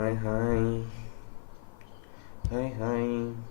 Hi, hi. Hi, hi.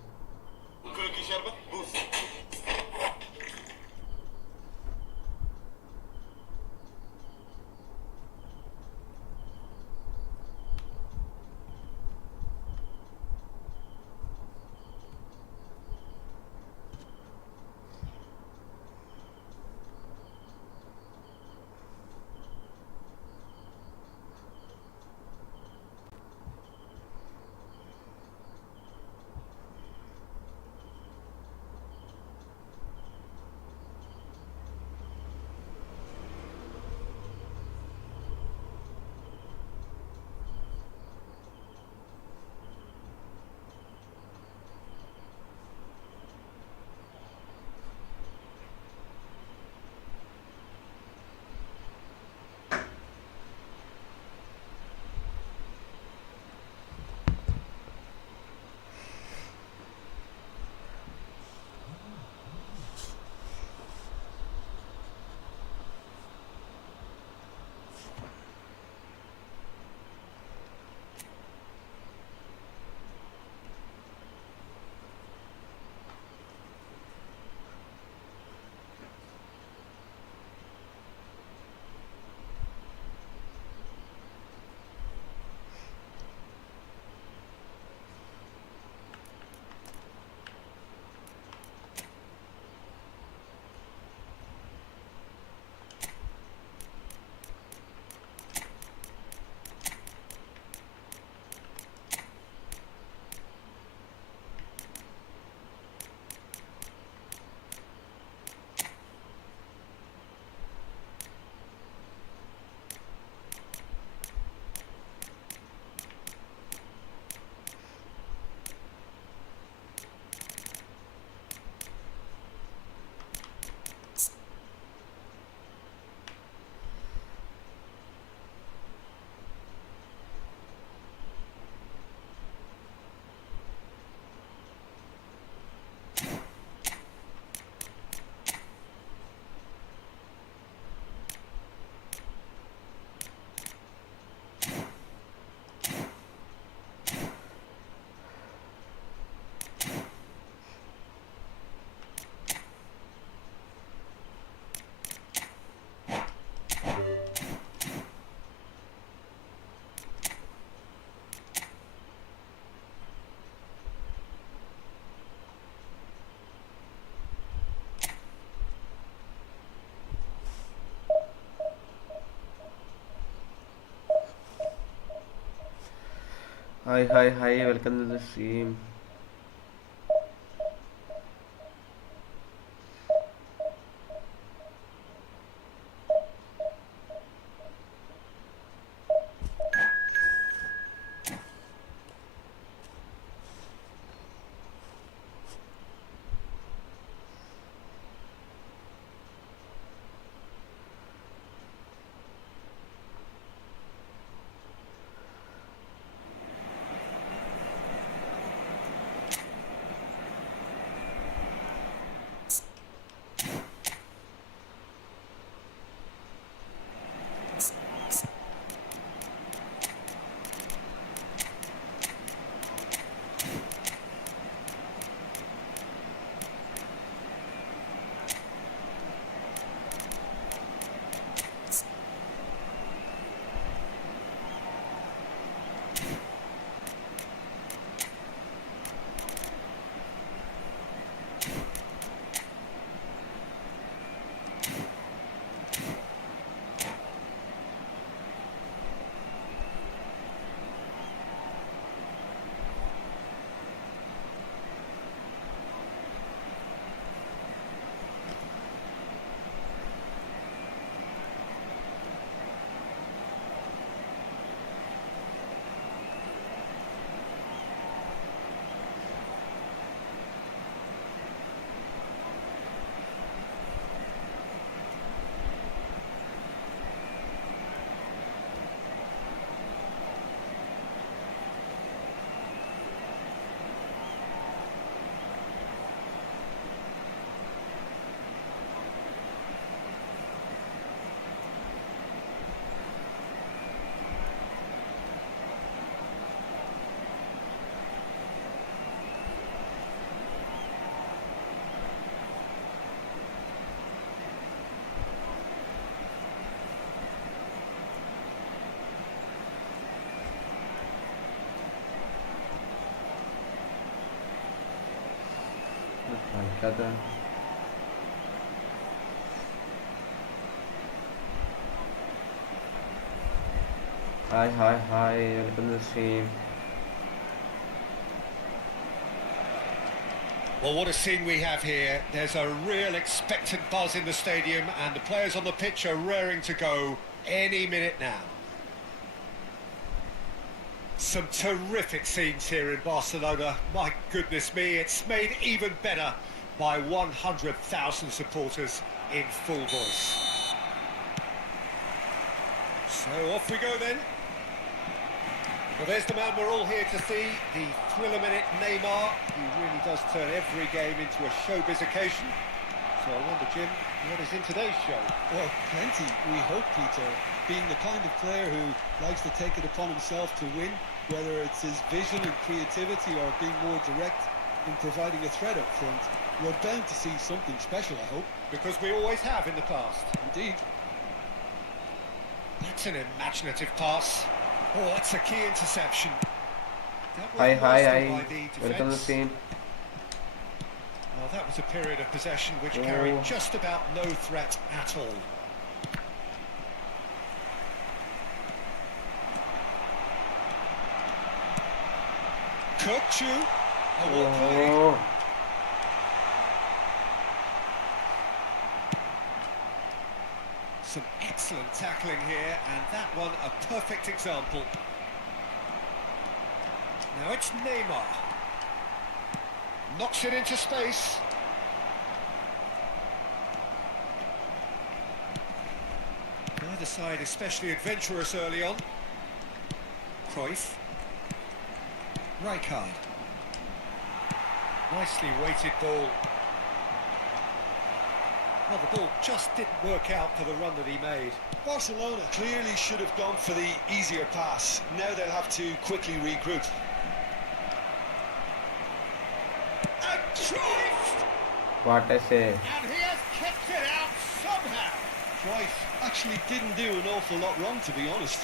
Hi, hi, hi. Welcome to the stream. കളിക്കാത്ത hi welcome to stream. Well, what a scene we have here. There's a real expectant buzz in the stadium and the players on the pitch are raring to go any minute now. Some terrific scenes here in Barcelona. My goodness me, it's made even better by 100,000 supporters in full voice. So off we go then. Well, there's the man we're all here to see, the thriller-minute Neymar. He really does turn every game into a showbiz occasion. So I wonder, Jim, what is in today's show? Well, plenty, we hope, Peter. Being the kind of player who likes to take it upon himself to win, whether it's his vision and creativity or being more direct in providing a threat up front, we're bound to see something special, I hope. Because we always have in the past. Indeed. That's an imaginative pass. Oh, that's a key interception. Hi, by the welcome to defence. stream. Well, that was a period of possession which carried just about no threat at all. Cookchu. Oh, well played. Some excellent tackling here, and that one a perfect example. Now it's Neymar. Knocks it into space. Neither side especially adventurous early on. Cruyff. Rijkaard. Nicely weighted ball. Well, the ball just didn't work out for the run that he made. Barcelona clearly should have gone for the easier pass. Now they'll have to quickly regroup. And Cruyff! What I say? And he has kept it out somehow. Cruyff actually didn't do an awful lot wrong, to be honest.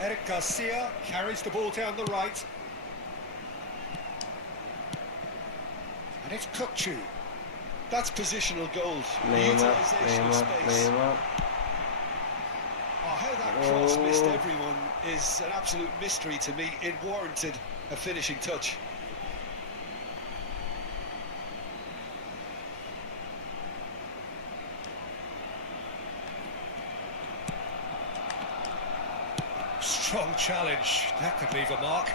Eric Garcia carries the ball down the right. And it's Cookchu. That's positional gold. Neymar. Oh, how that cross missed everyone is an absolute mystery to me. It warranted a finishing touch. Strong challenge. That could leave a mark.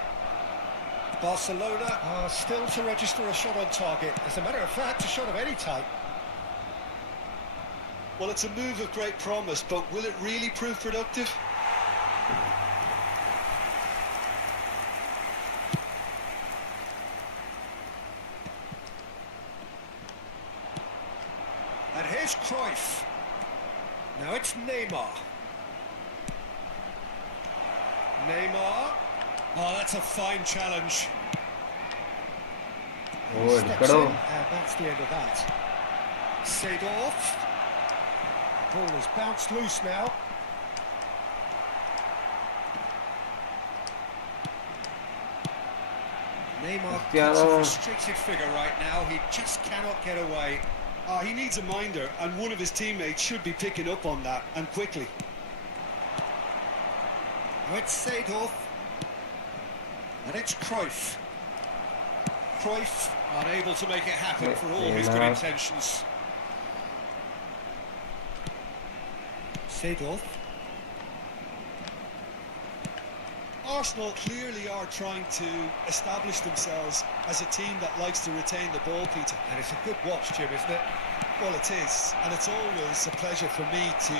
Barcelona are still to register a shot on target. As a matter of fact, a shot of any type. Well, it's a move of great promise, but will it really prove productive? And here's Cruyff. Now it's Neymar. Neymar. Oh, that's a fine challenge. Oh, Steps in, and that's the end of that. Seedorf. Ball has bounced loose now. Neymar cuts a restricted figure right now. He just cannot get away. He needs a minder, and one of his teammates should be picking up on that, and quickly. Now it's Seedorf. And it's Cruyff. Cruyff unable to make it happen for all his good intentions. Seedorf. Arsenal clearly are trying to establish themselves as a team that likes to retain the ball, Peter. And it's a good watch, Jim, isn't it? Well, it is, and it's always a pleasure for me to...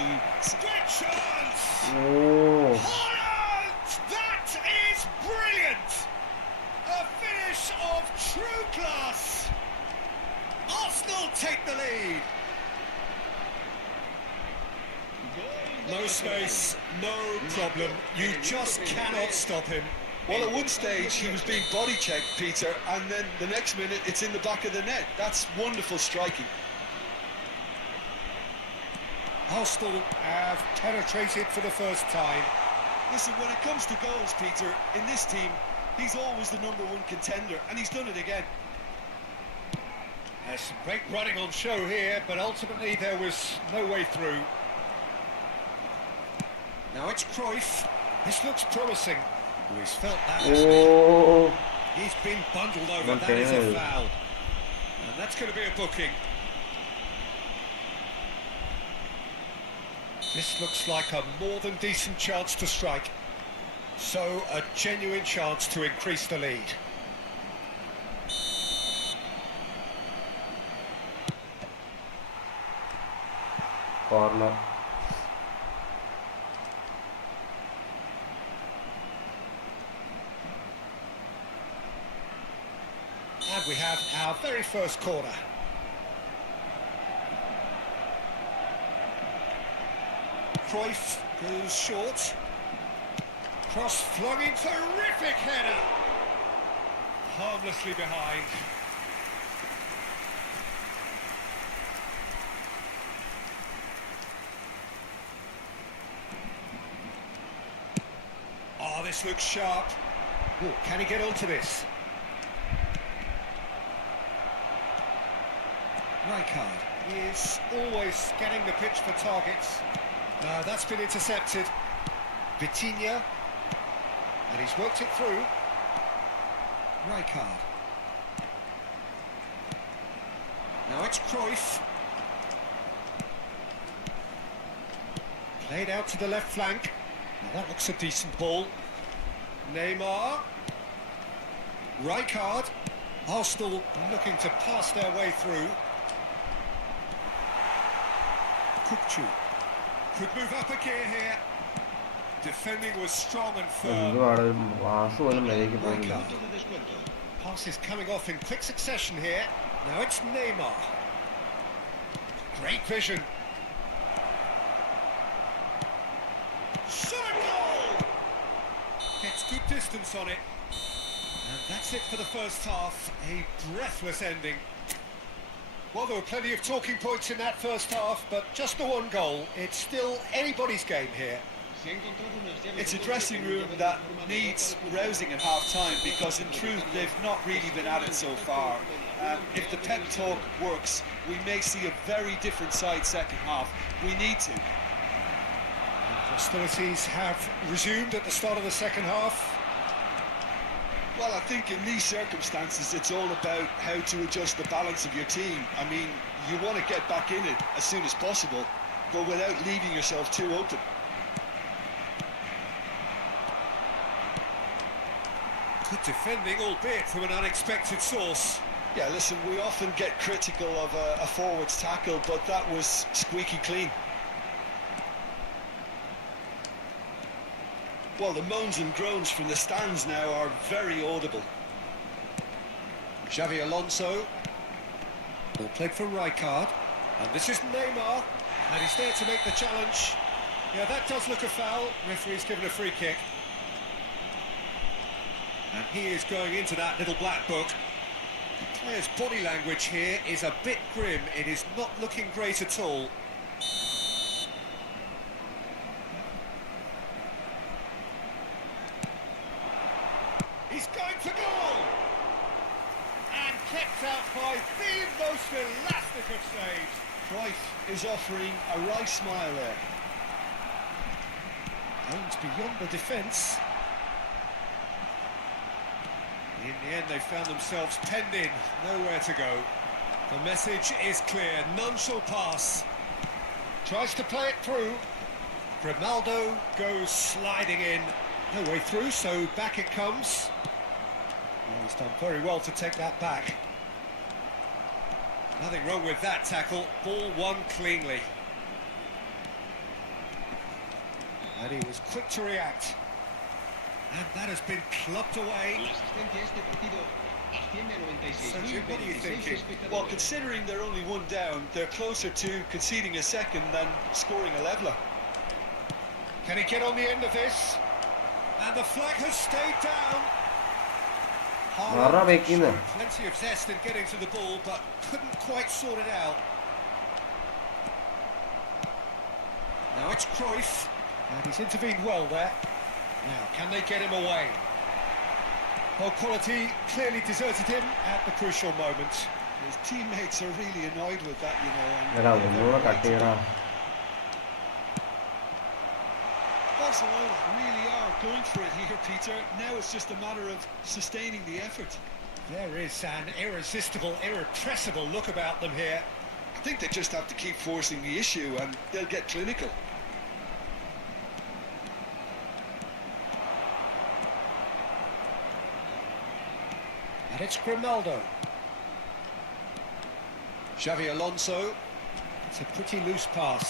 Good chance! Oh. Holland! That is brilliant! A finish of true class! Arsenal take the lead! No space, no problem. You just cannot stop him. Well, at one stage he was being body checked, Peter, and then the next minute it's in the back of the net. That's wonderful striking. Arsenal have penetrated for the first time. Listen, when it comes to goals, Peter, in this team, He's always the #1 contender, and he's done it again. There's some great running on show here, but ultimately there was no way through. Now it's Cruyff. This looks promising. Oh, he's felt that, hasn't he? Oh, He's been bundled over. Not That is a penalty. foul. And that's going to be a booking. This looks like a more than decent chance to strike. So, a genuine chance to increase the lead. corner. And we have our very first corner. Cruyff goes short. Cross flung in, terrific header. Harmlessly behind. Oh, this looks sharp. Oh, can he get onto this? Rijkaard is always scanning the pitch for targets. No, that's been intercepted. Vitinha. And he's worked it through. Rijkaard. Now it's Cruyff. Played out to the left flank. Now that looks a decent ball. Neymar. Rijkaard. Arsenal looking to pass their way through. Kukçu. Could move up a gear here. Defending was strong and firm. എന്തുവാണ് ഒരു was പോലും മര്യാദയ്ക്ക് പോകുന്നില്ല. Pass is coming off in quick succession here. Now it's Neymar. Great vision. Shot a goal! Gets good distance on it. And that's it for the first half. A breathless ending. Well, there were plenty of talking points in that first half, but just the one goal. It's still anybody's game here. It's a dressing room that needs rousing at half-time because, in truth, they've not really been at it so far. If the pep talk works, we may see a very different side second half. We need to. Hostilities have resumed at the start of the second half. Well, I think in these circumstances, it's all about how to adjust the balance of your team. I mean, you want to get back in it as soon as possible, but without leaving yourself too open. Good defending, albeit from an unexpected source. Yeah, listen, we often get critical of a forward's tackle, but that was squeaky clean. Well, the moans and groans from the stands now are very audible. Xavi Alonso. Ball played for Rijkaard. And this is Neymar. And he's there to make the challenge. Yeah, that does look a foul. Referee's given a free kick. And he is going into that little black book. The player's body language here is a bit grim. It is not looking great at all. He's going for goal! And kept out by the most elastic of saves. Cruyff is offering a wry smile there. And beyond the defence. In the end, they found themselves penned in, nowhere to go. The message is clear, none shall pass. Tries to play it through. Grimaldo goes sliding in. No way through, so back it comes. Oh, he's done very well to take that back. Nothing wrong with that tackle. Ball won cleanly. And he was quick to react. And that has been clubbed away. So Jim, what are you thinking? Well, considering they're only one down, they're closer to conceding a second than scoring a leveller. Can he get on the end of this? And the flag has stayed down. Marra വെക്കുന്നു. Plenty of zest in getting to the ball, but couldn't quite sort it out. Now it's Cruyff, and he's intervened well there. Now, can they get him away? Well, quality clearly deserted him at the crucial moment. His teammates are really annoyed with that, you know. And എടാ they're ഒന്നുകൂടെ right cut to ചെയ്യടാ. be. Barcelona really are going for it here, Peter. Now it's just a matter of sustaining the effort. There is an irresistible, irrepressible look about them here. I think they just have to keep forcing the issue and they'll get clinical. And it's Grimaldo. Xavi Alonso. It's a pretty loose pass.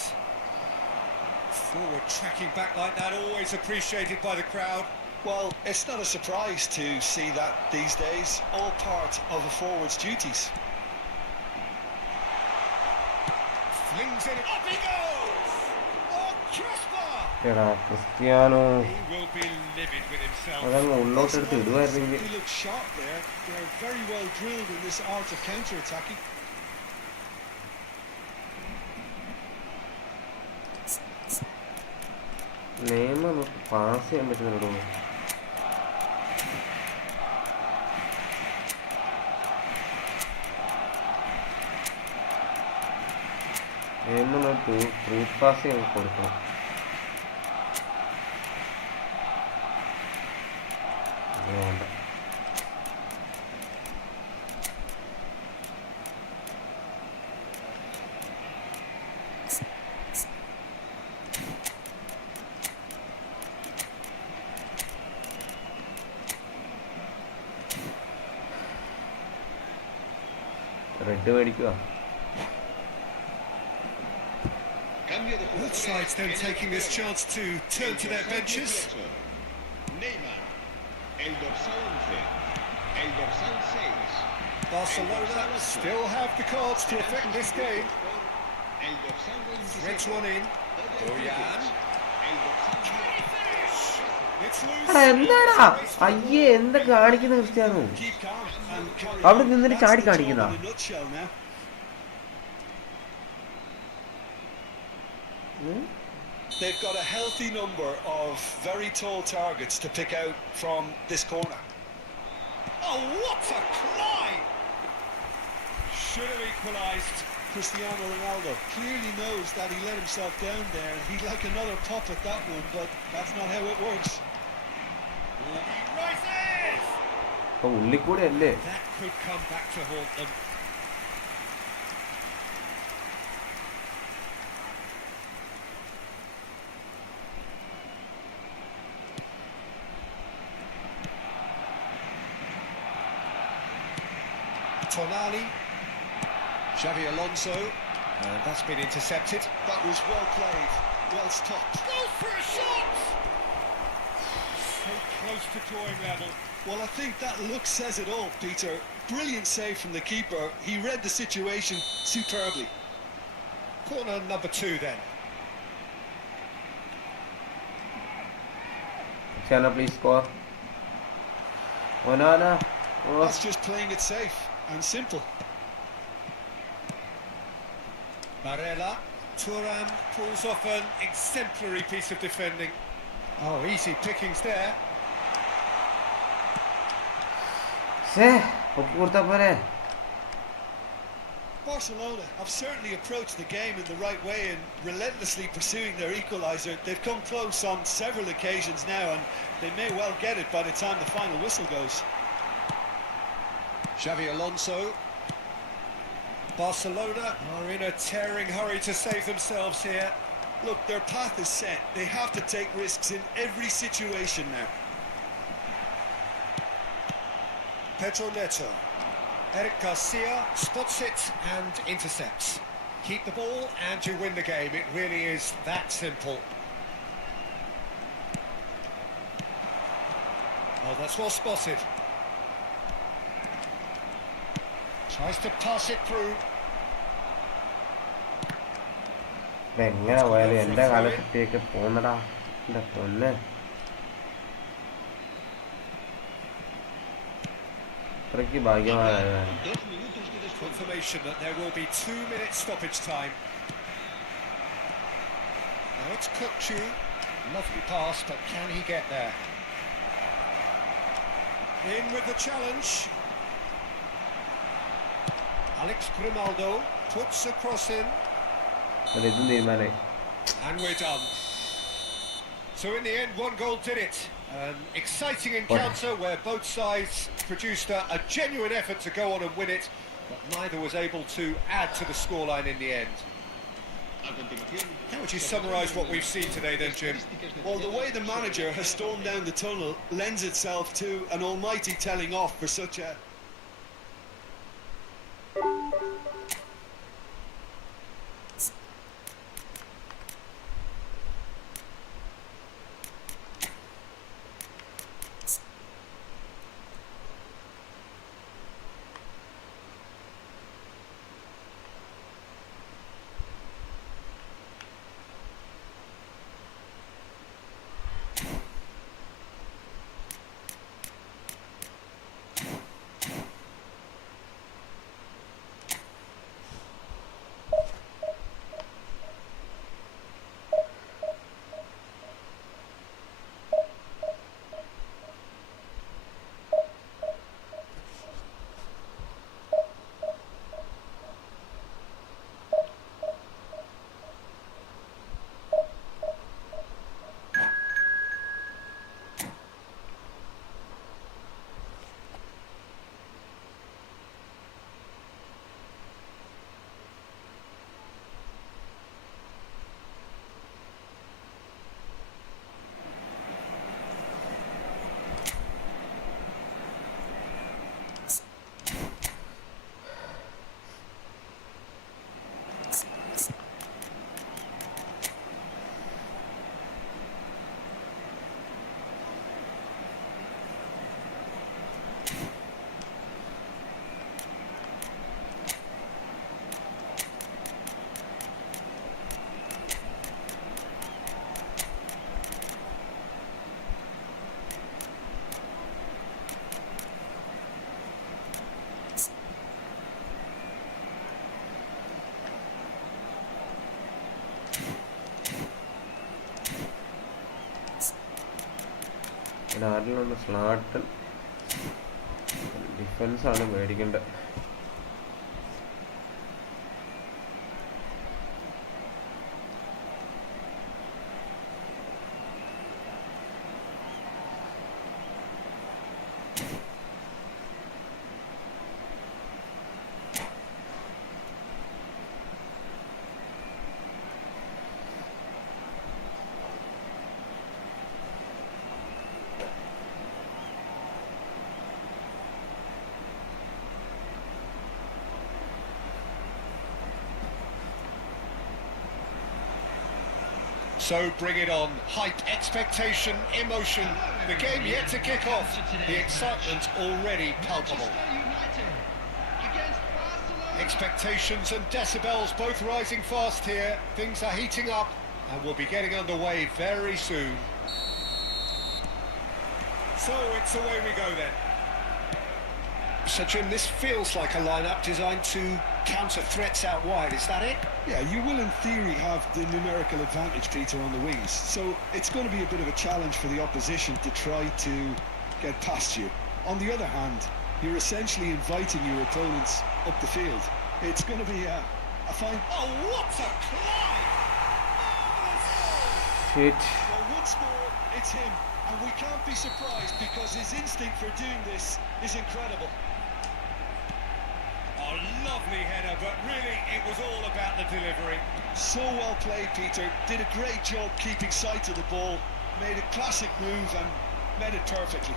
Forward tracking back like that, always appreciated by the crowd. Well, it's not a surprise to see that these days, all part of a forward's duties. Flings it, up he goes! Oh, crossbar! എടാ Cristiano He will be livid with himself. അതങ്ങ് ഉള്ളോട്ടെടുത്ത് Barcelona ഇടുവായിരുന്നെങ്കിൽ. certainly look sharp there. They're very well drilled in this art of counter-attacking. നിയമം pass ചെയ്യാൻ പറ്റുന്നുണ്ടോ? നിയമം free pass ചെയ്യാൻ കൊടുക്കണം. വേണ്ട. Red മേടിക്കുക. Both sides then taking this chance to turn to their benches. Neymar, el dorsal 11, el dorsal 6. Barcelona still have the cards to affect this game. El dorsal 27. Threads one in. Dorian. El dorsal Can he finish? It's loose. എടാ എന്താടാ അയ്യേ എന്താ കാണിക്കുന്ന Cristiano? Keep calm and carry അവിടെ on. നിന്നിട്ട് That's ചാടി the job കാണിക്കുന്നതാ. in a nutshell now. They've got a healthy number of very tall targets to pick out from this corner. Oh, what a climb! Should have equalised. Cristiano Ronaldo clearly knows that he let himself down there. He'd like another pop at that one, but that's not how it works. He rises! അപ്പൊ ഉള്ളിക്കൂടെ അല്ലേ? That could come back to haunt them. Tonali. Xavi Alonso. And that's been intercepted. That was well played, well stopped. Goes for a shot! So close to drawing level. Well, I think that look says it all, Peter. Brilliant save from the keeper. He read the situation superbly. Corner number 2 then. Cristiano please score. Onana. That's just playing it safe and simple. Barella. Thuram pulls off an exemplary piece of defending. Oh, easy pickings there. ഛേ ഒപ്പ് കൊടുത്താ പോരെ? Barcelona have certainly approached the game in the right way and relentlessly pursuing their equaliser. They've come close on several occasions now and they may well get it by the time the final whistle goes. Xavi Alonso. Barcelona are in a tearing hurry to save themselves here. Look, their path is set. They have to take risks in every situation now. Pedro Neto. Eric Garcia spots it and intercepts. Keep the ball and you win the game. It really is that simple. Oh, that's well spotted. Tries to pass it through. എങ്ങനെ പോയാലും എന്റെ കാലത്തേക്ക് പോന്നടാ എന്റെ പൊന്നെ. അത്രയ്ക്ക് ഭാഗ്യമായ 2 minutos de descuento. Confirmation that there will be 2 minutes stoppage time. Now it's Kukçu. Lovely pass, but can he get there? In with the challenge. Alex Grimaldo puts a cross in. ഇതും തീരുമാനമായി. And we're done. So in the end, one goal did it. An exciting encounter where both sides produced a genuine effort to go on and win it, but neither was able to add to the scoreline in the end. How would you summarise what we've seen today then, Jim? Well, the way the manager has stormed down the tunnel lends itself to an almighty telling off for such a... ആരിലുള്ള Zlatan ഡിഫൻസാണ് മേടിക്കേണ്ടത്. So bring it on. Hype, expectation, emotion. The game yet to kick off. The excitement already palpable. Expectations and decibels both rising fast here. Things are heating up and we'll be getting underway very soon. So it's away we go then. So Jim, this feels like a lineup designed to counter threats out wide, is that it? Yeah, you will in theory have the numerical advantage, Peter, on the wings. So it's going to be a bit of a challenge for the opposition to try to get past you. On the other hand, you're essentially inviting your opponents up the field. It's going to be a fine... Oh, what a climb! Shit. Well, once more, it's him. And we can't be surprised because his instinct for doing this is incredible. A lovely header, but really it was all about the delivery. So well played, Peter. Did a great job keeping sight of the ball. Made a classic move and met it perfectly.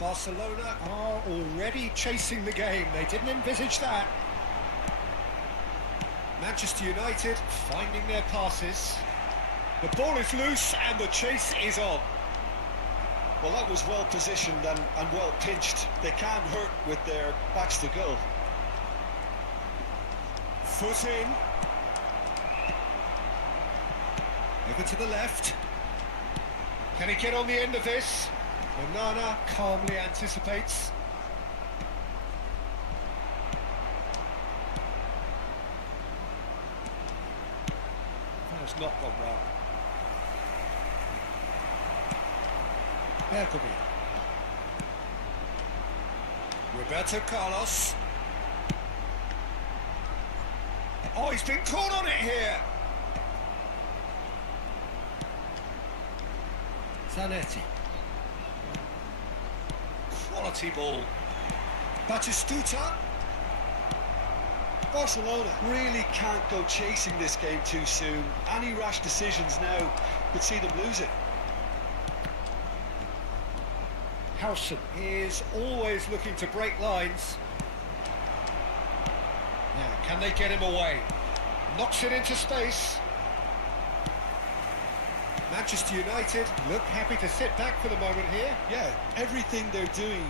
Barcelona are already chasing the game. They didn't envisage that. Manchester United finding their passes. The ball is loose and the chase is on. Well, that was well positioned and well pinched. They can't hurt with their backs to goal. Foot in. Over to the left. Can he get on the end of this? Onana calmly anticipates. That has not gone well. Bergkamp. Roberto Carlos. Oh, he's been caught on it here. Zanetti. Quality ball. Batistuta. Barcelona really can't go chasing this game too soon. Any rash decisions now could see them lose it. Howson is always looking to break lines. Now, can they get him away? Knocks it into space. Manchester United look happy to sit back for the moment here. Yeah, everything they're doing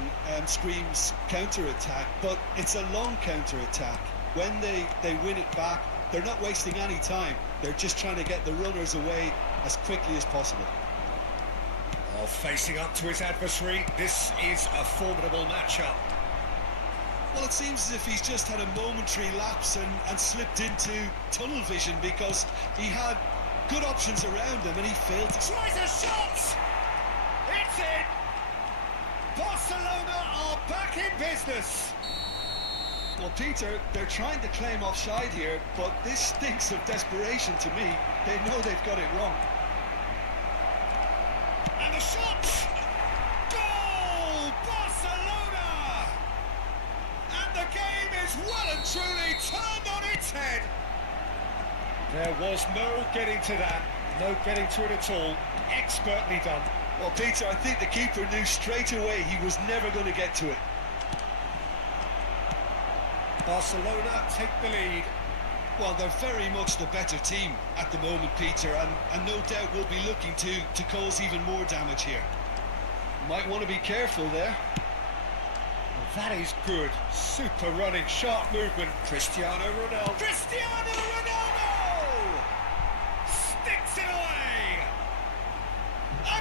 screams counter-attack, but it's a long counter-attack. When they win it back, they're not wasting any time. They're just trying to get the runners away as quickly as possible. Oh, facing up to his adversary, this is a formidable matchup. Well, it seems as if he's just had a momentary lapse and slipped into tunnel vision because he had good options around him and he failed to... Tries a shot! It's in! Barcelona are back in business! Well, Peter, they're trying to claim offside here, but this stinks of desperation to me. They know they've got it wrong. And the shot! Goal! Barcelona! And the game is well and truly turned on its head. There was no getting to that, no getting to it at all. Expertly done. Well, Peter, I think the keeper knew straight away he was never going to get to it. Barcelona take the lead. Well, they're very much the better team at the moment, Peter, and no doubt will be looking to cause even more damage here. Might want to be careful there. Well, that is good. Super running, sharp movement. Cristiano Ronaldo. Cristiano Ronaldo! Sticks it away!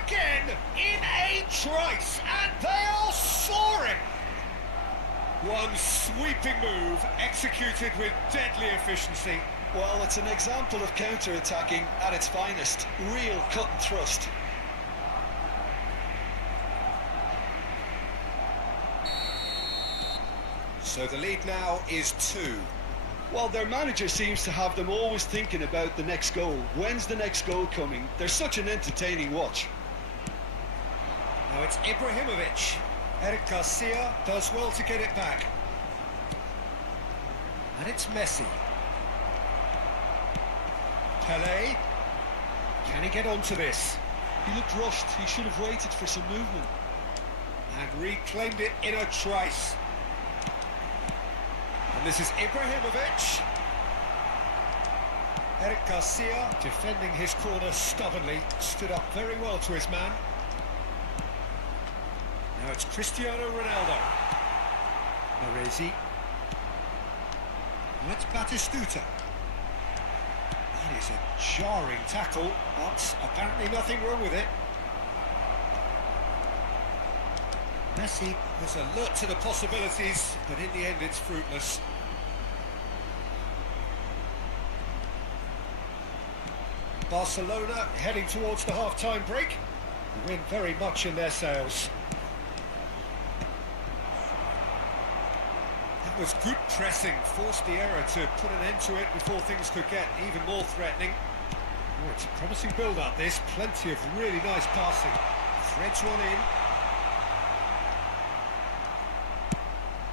Again, in a trice, and they are soaring! One sweeping move, executed with deadly efficiency. Well, it's an example of counter-attacking at its finest. Real cut and thrust. So the lead now is 2. Well, their manager seems to have them always thinking about the next goal. When's the next goal coming? They're such an entertaining watch. Now it's Ibrahimovic. Eric Garcia does well to get it back. And it's Messi. Pelé. Can he get onto this? He looked rushed. He should have waited for some movement. And reclaimed it in a trice. And this is Ibrahimovic. Eric Garcia defending his corner stubbornly. Stood up very well to his man. Now it's Cristiano Ronaldo. Maresi. And that's Batistuta. That is a jarring tackle, but apparently nothing wrong with it. Messi was alert to the possibilities, but in the end it's fruitless. Barcelona heading towards the half-time break. The wind very much in their sails. That was good pressing, forced the error to put an end to it before things could get even more threatening. Oh, it's a promising build-up this, plenty of really nice passing. Threads one in.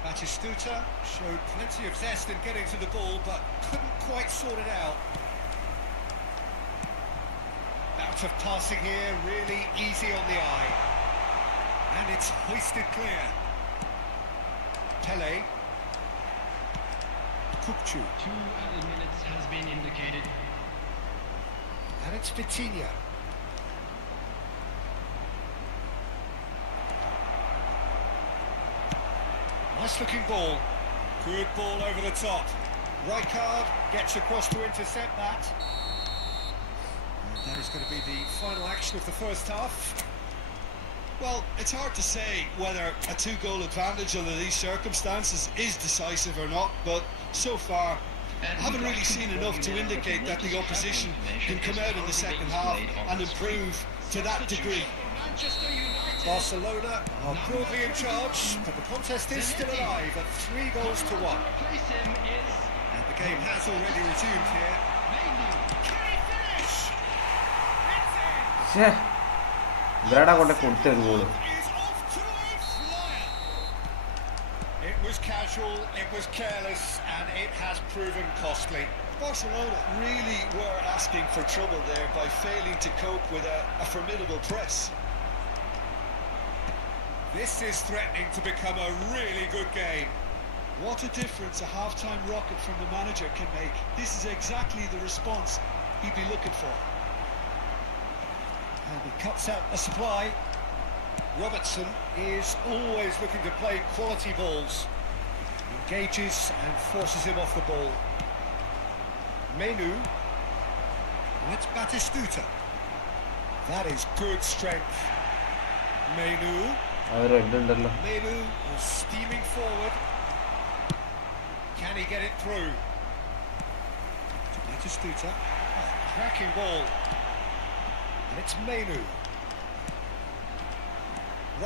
Batistuta showed plenty of zest in getting to the ball, but couldn't quite sort it out. Bout of passing here, really easy on the eye. And it's hoisted clear. Pelé. Kupchu. 2 added minutes has been indicated. And it's Vitinha. Nice looking ball. Good ball over the top. Rijkaard gets across to intercept that. And that is going to be the final action of the first half. Well, it's hard to say whether a 2-goal advantage under these circumstances is decisive or not, but so far I haven't really seen enough to indicate that the opposition can come out in the second half and improve to that degree. Manchester United. Barcelona are broadly in charge, but the contest is still alive at 3 goals to 1. Replace him is And the game has already resumed here. Menu. Can he finish? It's in! ഛേ ഇവരാടാ കൊണ്ട് കൊടുത്തത് goal. Is off to a flyer. It was casual, it was careless, and it has proven costly. Barcelona really were asking for trouble there by failing to cope with a formidable press. This is threatening to become a really good game. What a difference a half-time rocket from the manager can make. This is exactly the response he'd be looking for. And he cuts out a supply. Robertson is always looking to play quality balls. Engages and forces him off the ball. Menu. That's Batistuta. That is good strength. Menu. അത് red ഉണ്ടല്ലോ. Menu is steaming forward. Can he get it through? Batistuta. Cracking ball. And it's Menu.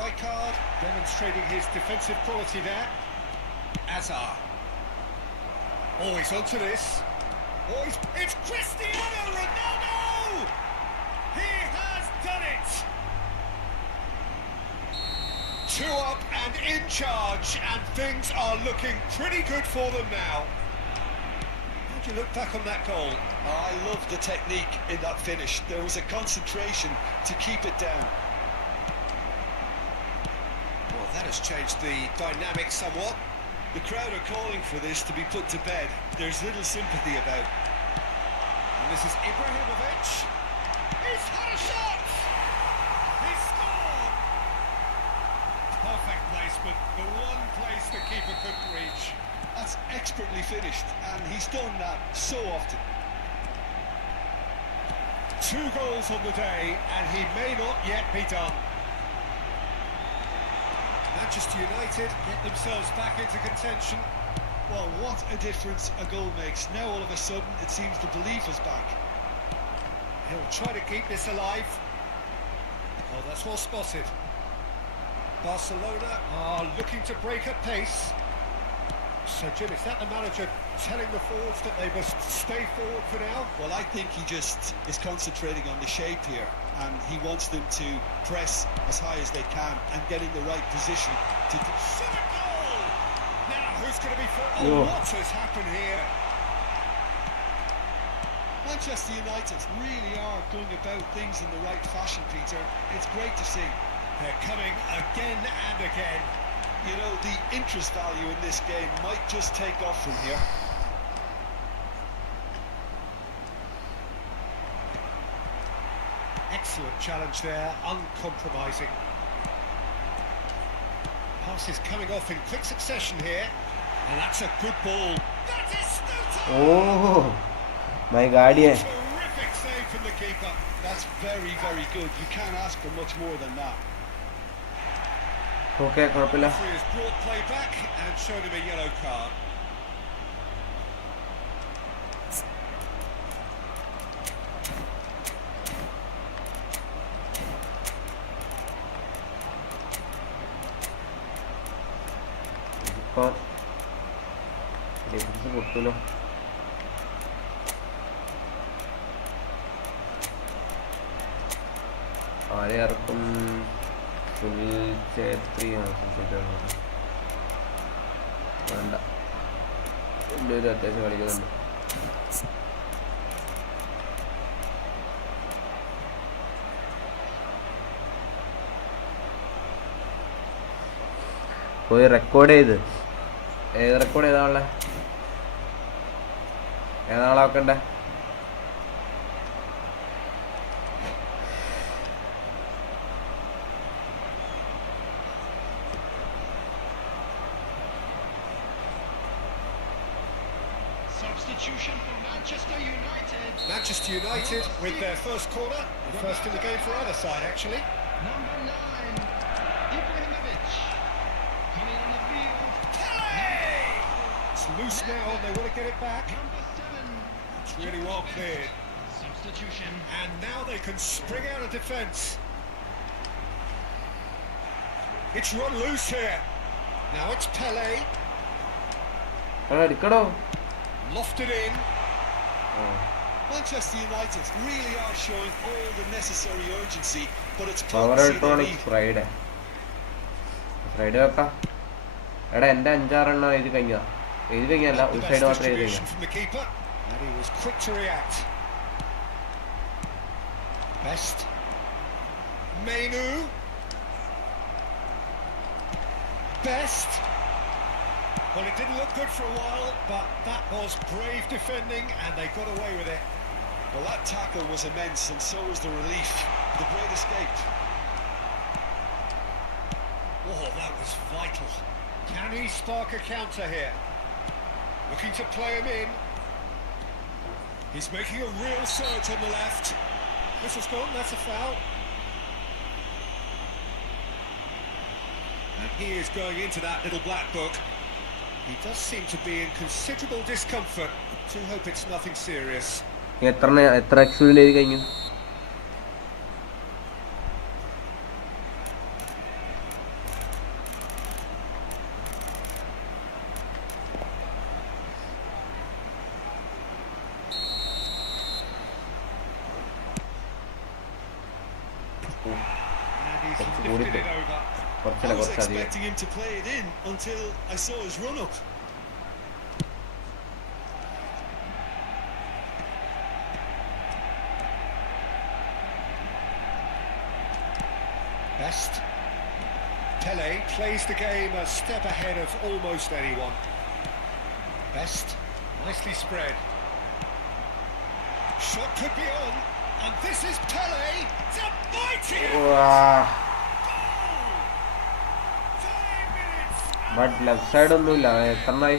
Rijkaard demonstrating his defensive quality there. Azar. Oh, he's onto this. Oh, it's Cristiano Ronaldo! He has done it! 2 up and in charge, and things are looking pretty good for them now. How do you look back on that goal? I love the technique in that finish. There was a concentration to keep it down. Well, that has changed the dynamic somewhat. The crowd are calling for this to be put to bed. There's little sympathy about. And this is Ibrahimovic. He's had a shot! He scored! Perfect placement, the one place the keeper couldn't reach. That's expertly finished, and he's done that so often. 2 goals on the day, and he may not yet be done. Manchester United get themselves back into contention. Well, what a difference a goal makes. Now all of a sudden it seems the belief is back. He'll try to keep this alive. Oh, that's well spotted. Barcelona are looking to break at pace. So, Jim, is that the manager telling the forwards that they must stay forward for now? Well, I think he just is concentrating on the shape here, and he wants them to press as high as they can and get in the right position to... Shot a goal! Now, who's going to be for... Whoa. Oh, what has happened here? Manchester United really are going about things in the right fashion, Peter. It's great to see. They're coming again and again. You know, the interest value in this game might just take off from here. Excellent challenge there, uncompromising. Pass is coming off in quick succession here, and that's a good ball. That is Stuta! Oh my guardian. Terrific save from the keeper. That's very, very good. You can't ask for much more than that. Okay കുഴപ്പമില്ല. Referee has brought play back and shown him a yellow card. ഇപ്പം defence പൊട്ടുമല്ലോ. ആരെ ഇറക്കും? സുനിൽ ഛേത്രിയാണ്. വേണ്ട, എല്ലാവരും അത്യാവശ്യം കളിക്കുന്നുണ്ട്. പോയി record ചെയ്ത് ഏത് റെക്കോർഡ് ചെയ്താണല്ലേ? ഏതാണാളെ വെക്കണ്ടേ? Substitution for Manchester United. Manchester United with their first corner, the first in the game for either side actually. Number 9, Ibrahimovic. Coming on the field. It's loose now and they want to get it back. Number 7. It's really well cleared. Substitution. And now they can spring out of defence. It's run loose here. Now it's Pele. Lofted in. Manchester United really are showing all the necessary urgency, but it's tough to see their lead. Friday വെക്കാം. എടാ എൻ്റെ 5-6 എഴുതി കഴിഞ്ഞല്ല ഒരു side മാത്രമേ എഴുതി കഴിഞ്ഞ. And he was quick to react. Best. Mainu. Best. Well, it didn't look good for a while, but that was brave defending and they got away with it. Well, that tackle was immense and so was the relief. The great escape. Oh, that was vital. Can he spark a counter here? Looking to play him in. He's making a real surge on the left. Whistle's gone, that's a foul. And he is going into that little black book. He does seem to be in considerable discomfort. I do hope it's nothing serious. എത്ര experience എഴുതി കഴിഞ്ഞു? And he's lifted it over. I was expecting him to play it in until I saw his run-up. Best. Pele plays the game a step ahead of almost anyone. Best. Nicely spread. Shot could be on. And this is Pele. It's a mighty goal! But left side ഒന്നുമില്ല. എത്രണ്ണായി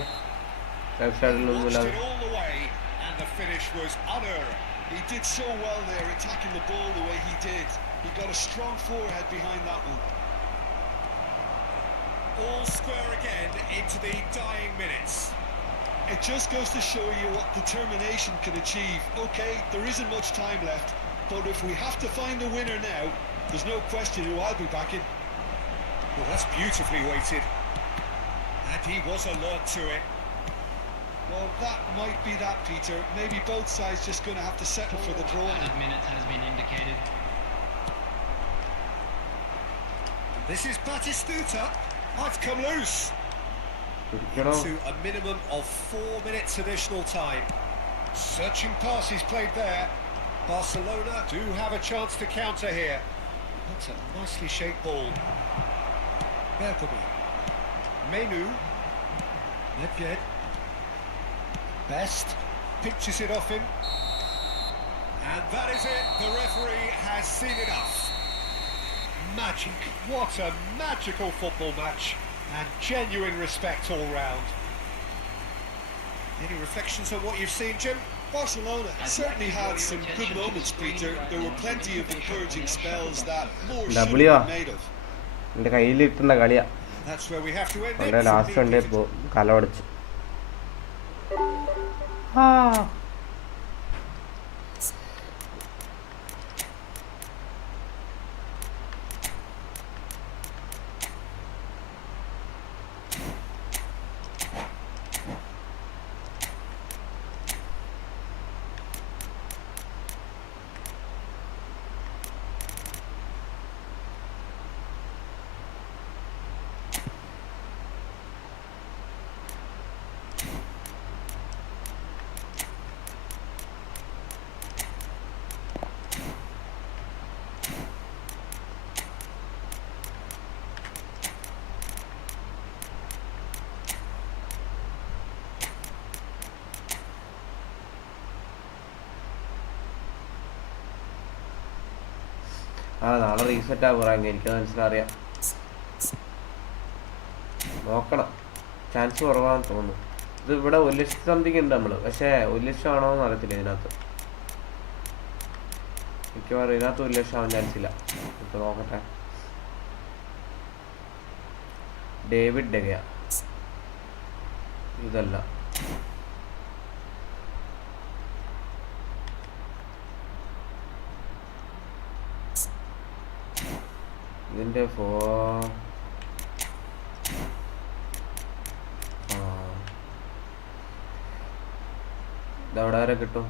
left സൈഡിലൊന്നുമില്ല. Watched it all the way and the finish was unearned. He did so well there, attacking the ball the way he did. He got a strong forehead behind that one. All square again into the dying minutes. It just goes to show you what determination can achieve. Okay, there isn't much time left, but if we have to find a winner now, there's no question who I'll be backing. Well, that's beautifully weighted. And he was alert to it. Well, that might be that, Peter. Maybe both sides just going to have to settle for the draw. Added minutes has been indicated. This is Batistuta. Oh, it's come loose. To a minimum of 4 minutes additional time. Searching pass he's played there. Barcelona do have a chance to counter here. That's a nicely shaped ball. Bergamy. Mainu. Nedved. Best. Pinches it off him. And that is it. The referee has seen enough. Magic. What a magical football match. And genuine respect all round. Any reflections on what you've seen, Jim? Barcelona certainly had some good moments, Peter. There were plenty of encouraging spells that more should have been made of. എൻ്റെ കയ്യിലിട്ടുന്ന കളിയാ. That's where we have to end വളരെ last ഉണ്ട് ഇപ്പോൾ കലവടച്ച്. നാളെ reset ആകുറാങ്ക എനിക്ക് മനസ്സിലറിയാം. നോക്കണം, chance കുറവാണെന്ന് തോന്നുന്നു. ഇത് ഇവിടെ 1,00,000 സംതിങ് ഉണ്ട് നമ്മൾ, പക്ഷേ 1,00,000 ആണോ എന്ന് അറിയത്തില്ല. ഇതിനകത്ത് മിക്കവാറും ഇതിനകത്ത് 1,00,000 ആവാൻ ചാൻസ് ഇല്ല. ഇപ്പൊ നോക്കട്ടെ. ഡേവിഡ് ഡെഗയ ഇതല്ല. ഇതിൻ്റെ ഇതെവിടെ വരെ കിട്ടും?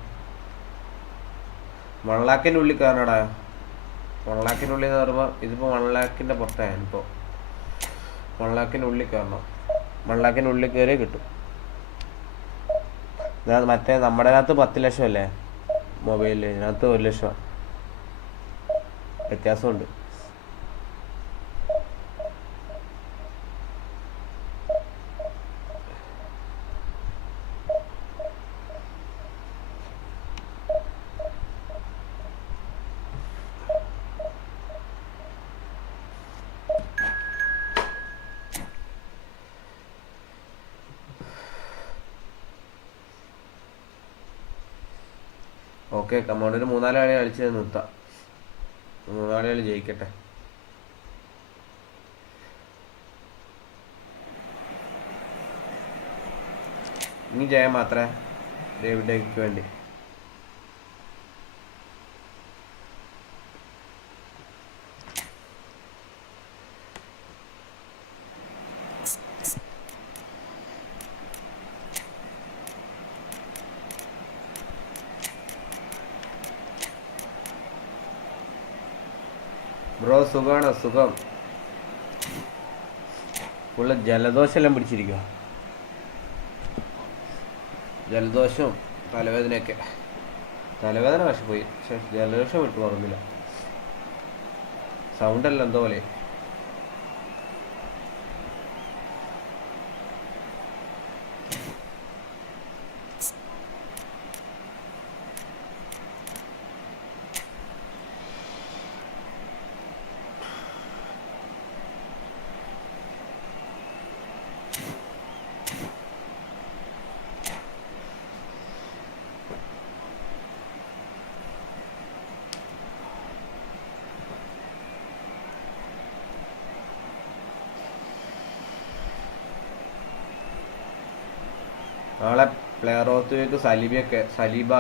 1 lakhിൻ്റെ ഉള്ളിൽ കയറണടാ. 1 lakhിൻ്റെ ഉള്ളിൽ എന്ന് പറയുമ്പോൾ ഇതിപ്പോൾ 1 lakhിൻ്റെ പുറത്തായാണ്. ഇപ്പോൾ 1 lakhിൻ്റെ ഉള്ളിൽ കയറണം. 1 lakhിൻ്റെ ഉള്ളിൽ കയറിയേ കിട്ടും. മറ്റേ നമ്മുടെ അതിനകത്ത് 10 ലക്ഷം അല്ലേ മൊബൈലിൽ, ഇതിനകത്ത് 1 ലക്ഷം വ്യത്യാസമുണ്ട്. ഓക്കെ, കമൗണ്ടിന് 3-4 കളി കളിച്ച് നിർത്താം. 3-4 കളി ജയിക്കട്ടെ. ഇനി ജയം മാത്രമേ ഡേവിഡേക്ക് വേണ്ടി. ബ്രോ സുഖമാണോ? സുഖം. ഫുള്ള് ജലദോഷമെല്ലാം പിടിച്ചിരിക്കുക. ജലദോഷവും തലവേദനയൊക്കെ. തലവേദന പക്ഷെ പോയി, പക്ഷെ ജലദോഷം വിട്ടു മാറുന്നില്ല. സൗണ്ടെല്ലാം എന്തോ പോലെ. നാളെ player of the week Saliba,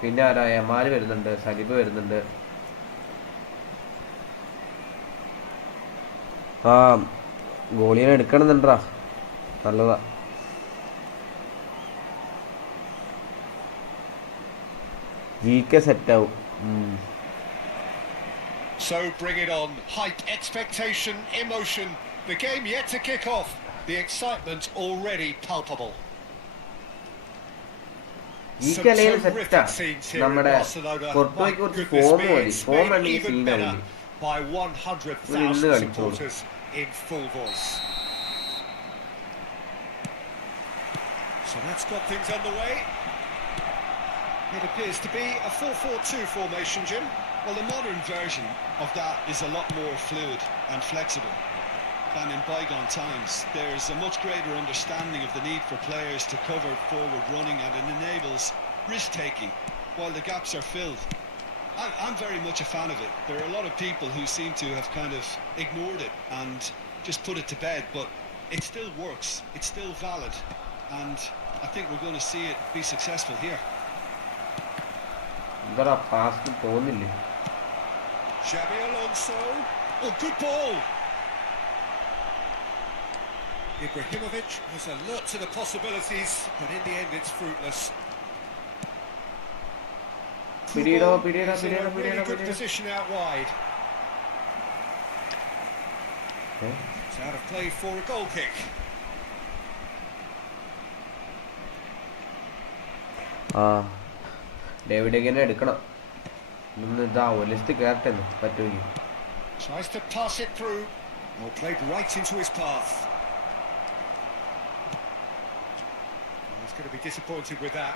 പിന്നെ ആരാ, എമാല് വരുന്നുണ്ട്, സലീബ വരുന്നുണ്ട്. ആ ഗോളിനെ എടുക്കണമെന്നുണ്ടാ, നല്ലതാ. GK സെറ്റാവും. So bring it on. Hype, expectation, emotion. The game yet to kick off. The excitement already palpable. ഈ കളിയിൽ സെറ്റാ. നമ്മുടെ പുറത്തേക്ക് കുറച്ച് ഫോം മതി. ഫോം ആണെങ്കിൽ സീനാവില്ലേ. By 100,000 supporters in full voice. So that's got things underway. It appears to be a 4-4-2 formation, Jim. Well, the modern version of that is a lot more fluid and flexible than in bygone times. There's a much greater understanding of the need for players to cover forward running, and it enables risk-taking while the gaps are filled. I'm very much a fan of it. There are a lot of people who seem to have kind of ignored it and just put it to bed, but it still works, it's still valid, and I think we're going to see it be successful here. എന്താ fast തോന്നില്ലേ? Xabi Alonso. Oh, good ball. Ibrahimovic was alert to the possibilities, but in the end it's fruitless. Really good position out wide. It's out of play for a goal kick. ഡേവിഡേക്കിനെ എടുക്കണം. ഇന്ന് ഇതാ ഒലിസ്റ്റ് കയറട്ടെ പറ്റുമെങ്കിൽ. Tries to pass it through. Well, played right into his path. He's going to be disappointed with that.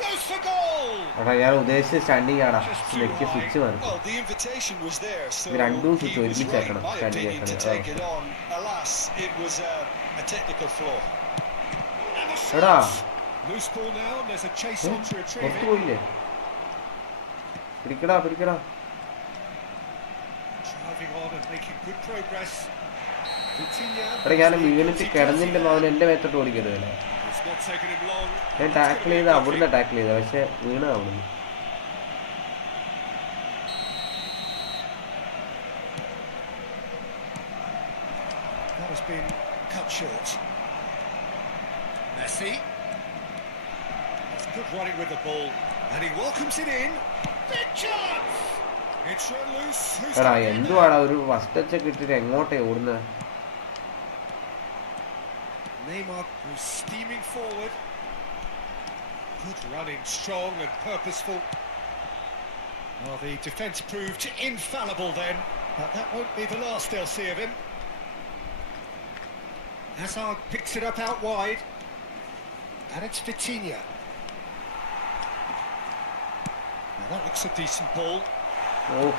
Goes for goal. എടാ ഞാൻ ഉദ്ദേശിച്ച standing ആടാ, net switch വന്നു. Well, the invitation was there, so രണ്ടും he സ്വിച്ച് was ഒരുമിച്ച് right, in ആക്കണം my standing opinion, to take it on. Alas, it was a technical flaw. എടാ Loose ball now, and there's a chase on to retrieve പുറത്തു it. പോയില്ലേ? പിടിക്കടാ. Driving on and making good progress. എടാ ഞാൻ വീണിട്ട് കിടന്നിന്റെ അവൻ എന്റെ മേത്തോട്ട് ഓടിക്കരുതല്ലേ. It's not taken him long. ഞാൻ tackle ചെയ്ത് അവിടുന്ന് ടാക്കിൾ ചെയ്ത, പക്ഷെ വീണ അവിടുന്ന്. That has been cut short. Messi. Good running with the ball. And he welcomes it in. Big chance! It's run loose. Who's എടാ going in there? എന്തുവാടാ ഒരു first touch ഒക്കെ ഇട്ടിട്ട് എങ്ങോട്ടേ ഓടുന്നത്? Neymar was steaming forward. Good running, strong and purposeful. Well, the defence proved infallible then, but that won't be the last they'll see of him. Hazard picks it up out wide, and it's Vitinha. Now that looks a decent ball. Oh.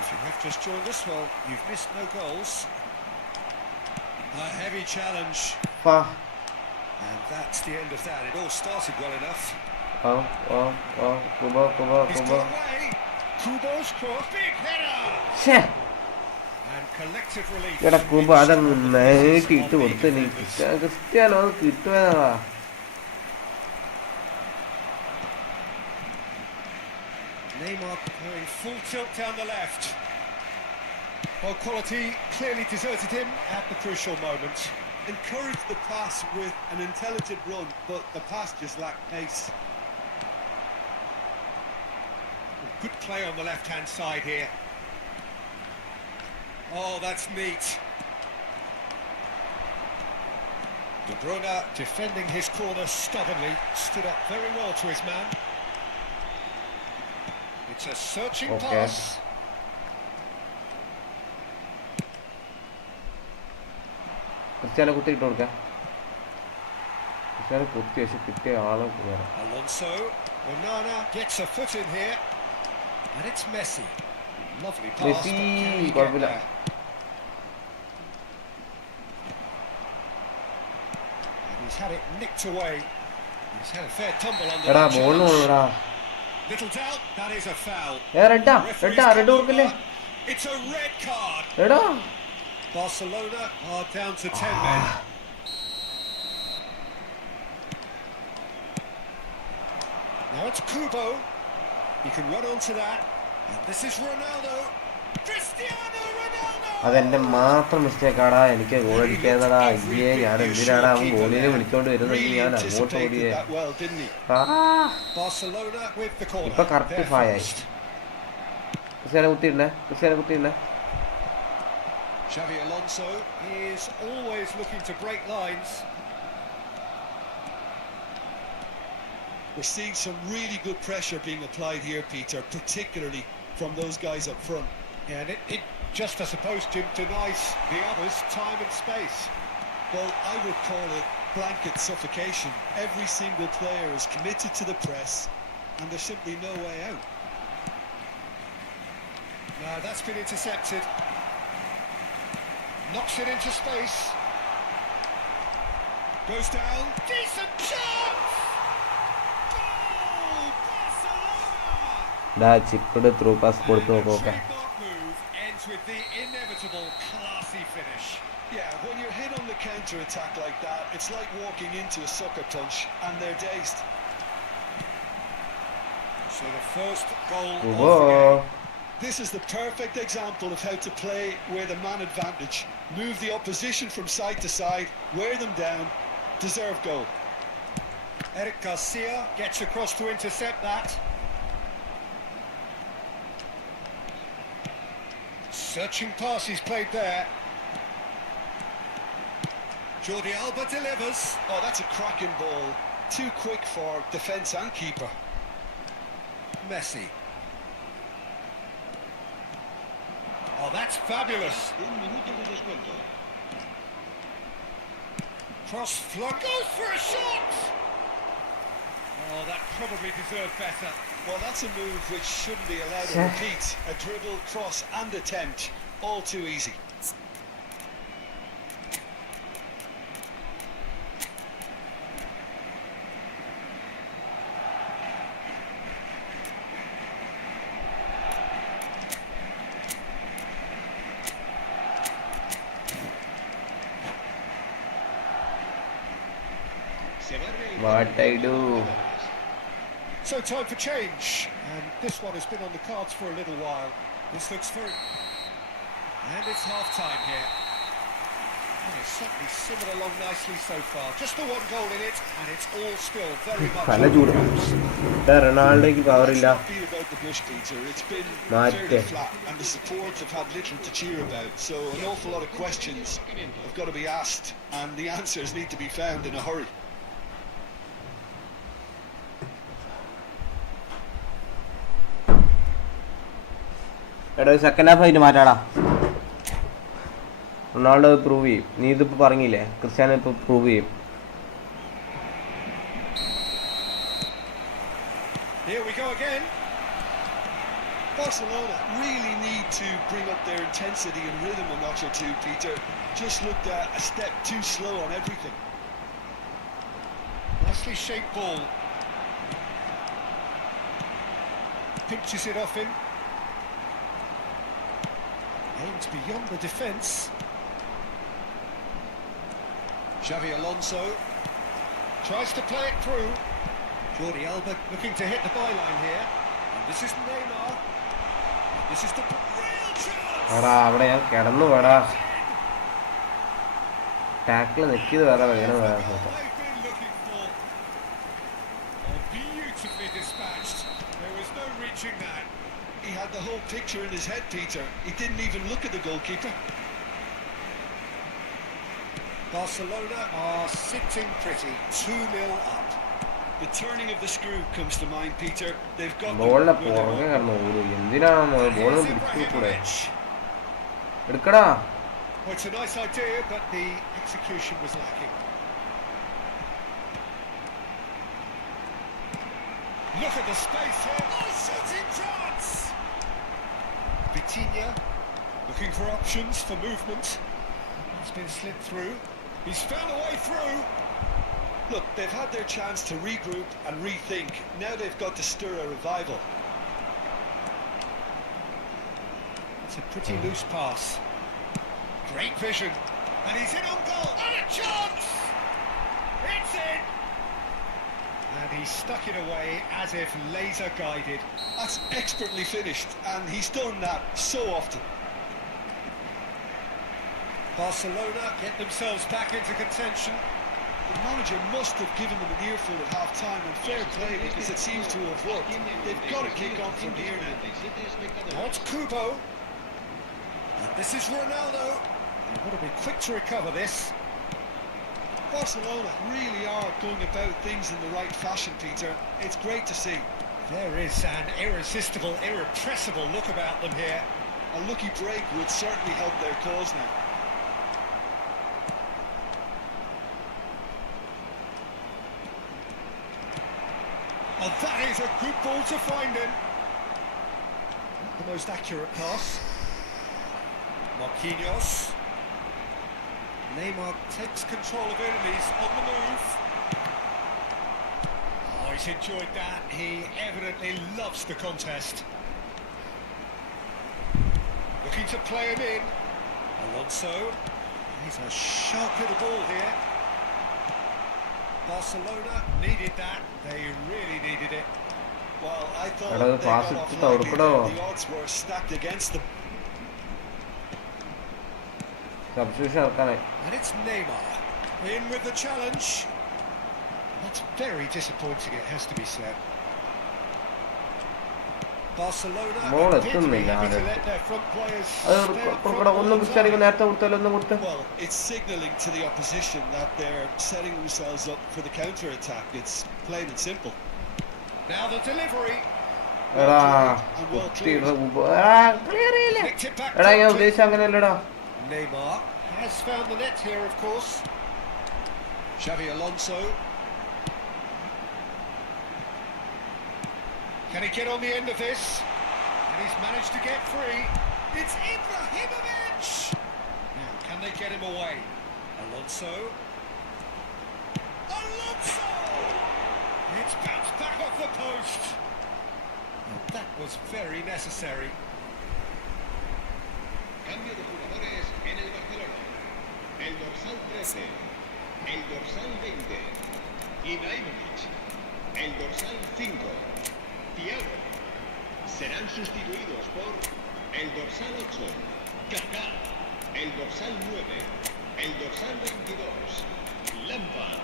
If you have just joined us, well, you've missed no goals. A heavy challenge. And that's the end of that. It all started well enough. Kubo. He's got away. Kubo's cross. Big header. And collective relief. എടാ Kubo അതങ്ങ് നേരിട്ട് ഇട്ട് കൊടുത്ത് നീ Cristiano അത് കിട്ടുവാ. Neymar going full tilt down the left. Well, quality clearly deserted him at the crucial moment. Encouraged the pass with an intelligent run, but the pass just lacked pace. Good play on the left-hand side here. Oh, that's neat. De Bruyne defending his corner stubbornly, stood up very well to his man. It's a searching pass. Cristiano കുത്തി ഇട്ട് കൊടുക്കാം. Cristiano കുത്തി വെച്ച് കിട്ടിയ ആളെ വേറെ. Alonso, Onana gets a foot in here, and it's Messi. Lovely pass. Messi, but can he get കുഴപ്പമില്ല. there? And he's had it nicked away. He's had a fair tumble under എടാ that ബോളിന് challenge. പോകണടാ. Little doubt, that is a foul. Red Referee's red come കൊടുക്കല്ലേ? over. It's a red card. എടാ Barcelona are down to 10 men. Now it's Kubo. He can run onto that. And this is Ronaldo. Cristiano Ronaldo! അതെന്റെ മാത്രം മിസ്റ്റേക്കാടാ. എനിക്ക് goal അടിക്കാന്നടാ. അയ്യേ ഞാൻ എന്തിനാടാ അവൻ ഗോളിനെ വിളിച്ചോണ്ട് വരുന്നെങ്കിൽ ഞാൻ അങ്ങോട്ട് ഓടിയേ. Barcelona with the corner. ഇപ്പൊ കറക്റ്റ് ഫായായി. ക്രിസ്ത്യാനോ കുത്തിയിടണേ. Xavi Alonso is always looking to break lines. We're seeing some really good pressure being applied here, Peter, particularly from those guys up front. And it just, I suppose, Jim, denies the others time and space. Well, I would call it blanket suffocation. Every single player is committed to the press, and there's simply no way out. Now that's been intercepted. Knocks it into space. Goes down. Decent chance! Goal! Barcelona! ചിപ്പിട് through pass കൊടുത്തു And a നോക്കാം. trademark move ends with the inevitable classy finish. Yeah, when you're hit on the counter-attack like that, it's like walking into a sucker punch, and they're dazed. So the first goal of the Kubo game. This is the perfect example of how to play with a man advantage. Move the opposition from side to side, wear them down, deserve goal. Eric Garcia gets across to intercept that. Searching pass he's played there. Jordi Alba delivers. Oh, that's a cracking ball. Too quick for defence and keeper. Messi. Oh, that's fabulous. Un minuto de descuento. Cross flung. Goes for a shot. Oh, that probably deserved better. Well, that's a move which shouldn't be allowed to repeat. A dribble, cross and attempt. All too easy. What I do? So time for change, and this one has been on the cards for a little while. This looks very... And it's half-time here. Well, it's certainly simmered along nicely so far. Just the one goal in it, and it's all still very much നല്ല on ചൂട് the ropes. റൊണാൾഡോയ്ക്ക് power Let's ഇല്ല not beat about the bush, Peter. It's been Mate. fairly flat, and the support have had little to cheer about. So an awful lot of questions have got to be asked, and the answers need to be found in a hurry. എടാ second half ആയിട്ട് മാറ്റാടാ Ronaldo prove ചെയ്യും നീ ഇതിപ്പോൾ പറഞ്ഞില്ലേ Cristiano ഇപ്പോൾ prove ചെയ്യും Here we go again. Barcelona really need to bring up their intensity and rhythm a notch or two, Peter. Just looked a step too slow on everything. Nicely shaped ball. Pinches it off him. Aims beyond the defence. Xavi Alonso tries to play it through. Jordi Alba looking to hit the byline here. And this is Neymar. This is the real chance. എടാ അവിടെ ഞാൻ കിടന്നു വേടാ ടാക്കിൽ നിൽക്കിയത് വേറെ വേണം വേറെ They've been looking for. Oh, beautifully dispatched. There was no reaching that. He had the whole picture in his head, Peter. He didn't even look at the goalkeeper. Barcelona are sitting pretty, 2-0 up. The turning of the screw comes to mind, Peter. They've got ബോളിന്റെ the- പുറകെ കിടന്നു ഓടും എന്തിനാണ് ബോളിന് പിടിച്ചു കൂടെ Ibrahimovic. എടുക്കടാ Well, it's a nice idea, but the execution was lacking. Look at the space here. Oh, shooting chance! Vitinha looking for options for movement. It's been slipped through. He's found a way through. Look, they've had their chance to regroup and rethink. Now they've got to stir a revival. It's a pretty loose pass. Great vision. And he's in on goal. And a chance! It's in! And he stuck it away as if laser guided. That's expertly finished, and he's done that so often. Barcelona get themselves back into contention. The manager must have given them an earful at half-time, and fair play because it seems to have worked. They've got to kick on from here now. Now it's Kubo. And this is Ronaldo. They've got to be quick to recover this. Barcelona really are going about things in the right fashion, Peter. It's great to see. There is an irresistible, irrepressible look about them here. A lucky break would certainly help their cause now. Oh, that is a good ball to find him. Not the most accurate pass. Marquinhos. Neymar takes control of enemies on the move. Oh, he's enjoyed that. He evidently loves the contest. Looking to play him in. Alonso. He's a sharp little ball here. Barcelona needed that. They really needed it. Well, I thought Hello, they pass got it off to lightly Taurukado. there. The odds were stacked against them. Substitution ഇറക്കാനായി And it's Neymar in with the challenge. That's very disappointing, it has to be said. Barcelona Ball appear to be എത്തുന്നില്ല happy to ആരും. let their front players അത് stay up കൊടുക്കടാ front ഒന്നും all the ക്രിസ്ത്യാനിക്ക് time. നേരത്തെ കൊടുത്താലോ ഒന്നും കൊടുത്ത് Well, it's signalling to the opposition that they're setting themselves up for the counter-attack. It's plain and simple. Now the delivery. എടാ And well കുത്തിയുടെ cleared. Clear ചെയ്യില്ല Nicked it back എടാ ഞാൻ promptly. ഉദ്ദേശിച്ച അങ്ങനെയല്ലടാ Neymar has found the net here, of course. Xavi Alonso. Can he get on the end of this? And he's managed to get free. It's Ibrahimovic! Now, can they get him away? Alonso. Alonso! It's bounced back off the post. And that was very necessary. Cambio de jugadores en el Barcelona. El dorsal 13, el dorsal 20, Ibrahimovic, el dorsal 5, Thiago. Serán sustituidos por el dorsal 8, Kaká, el dorsal 9, El dorsal 22, Lampard.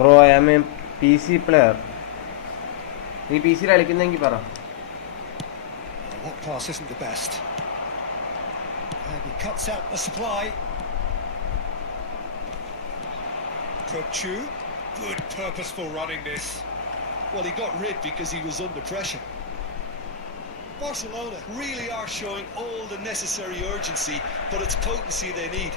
Bro, I am a PC player. നീ PC കളിക്കുന്നെങ്കിൽ പറ. That pass isn't the best. And he cuts out the supply. Kochu, good purposeful running this. Well, he got rid because he was under pressure. Barcelona really are showing all the necessary urgency, but it's potency they need.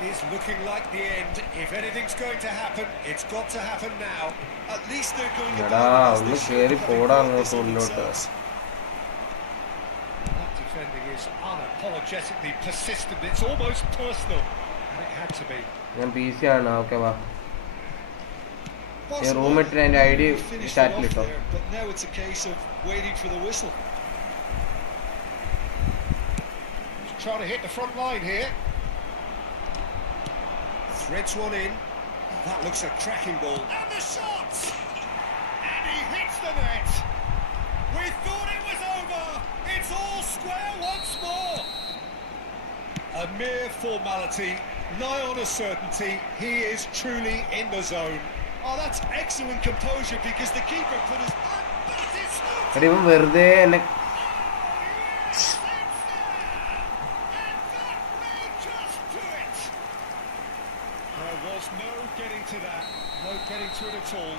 It is looking like the end. If anything's going to happen, it's got to happen now. At least they're going to എടാ ഒന്ന് കേറി പോടാ അങ്ങോട്ട് ഉള്ളിലോട്ട്. That defending is unapologetically persistent. It's almost personal. And it had to be. ഞാൻ PC ആണ്. Okay വാ. ഞാൻ റൂമിട്ട് എൻ്റെ ഐഡി ചാറ്റിൽ ഇട്ടോ. But now it's a case of waiting for the whistle. He's trying to hit the front line here. Threads one in. That looks a cracking ball. And the shot! And he hits the net. We thought it was over. It's all square once more. A mere formality, nigh on a certainty. He is truly in the zone. Oh, that's excellent composure because the keeper put his... But it is so... എടാ ഇവൻ വെറുതെ എന്നെ There was no getting to that, no getting to it at all.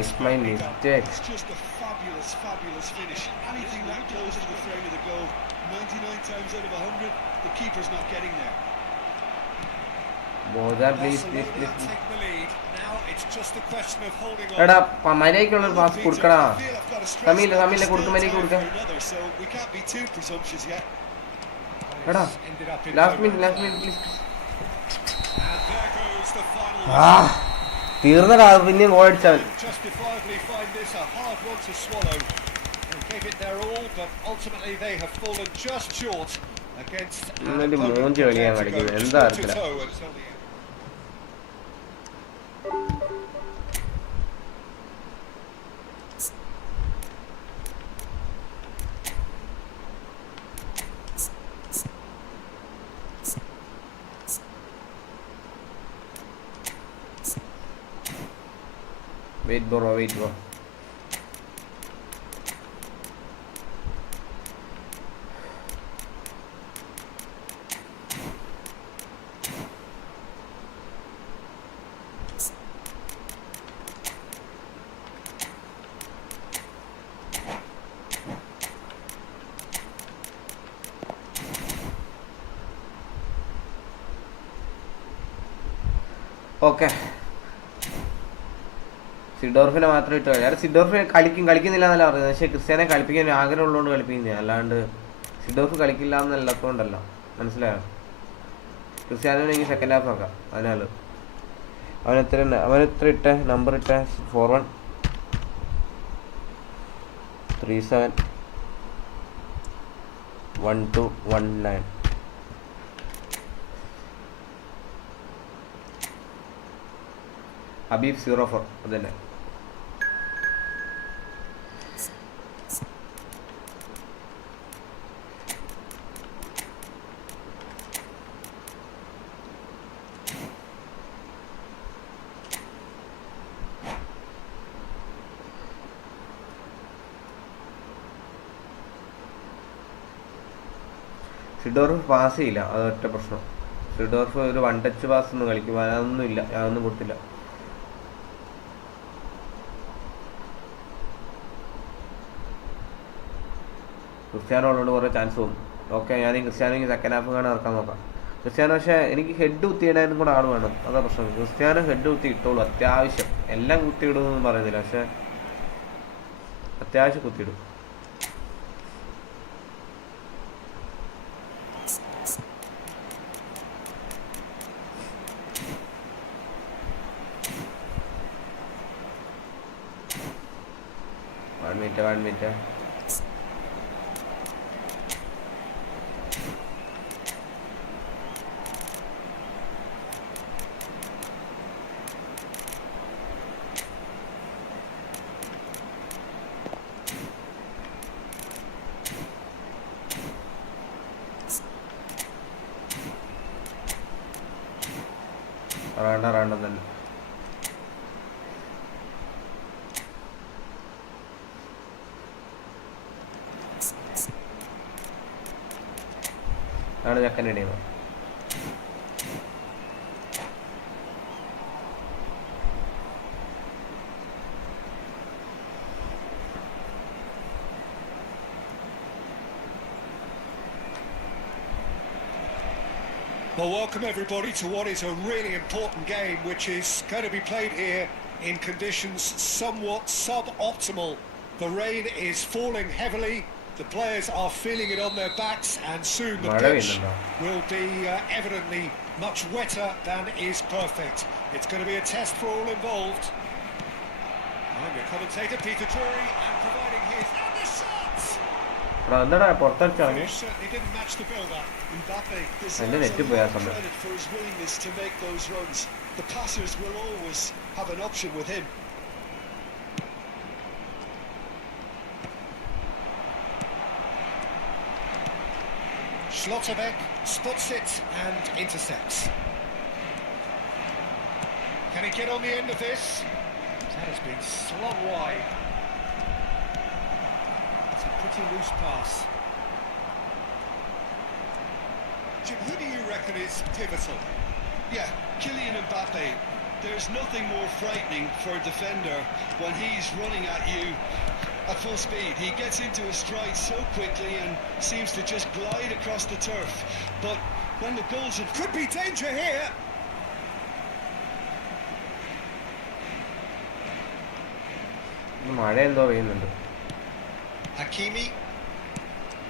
it's my mistake. It's just a fabulous, fabulous finish. Anything that close to the frame of the goal, 99 times out of 100, the keeper's not getting there. ബോധാ please please Barcelona please. take the lead. Now it's just a question of holding on. എടാ മര്യാദയ്ക്കുള്ള pass കൊടുക്കടാ. I feel I've got to stress Tamil that തമിഴിലെ there's കൊടുക്കും still എനിക്ക് time കൊടുക്കാം. for another, so we can't be too presumptuous yet. എടാ Ended up in last over. Minute please. And there goes the final. ആ തീർന്നടാ പിന്നെയും goal അടിച്ചവൻ. Justifiably find this a hard one to swallow. They gave it their all, but ultimately they have fallen just short against an ഇന്നൊരു opponent മൂഞ്ചി കളിയാൻ prepared to go കളിക്കുന്നത് എന്താ അറിയില്ല. toe-to-toe until the end. Wait bro, wait bro. Okay. സിഡോർഫിനെ മാത്രം ഇട്ട് കളി. സിഡോർഫ് കളിക്കുന്നില്ല എന്നല്ല പറയുന്നത്, പക്ഷേ ക്രിസ്ത്യാനെ കളിപ്പിക്കാൻ ആഗ്രഹമുള്ളതുകൊണ്ട് കളിപ്പിക്കുന്നേ, അല്ലാണ്ട് സിഡോർഫ് കളിക്കില്ല എന്നല്ലാത്തതുകൊണ്ടല്ല. മനസ്സിലായോ? ക്രിസ്ത്യാനോനെങ്കിൽ സെക്കൻഡ് ഹാഫ് ആക്കാം. അതിനാൽ അവനെത്ര ഇട്ടേ നമ്പർ ഇട്ടേ 41 37 1219. ഹബീബ് 04 അതന്നെ. സിഡോർഫ് പാസ് ചെയ്യില്ല, അതൊറ്റ പ്രശ്നം. സിഡോർഫ് ഒരു 1 ടച്ച് പാസ് ഒന്നും കളിക്കും, അതൊന്നും ഇല്ല, ഞാനൊന്നും കൊടുത്തില്ല. ക്രിസ്ത്യാനോ ഉള്ളതുകൊണ്ട് കുറേ ചാൻസ് പോകും. ഓക്കെ, ഞാൻ ക്രിസ്ത്യാനോയ്ക്ക് സെക്കൻഡ് ഹാഫ് കാണാൻ ഇറക്കാൻ നോക്കാം. ക്രിസ്ത്യാനോ പക്ഷേ എനിക്ക് ഹെഡ് കുത്തിയിടാനും കൂടെ ആൾ വേണം, അതാ പ്രശ്നം. ക്രിസ്ത്യാനോ ഹെഡ് കുത്തി ഇട്ടോളൂ അത്യാവശ്യം, എല്ലാം കുത്തിയിടുമെന്നൊന്നും പറയുന്നില്ല, പക്ഷേ അത്യാവശ്യം കുത്തിയിടും. വൺ മിനിറ്റ് റണ്ടം തന്നെ. ആണ് ചെക്കൻ്റെ team. Well, welcome everybody to what is a really important game, which is going to be played here in conditions somewhat suboptimal. The rain is falling heavily, the players are feeling it on their backs, and soon the pitch will be evidently much wetter than is perfect. It's going to be a test for all involved. I'm your commentator, Peter Drury, and providing his... And the shots! എന്താടാ പുറത്തടിച്ചാണ്. Certainly didn't match the build-up. Mbappe അതിന്റെ net deserves പോയാ a lot of സമയം. credit for his willingness to make those runs. The passers will always have an option with him. Schlotterbeck spots it and intercepts. Can he get on the end of this? That has been slung wide. It's a pretty loose pass. Jim, who do you reckon is pivotal? Yeah, Kylian Mbappe. There's nothing more frightening for a defender when he's running at you at full speed. He gets into a stride so quickly and seems to just glide across the turf. But when the goals have... Could be danger here. മഴ എന്തോ പെയ്യുന്നുണ്ട്. Hakimi.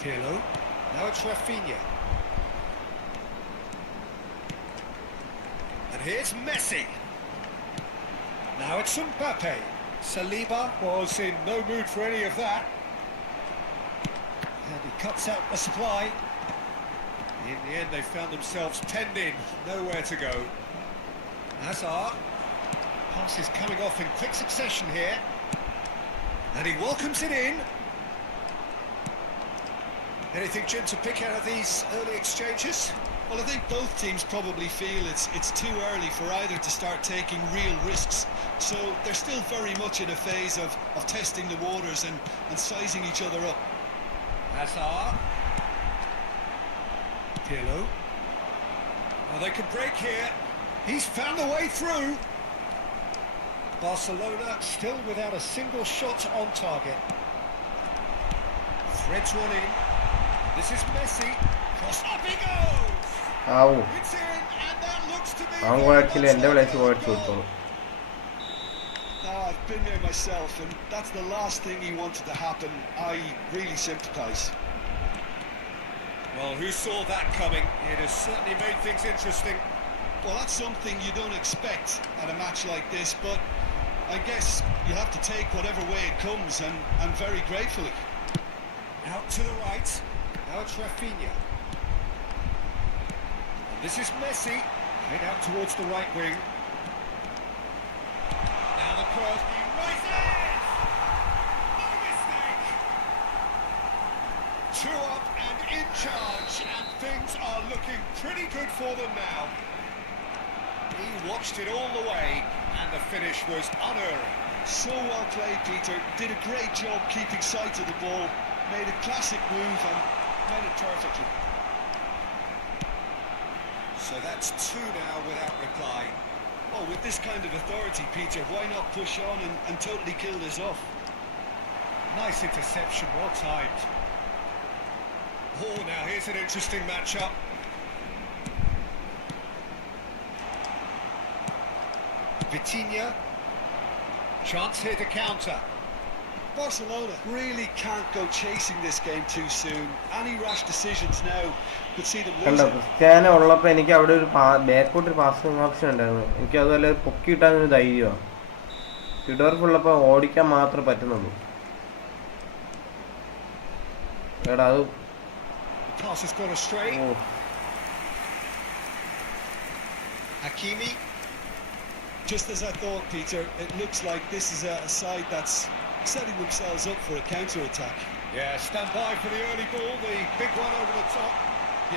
Pirlo. Now it's Rafinha. And here's Messi. Now it's Mbappe. Saliba was in no mood for any of that. And he cuts out the supply. In the end, they found themselves penned in, nowhere to go. Hazard. Pass is coming off in quick succession here. And he welcomes it in. Anything, Jim, to pick out of these early exchanges? Well, I think both teams probably feel it's too early for either to start taking real risks. So they're still very much in a phase of testing the waters and sizing each other up. Hazard. Pirlo. Well, they could break here. He's found a way through. Barcelona still without a single shot on target. Threads one in. This is Messi. Cross up he goes. ആവൂ, It's in, and that looks to be അവൻ very കുഴക്കില്ല, much എൻ്റെ like വിളിച്ച് an own കുഴച്ചു goal. കൊടുത്തോളൂ. I've been there myself, and that's the last thing he wanted to happen. I really sympathise. Well, who saw that coming? It has certainly made things interesting. Well, that's something you don't expect at a match like this, but I guess you have to take whatever way it comes, and very gratefully. Out to the right. Now it's Rafinha. And this is Messi. Head out towards the right wing. Now the cross. He rises! No mistake! 2 up and in charge, and things are looking pretty good for them now. He watched it all the way, and the finish was unerring. So well played, Peter. Did a great job keeping sight of the ball. Made a classic move and made it perfectly. So that's 2 now without reply. Well, with this kind of authority, Peter, why not push on and totally kill this off? Nice interception, well timed. Oh, now here's an interesting matchup. Vitinha. Chance here to counter. Barcelona really can't go chasing this game too soon. Any rash decisions now could see them കണ്ടോ losing. Cristiano ഉള്ളപ്പോൾ എനിക്ക് അവിടെ ഒരു ബാക്കോട്ട് ഒരു passing option ഉണ്ടായിരുന്നു. എനിക്ക് അതുപോലെ പൊക്കിയിട്ടാനൊരു ധൈര്യമാണ്. സിഡോർഫ് ഉള്ളപ്പോൾ ഓടിക്കാൻ മാത്രമേ പറ്റുന്നുള്ളൂ. എടാ അത് Pass has gone astray. Hakimi. Just as I thought, Peter, it looks like this is a side that's setting themselves up for a counter-attack. Yeah, stand by for the early ball, the big one over the top.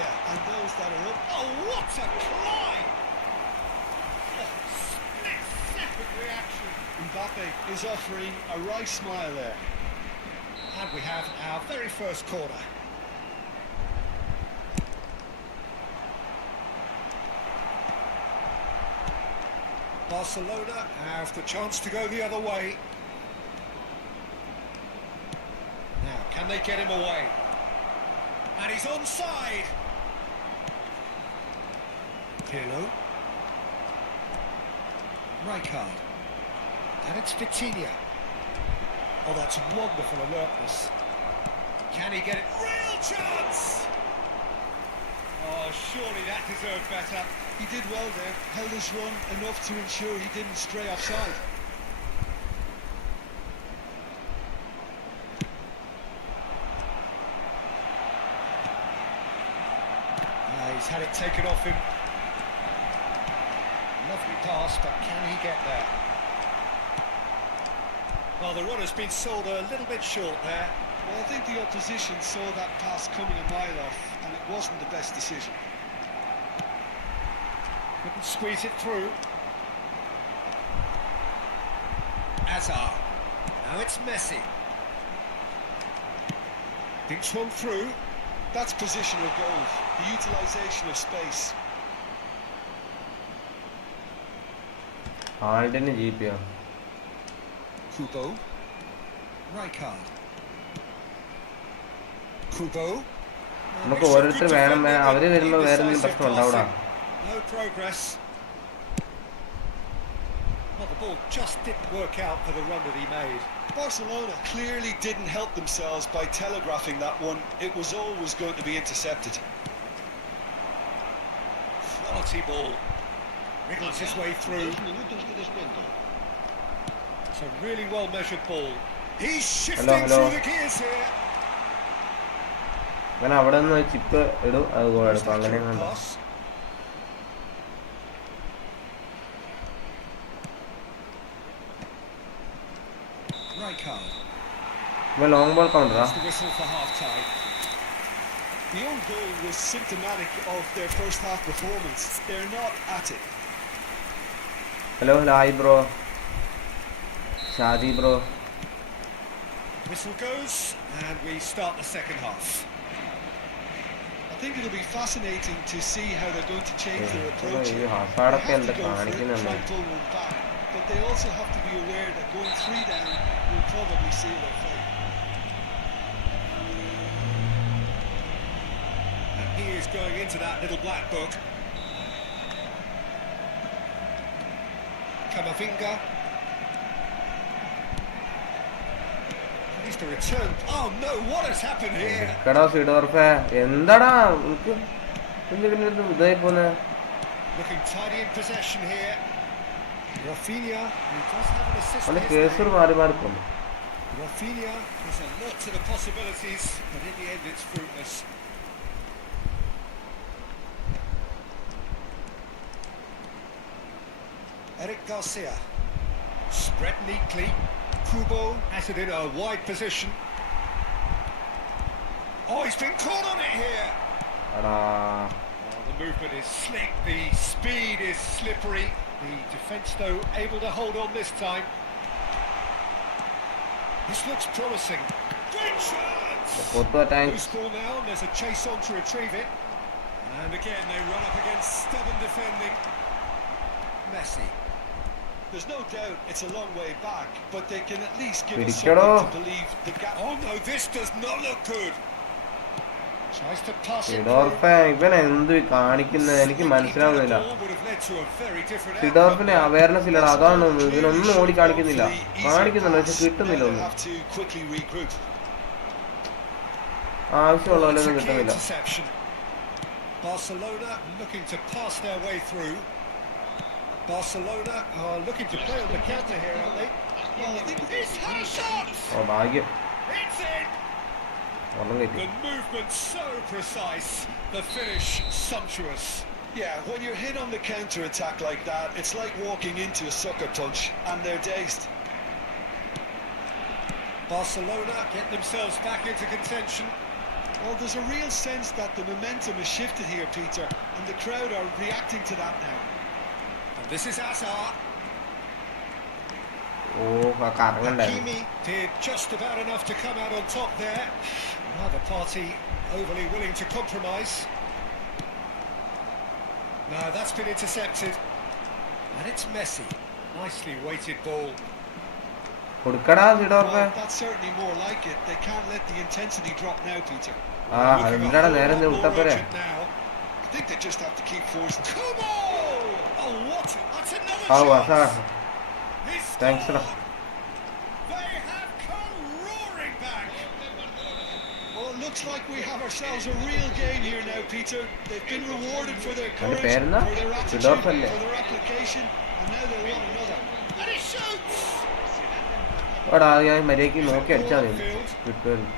Yeah, and those that are up. Oh, what a climb! Oh, split-second reaction. Mbappe is offering a wry smile there. And we have our very first corner. Barcelona have the chance to go the other way. Now, can they get him away? And he's onside. Pirlo. Rijkaard. And it's Vitinha. Oh, that's wonderful alertness. Can he get it? Real chance! Oh, surely that deserved better. He did well there, held his run enough to ensure he didn't stray offside. He's had it taken off him. Lovely pass, but can he get there? Well, the runner's been sold a little bit short there. Well, I think the opposition saw that pass coming a mile off, and it wasn't the best decision. Couldn't squeeze it through. Hazard. Now it's Messi. Thinks one through. That's positional goal, the utilisation of space. ആൾഡിന് GPO. Kubo. Rijkaard. Kubo. നമുക്ക് ഓരോരുത്തർ വേണം, അവര് വരുമ്പോൾ വേറെ എന്തെങ്കിലും പ്രശ്നം ഉണ്ടാവൂടാ. No progress. Well, the ball just didn't work out for the run that he made. Barcelona clearly didn't help themselves by telegraphing that one. It was always going to be intercepted. Quality ball. Wriggles his way through. 2 minutos de descuento. It's a really well measured ball. He's shifting Hello. through the gears here. അങ്ങനെ അവിടെ നിന്ന് chip ഇടും, അത് goal Most എടുക്കും. അങ്ങനെ accurate കണ്ടോ. pass. Rijkaard. ഇപ്പൊ long ball കൗണ്ടറാ. That's the whistle for half time. The own goal was symptomatic of their first half performance. They're not at it. Hello hi bro, Shadi bro. Whistle goes, and we start the second half. I think it'll be fascinating to see how they're going to change their approach ഈ here. They ഹസാഡൊക്കെ have എന്താ to go for it, കാണിക്കുന്നുണ്ട്. try and pull one back, but they also have to be aware that going 3 down will probably seal their fate. And he is going into that little black book. Camavinga. Needs to return. Oh no, what has happened here? എടാ സിഡോർഫേ, എന്താടാ എനിക്ക് എന്തെങ്കിലും ഇതായി പോന്നെ. Looking tidy in possession here. Rafinha, who does have an assist. അവന്റെ here. കേസർ മാറി മാറി പോന്നു. Rafinha is alert to the possibilities, but in the end it's fruitless. Eric Garcia. Spread neatly. Kubo has it in a wide position. Oh, he's been caught on it here. എടാ Well, the movement is slick, the speed is slippery. The defence, though, able to hold on this time. This looks promising. Great chance! പൊത്തു ടാങ്ക്. Loose ball now, and there's a chase on to retrieve it. And again, they run up against stubborn defending. Messi. There's no doubt it's a long way back, but they can at least give us Pidichado. something to believe the gap. Oh no, this does not look good. Tries to pass it സിഡോർഫ് ഇവൻ എന്ത് കാണിക്കുന്നത് എനിക്ക് മനസ്സിലാവുന്നില്ല. സിഡോർഫിന് awareness ഇല്ലടാ, അതാണ് ഇവനൊന്നും ഓടി കാണിക്കുന്നില്ല. കാണിക്കുന്നുണ്ട് പക്ഷെ കിട്ടുന്നില്ല ഒന്നും. ആവശ്യമുള്ള പോലെ ഒന്നും കിട്ടുന്നില്ല. Barcelona looking to pass their way through. Barcelona are looking to play on the counter here, aren't they? Well, I think it's had a shot. ഓ ഭാഗ്യം. It's in. The movement so precise, the finish sumptuous. Yeah, when you're hit on the counter attack like that, it's like walking into a sucker punch and they're dazed. Barcelona get themselves back into contention. Well, there's a real sense that the momentum has shifted here, Peter, and the crowd are reacting to that now. And this is Hazard. Oh കറങ്ങണ്ടായിരുന്നു. Hakimi did just about enough to come out on top there. Neither party overly willing to compromise. Now that's been intercepted. And it's Messi. Nicely weighted ball. കൊടുക്കടാ സിഡോർഫ്. Well, that's certainly more like it. They can't let the intensity drop now, Peter. എന്തിനാടാ നേരെ വിട്ടപ്പോരെ. I think they just have to keep forcing. Come on! Oh, what? That's another Hazard. chance. Thanks a lot. They have come roaring back. Well, it looks like we have ourselves a real game here now, Peter. They've been rewarded for their courage, for their attitude, for their application, and now they want another. And he shoots. എടാ ഞാൻ മര്യാദയ്ക്ക് നോക്കി അടിച്ചാൽ മതി കിട്ടുമായിരുന്നു.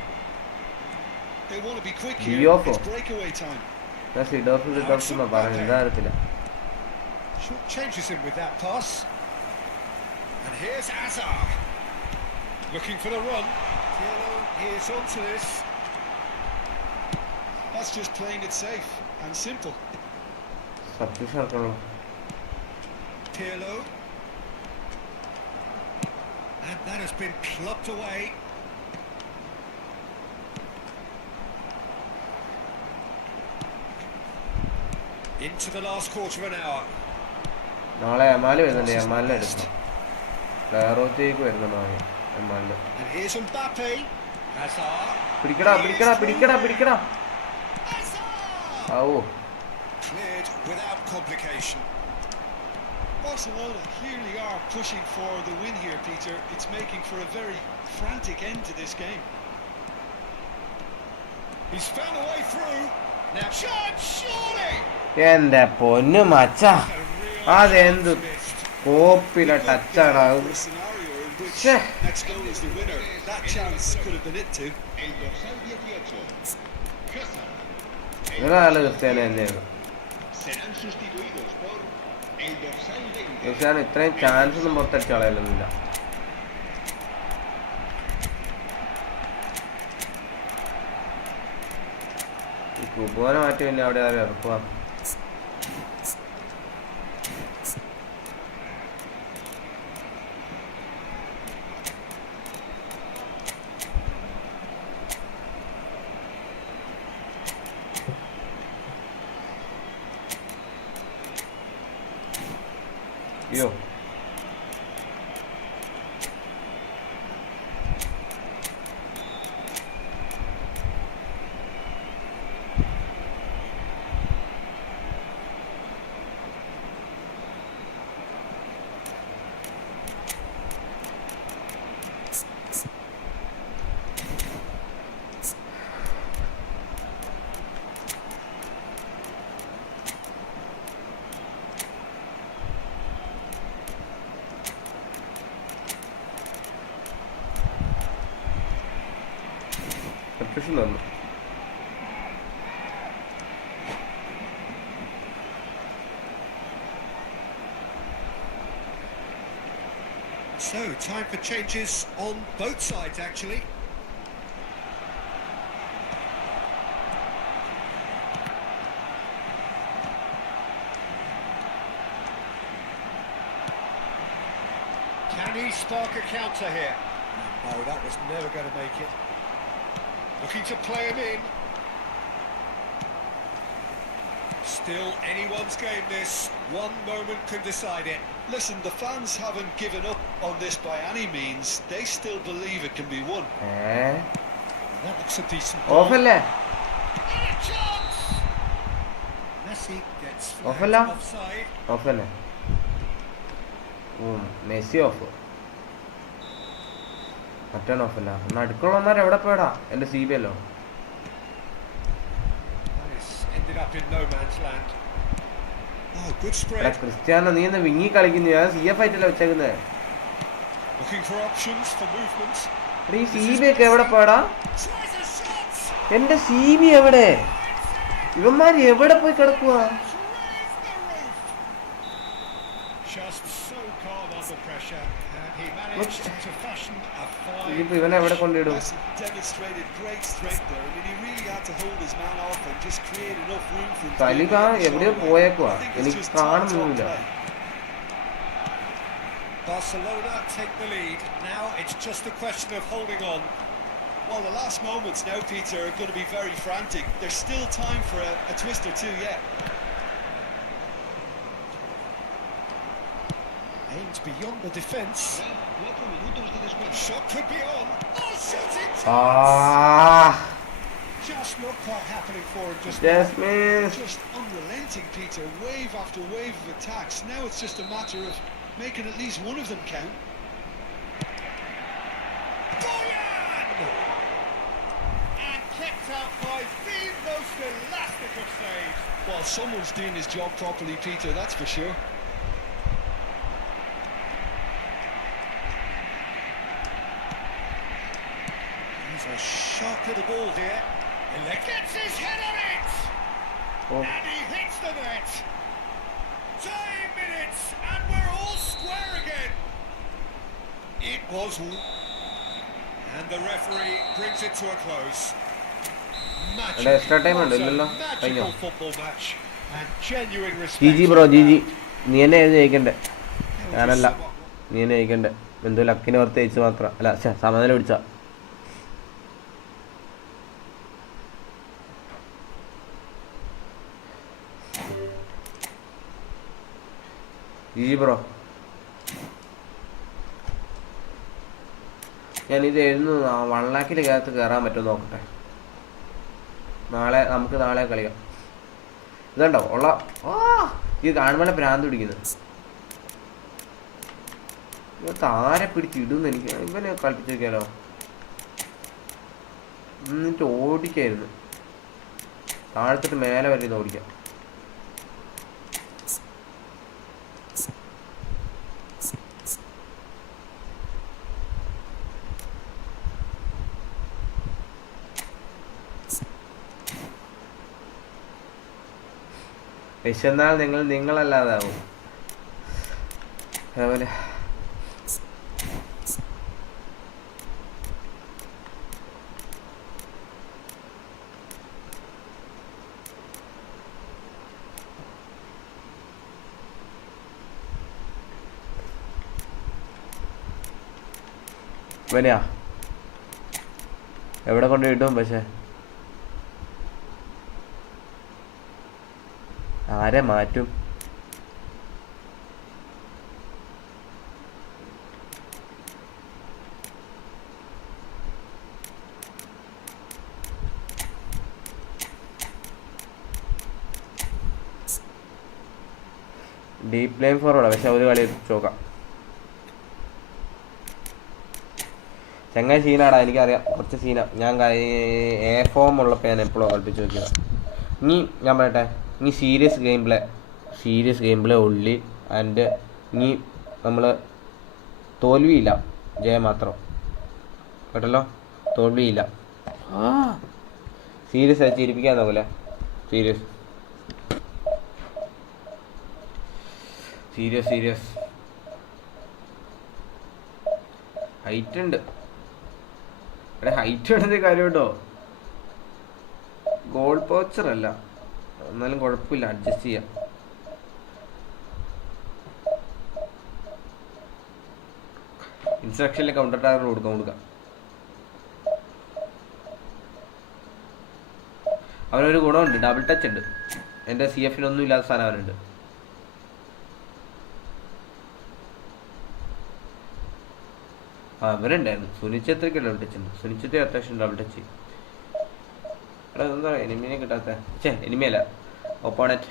They want to be quick here. It's breakaway time. ഞാൻ സിഡോർഫ് എന്നാ പറഞ്ഞു, എന്താ അറിയത്തില്ല. Changes him with that pass. And here's Hazard. Looking for the run. Pirlo is onto this. That's just playing it safe and simple. Substitution ഇറക്കണം. Pirlo. And that has been clubbed away. Into the last quarter of an hour. നാളെ എമാല് വരുന്നുണ്ട്, എമാലിനെ എടുക്കണം. പ്ലെയറോത്തേക്ക് വരുന്നുണ്ട് എമാലിന്. And here's Mbappe. Hazard. പിടിക്കടാ പിടിക്കടാ പിടിക്കടാ പിടിക്കടാ. Oh Cleared without complication. Barcelona clearly are pushing for the win here, Peter. It's making for a very frantic end to this game. He's found a way through. Now shot, surely. എന്റെ പൊന്നു മച്ച, അതെന്ത് കോപ്പിലെ ടച്ചാടാ. Next goal is the winner. That chance could have been it too. El dorsal 18. Hazard. ഒരാള് Cristiano തന്നെയാണ്. Serán sustituidos por el dorsal 20. Cristiano ഇത്രയും chance ഒന്നും പുറത്തടിച്ച കളയലൊന്നുമില്ല. ഈ കുബോനെ മാറ്റി പിന്നെ അവിടെ ആരും ഇറക്കുക. അയ്യോ കൺഫ്യൂഷൻ വന്നു. So, time for changes on both sides, actually. Can he spark a counter here? No, that was never going to make it. Looking to play him in. Still anyone's game this. One moment can decide it. Listen, the fans haven't given up on this by any means. They still believe it can be won. That looks a decent ball. ഓഫല്ലേ? And a chance! Messi gets flagged Offala? offside. ഓഫല്ലേ? Messi off. മറ്റേ ഓഫല്ല. ഒന്ന് അടുക്കളമാർ എവിടെ പോയടാ? എൻ്റെ CB അല്ലോ. This ended up in no man's land. Oh, good എടാ spread. ക്രിസ്ത്യാനോ നീ ഒന്ന് വിങ്ങി കളിക്കുന്നു. ഞാൻ CF ആയിട്ടല്ല വെച്ചേക്കുന്നത്. Looking for options for movement. എടാ ഈ CB ഒക്കെ എവിടെ പോയടാ? Tries a shot. എൻ്റെ CB എവിടെ? ഇവന്മാർ എവിടെ പോയി കിടക്കുക? Raised the roof. Just so calm under pressure, and he managed to fashion a fine. ഇതിപ്പോ ഇവനെ എവിടെ കൊണ്ടിടും? Messi demonstrated great strength there. I mean, he really had to hold his man off and just create enough room for him. Kalika എവിടെയോ പോയേക്കുവാ. എനിക്ക് കാണുന്നില്ല. Barcelona take the lead. Now it's just a question of holding on. Well, the last moments now, Peter, are going to be very frantic. There's still time for a twist or two yet. Aimed beyond the defence. 4 minutos de descuento. Shot could be on. Oh, shooting! Just not quite happening for him just now. Just unrelenting, Peter. Wave after wave of attacks. Now it's just a matter of making at least one of them count. And kept out by the most elastic of saves. Well, someone's doing his job properly, Peter, that's for sure. He's a sharp little ball here. Gets his head on it! And he hits the net. 10 minutes and we're all square again. It was... And the referee brings it to a close. extra time ഉണ്ട് ഇല്ലല്ലോ? കഴിഞ്ഞോ? Magical football match and genuine respect. GG bro GG. നീ എന്നെ ജയിക്കണ്ടേ? ഞാനല്ല. നീ എന്നെ ജയിക്കണ്ടേ? എന്തോ ലക്കിന് ഓർത്ത് ജയിച്ചു മാത്രം. അല്ല സമനില പിടിച്ച. GG bro. ഞാനിത് എഴുതുന്നു 1 lakhിനകത്ത് കയറാൻ പറ്റുമോ നോക്കട്ടെ. നമുക്ക് നാളെ കളിക്കാം. ഇതുണ്ടോ ഉള്ള ഇത് കാണുമ്പോൾ ഭ്രാന്ത് പിടിക്കുന്നു. താരെ പിടിച്ചിടുന്നു എനിക്ക്. ഇവനെ കളിപ്പിച്ച് നോക്കിയാലോ? എന്നിട്ട് ഓടിക്കായിരുന്നു. താഴത്തിട്ട് മേലെ വരെ ഇത് ഓടിക്കാം. വിശന്നാൽ നിങ്ങളല്ലാതാവും. അതുപോലെ ഇവനെയാ എവിടെ കൊണ്ട് കിട്ടും? പക്ഷെ ആരെ മാറ്റും? ഡീപ് ലൈൻ ഫോർവേഡാ. പക്ഷെ ഒരു കളി നോക്കാം. ചങ്ങായി സീനാടാ, എനിക്കറിയാം. കുറച്ച് സീന. ഞാൻ ഫോം ഉള്ളപ്പോൾ ഞാൻ എപ്പോഴും കളിപ്പിച്ച് നോക്കിയത്. ഇനി ഞാൻ പറയട്ടെ, ഇനി സീരിയസ് ഗെയിം പ്ലേ ഉള്ളി. ആൻഡ് ഇനി നമ്മൾ തോൽവിയില്ല, ജയം മാത്രം. കേട്ടല്ലോ? തോൽവിയില്ല. സീരിയസ് ആയി ചിരിപ്പിക്കാൻ നോക്കില്ലേ? സീരിയസ് ഹൈറ്റ് ഉണ്ട്. ഹൈറ്റ് ഉള്ളത് കാര്യം കേട്ടോ. ഗോൾ പോച്ചർ അല്ല, എന്നാലും കുഴപ്പമില്ല, അഡ്ജസ്റ്റ് ചെയ്യാം. ഇൻസ്ട്രക്ഷനിൽ കൗണ്ടർ ടാഗർ കൊടുക്കാം. അവനൊരു ഗുണമുണ്ട്, ഡബിൾ ടച്ച് ഉണ്ട്. എൻ്റെ CF-നൊന്നും ഇല്ലാത്ത സാധനം അവനുണ്ട്. അവരുണ്ടായിരുന്നു. സുനിച്ചത്രയ്ക്ക് ഡബിൾ ടച്ച് ഉണ്ട്. സുനിച്ചത്തെ അത്യാവശ്യം ഡബിൾ ടച്ച്. എടാ എന്താ എനിമിനെ കിട്ടാത്ത എനിമിയല്ല ഒപ്പോണറ്റ്.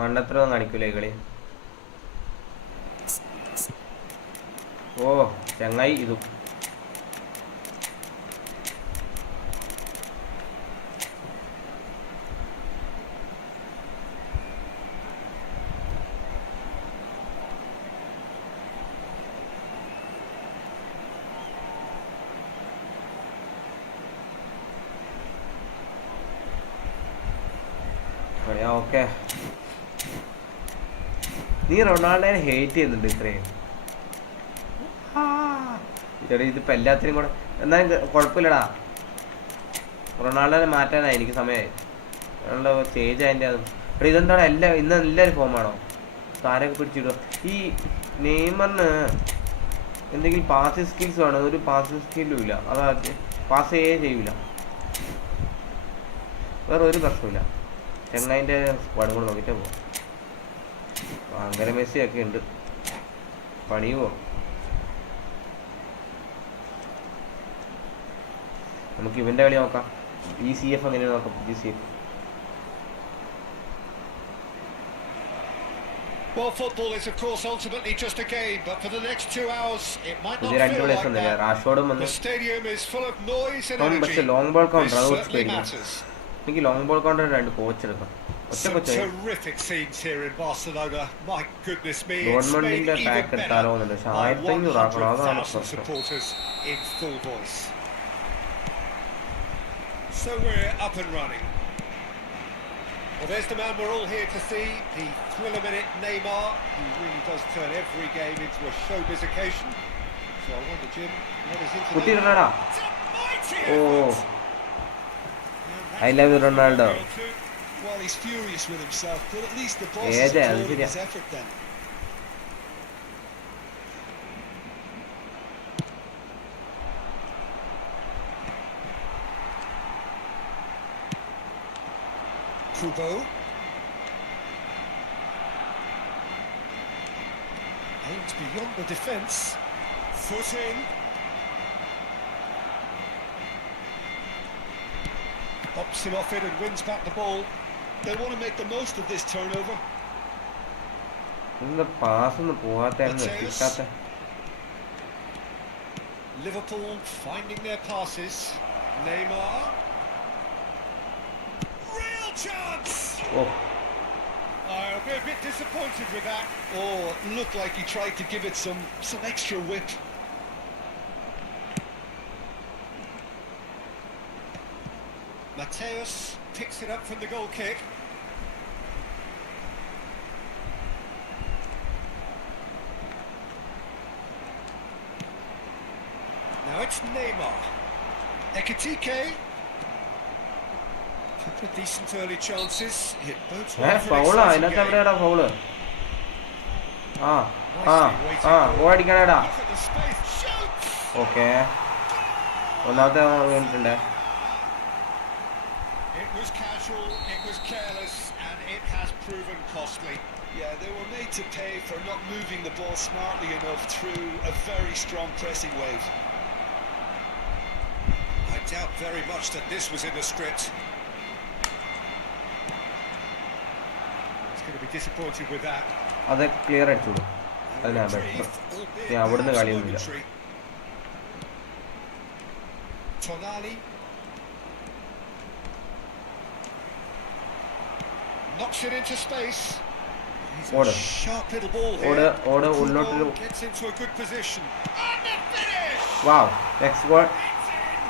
മണ്ടത്രൊന്നും കാണിക്കൂലേ കളി. ഓ ചങ്ങായി ഇതും ഓക്കെ. നീ റൊണാൾഡോനെ ഹേറ്റ് ചെയ്യുന്നുണ്ട് ഇത്രയും. ചേട്ടാ ഇതിപ്പോൾ എല്ലാത്തിനും കൂടെ എന്നാലും കുഴപ്പമില്ലടാ. റൊണാൾഡോനെ മാറ്റാനായി എനിക്ക് സമയമായി. റൊണാൾഡോ സ്റ്റേജ് അതിൻ്റെ അത് എടാ ഇതെന്താണ് ഇന്ന് എല്ലാവരും ഫോമാണോ താരൊക്കെ പിടിച്ചിടുക. ഈ നെയ്മറിന് എന്തെങ്കിലും പാസിങ് സ്കിൽസ് വേണം. ഒരു പാസിങ് സ്കില്ലും ഇല്ല. അതാ പാസ് ചെയ്യൂല. വേറെ ഒരു പ്രശ്നമില്ല. ചെങ്ങായിൻ്റെ സ്ക്വാഡും കൂടെ നോക്കിയിട്ടേ പോകും. അങ്ങനെ മെസ്സിയൊക്കെ ഉണ്ട് പണിയുമോ. നമുക്ക് ഇവൻ്റെ കളി നോക്കാം. GCF അങ്ങനെ നോക്കാം. GCF. Well, football is of course ultimately just a game, but for the next 2 hours it might not പുതിയ രണ്ട് feel പ്ലേസ് like ഒന്നുമില്ല. that. റാഷോഡും വന്ന് The stadium is full of noise and energy. പക്ഷെ long ball counter അത് This certainly പേടിക്കും. matters. എനിക്ക് long ball counter രണ്ട് coach എടുക്കാം. Some terrific scenes here in Barcelona. My goodness me, it's made ഗവൺമെന്റിന്റെ even pack better എടുത്താലോ എന്നുണ്ട്. പക്ഷെ by 1500 ആക്കണം. അതാണ് 100,000 പ്രശ്നം. supporters in full voice. So we're up and running. Well, there's the man we're all here to see, the thriller-minute Neymar, who really does turn every game into a showbiz occasion. So I wonder, Jim, what is into കുട്ടിയിടണടാ. It's a mighty oh effort. I love you Ronaldo. Well, he's furious with himself, but at least the boss Yeah, is yeah, applauding yeah. his effort then. Kubo. Aimed beyond the defence. Foot in. Pops him off it and wins back the ball. They want to make the most of this turnover. ഇന്ന് pass ഒന്നും പോവാത്ത കിട്ടാത്ത. Liverpool finding their passes. Neymar. Real chance! Oh I'll be a bit disappointed with that. Oh, looked like he tried to give it some extra whip. Mateus picks it up from the goal kick. Now it's Neymar. Ekitike. Couple of decent early chances. It bodes well for an ഫൗളാ. exciting അതിനകത്ത് game. എവിടെയാടാ foul? ആ ഓടിക്കണേടാ. Look at the space. Shoots! Okay ഒന്നാമത്തെ വീണിട്ടുണ്ട്. It was casual, it was careless, and it has proven costly. Yeah, they were made to pay for not moving the ball smartly enough through a very strong pressing wave. I doubt very much that this was in the script. He's going to be disappointed with that. അത് clear അടിച്ചോളൂ. അതിനാ better. ഞാൻ അവിടുന്ന് കളിയൊന്നുമില്ല. Tonali knocks it into space. He's a Order. sharp little ball here. ഓട് Kubo ഉള്ളോട്ട്. gets into a good position. And the finish! Wow next goal. It's in!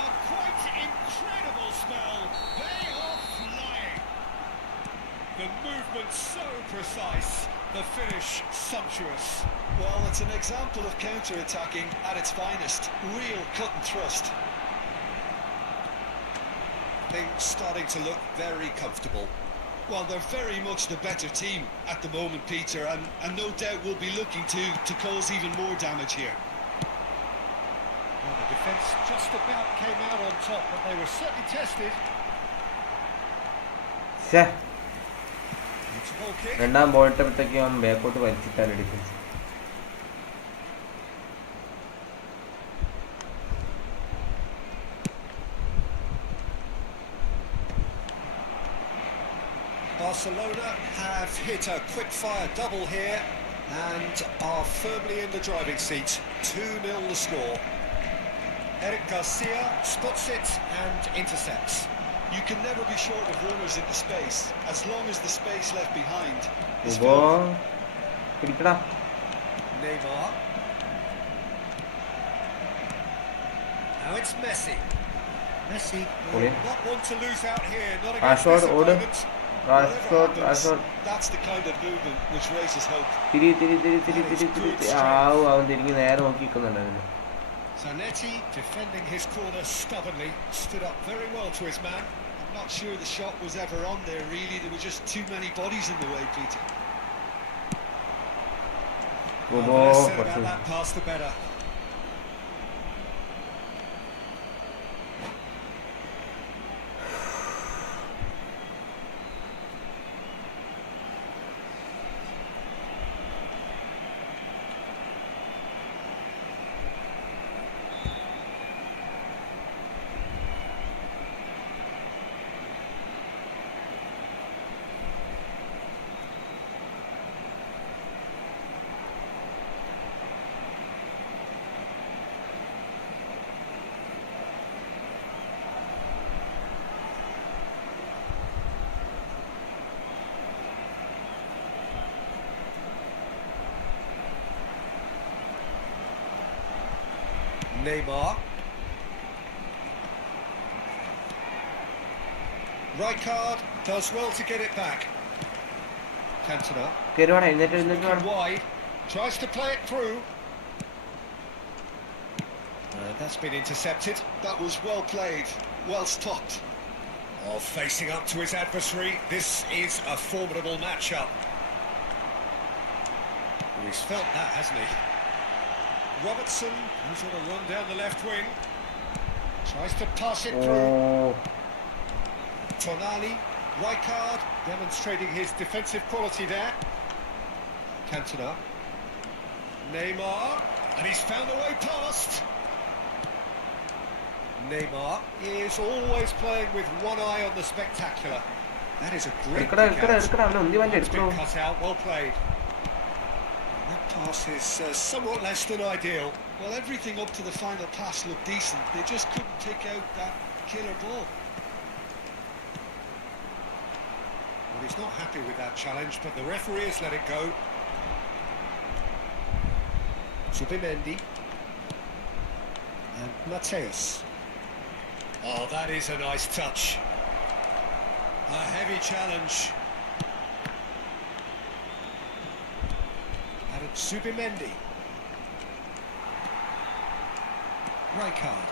A quite precise, the finish sumptuous. Well, it's an example of counter-attacking at its finest. Real cut and thrust. Things starting to look very comfortable. Well, they're very much the better team at the moment, Peter, and no doubt will be looking to cause even more damage here. Well, the defence just about came out on top, but they were certainly tested. ശ്ശേ, It's a goal kick. രണ്ടാം ball ഇട്ടപ്പോഴത്തേക്ക് അവൻ ബാക്കോട്ട് വലിച്ചിട്ടാണ് defence. Barcelona have hit a quick-fire double here and are firmly in the driving seat. 2-0 the score. Eric Garcia spots it and intercepts. You can never be short of runners into space, as long as the space left behind is ഉപോ filled. പിടിക്കടാ. Neymar. Now it's Messi. Messi will Okay. not want to lose out here. Not against Rashford, this order. opponent. Rashford That's the kind of movement which raises hope. തിരി അവൻ തിരിഞ്ഞ് നേരെ നോക്കി നിൽക്കുന്നുണ്ടായിരുന്നു. Zanetti defending his corner stubbornly, stood up very well to his man. I'm not sure the shot was ever on there, really. There were just too many bodies in the way, Peter. The less said about that pass, the better. Neymar. Rijkaard does well to get it back. Cantona. കയറുവാണ്, എഴുന്നേറ്റ് Looking വേണം. wide. Tries to play it through. That's been intercepted. That was well played, well stopped. Oh, facing up to his adversary. This is a formidable matchup. Well, he's felt that, hasn't he? Robertson goes on a run down the left wing. Tries to pass it through. Oh Tonali, Rijkaard demonstrating his defensive quality there. Cantona. Neymar. And he's found a way past. Neymar is always playing with one eye on the spectacular. That is a great എടുക്കടാ kick എടുക്കടാ out. എടുക്കടാ അവനെ ഉന്തി വണ്ടി It's been എടുക്കണോ. cut out, well played. That pass is somewhat less than ideal. Well, everything up to the final pass looked decent. They just couldn't take out that killer ball. Well, he's not happy with that challenge, but the referee has let it go. Zubimendi. And Mateus. Oh, that is a nice touch. A heavy challenge. And it's Zubimendi. Rijkaard.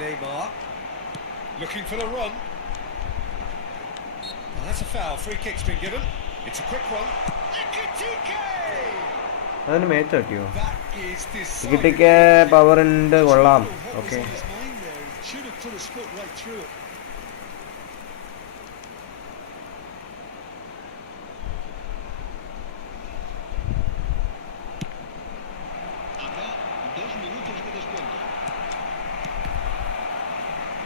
Neymar. Looking for the run. Well, that's a foul. Free kick's been given. It's a quick one. Ekitike! അതിന് മേത്ത് തട്ടിയോ. That is decidedly ടിക്കറ്റിക്ക് power ഉണ്ട്, കൊള്ളാം. What was okay on his mind there? He should have put his foot right through it. Habrá 2 minutos de descuento.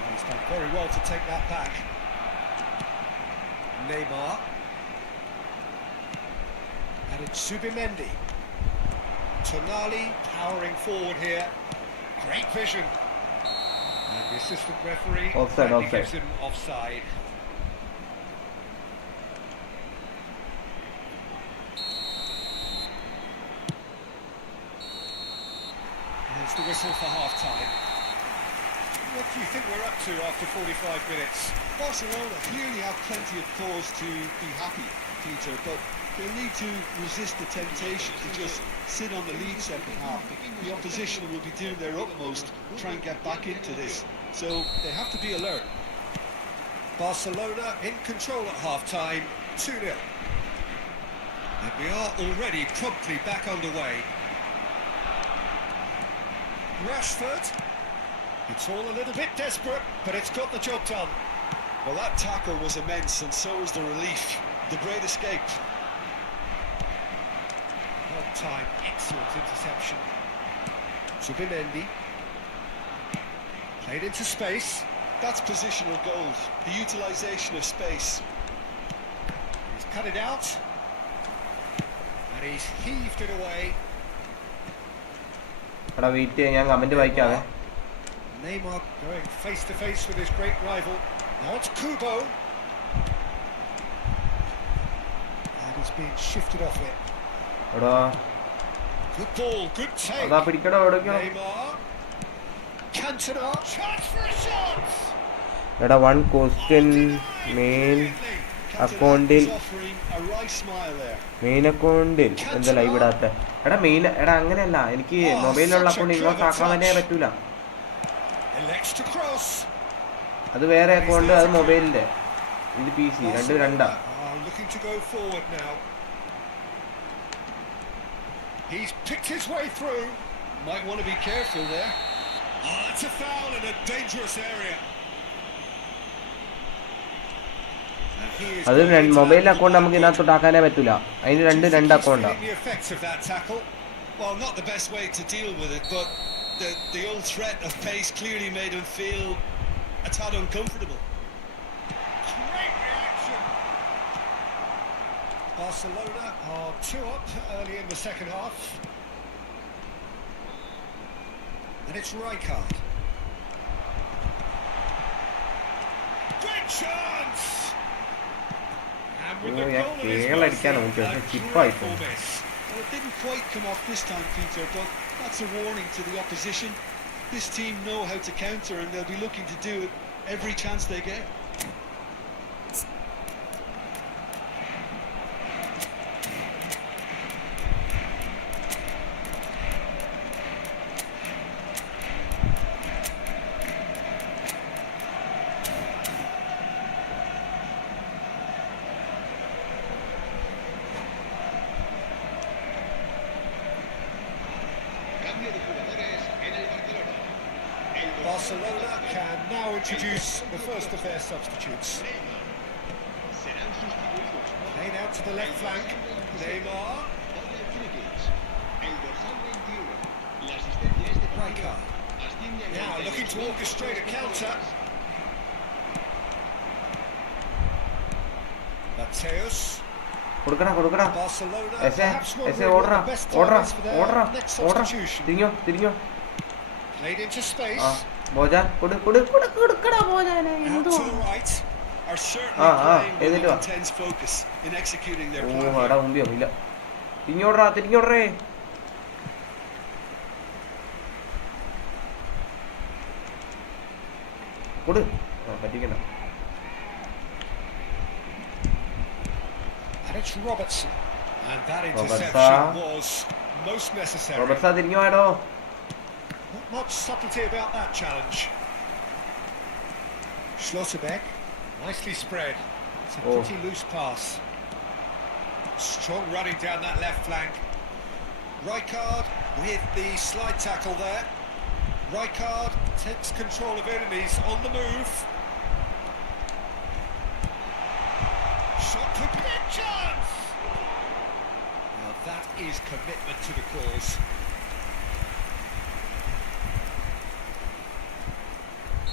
Well, he's done very well to take that back. Neymar. And it's Zubimendi. Tonali powering forward here. Great vision. And the assistant referee Offside, rightly offside. gives him offside. There's the whistle for half-time. What do you think we're up to after 45 minutes? Barcelona clearly have plenty of cause to be happy. Peter, but they'll need to resist the temptation to just sit on the lead second half. The opposition will be doing their utmost to try and get back into this, so they have to be alert. Barcelona in control at half-time, 2-0. And we are already promptly back underway. Rashford. It's all a little bit desperate, but it's got the job done. Well, that tackle was immense, and so was the relief. The great escape. Well timed, excellent interception. Zubimendi. Played into space. That's positional goals, the utilisation of space. He's cut it out. And he's heaved it away. എടാ wait ചെയ്യാം, ഞാൻ comment വായിക്കാവേ. Neymar going face to face with his great rival. Now it's Kubo. And he's being shifted off it. എടാ Good ball, good take. അതാ പിടിക്കടോ എവിടേക്കോ. Neymar. Cantona. Chance for a shot. എടാ one question main അക്കൗണ്ടിൽ എന്താ live ഇടാത്ത? എടാ main എടാ അങ്ങനെയല്ല, എനിക്ക് മൊബൈലിലുള്ള അക്കൗണ്ട് ഇങ്ങോട്ട് ആക്കാൻ തന്നെ പറ്റൂല. അത് വേറെ അക്കൗണ്ട്, അത് മൊബൈലിന്റെ, ഇത് PC, രണ്ടും രണ്ടാ. He's picked his way through. Might want to be careful there. Oh, that's a foul in a dangerous area. അത് മൊബൈൽ അക്കൗണ്ട് നമുക്ക് ഇതിനകത്തോട്ട് ആക്കാനേ പറ്റൂല, അതിന് രണ്ട് അക്കൗണ്ടാ. Well, not the best way to deal with it, but the old threat of pace clearly made him feel a tad uncomfortable. Great reaction. Barcelona are 2 up early in the second half. And it's Rijkaard. Great chance! And with the goal in his ചിപ്പായിപ്പോ. Well, it didn't quite come off this time, Peter, but that's a warning to the opposition. This team know how to counter, and they'll be looking to do it every chance they get. Barcelona can now introduce the first of their substitutes. Played out to the left flank. Neymar. Rijkaard. Now looking to orchestrate a counter. Mateus. കൊടുക്കടാ. Barcelona Eze perhaps wondering what the best time is for their next substitution. തിരിഞ്ഞോ. Played into space. ബോജാൻ കൊടുക്കടാ ബോജാനെ. Out to the right. Are certainly playing with intense focus in executing their plan. ഓ എടാ മുമ്പിയോ ഇല്ല. തിരിഞ്ഞോടറേ. പറ്റിക്കണ്ട. And it's Robertson. And that interception was most necessary. റോബർട്സാ തിരിഞ്ഞോടോ. Not much subtlety about that challenge. Schlotterbeck, nicely spread. It's a pretty loose pass. Strong running down that left flank. Rijkaard with the slide tackle there. Rijkaard takes control of it and he's on the move. Shot could be a chance! Now that is commitment to the cause.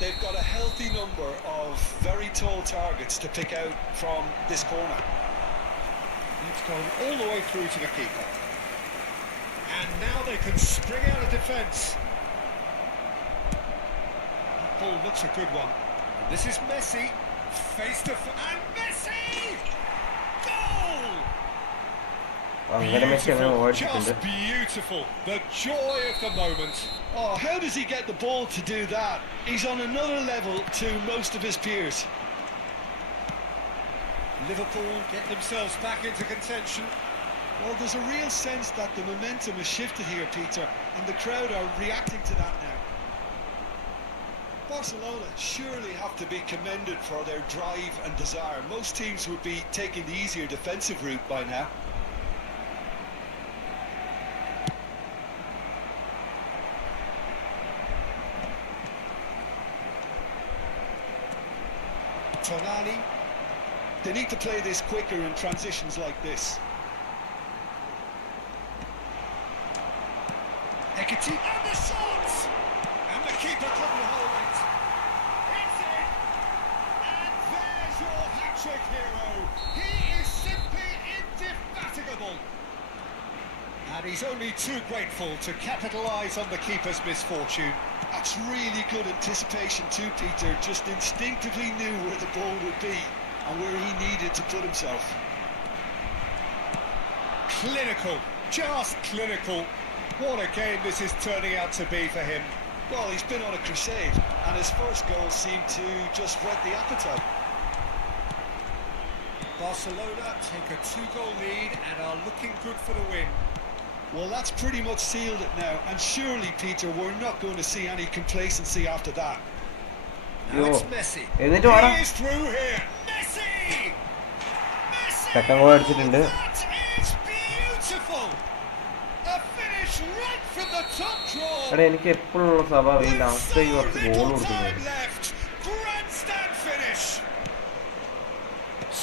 They've got a healthy number of very tall targets to pick out from this corner. It's gone all the way through to the keeper. And now they can spring out of defence. That ball looks a good one. And this is Messi, face to face, and Messi! Goal! Beautiful, just beautiful. The joy of the moment. Oh, how does he get the ball to do that? He's on another level to most of his peers. Liverpool get themselves back into contention. Well, there's a real sense that the momentum has shifted here, Peter, and the crowd are reacting to that now. Barcelona surely have to be commended for their drive and desire. Most teams would be taking the easier defensive route by now. Tonali. They need to play this quicker in transitions like this. Ekiti and the shot! And the keeper couldn't hold it. It's in! And there's your hat-trick hero. He is simply indefatigable. And he's only too grateful to capitalise on the keeper's misfortune. That's really good anticipation too, Peter. Just instinctively knew where the ball would be and where he needed to put himself. Clinical, just clinical. What a game this is turning out to be for him. Well, he's been on a crusade, and his first goal seemed to just whet the appetite. Barcelona take a 2-goal lead and are looking good for the win. Well, that's pretty much sealed it now, and surely, Peter, we're not going to see any complacency after that. Now it's Messi. എന്നിട്ട് വാടാ. He is through here. Messi! Messi! Second goal അടിച്ചിട്ടുണ്ട്. That is beautiful. A finish right from the top draw. എടാ എനിക്ക് എപ്പോഴുള്ള സ്വഭാവം ഈ last So കുറച്ച് goal little കൊടുക്കുന്നത്. time left. Grandstand finish.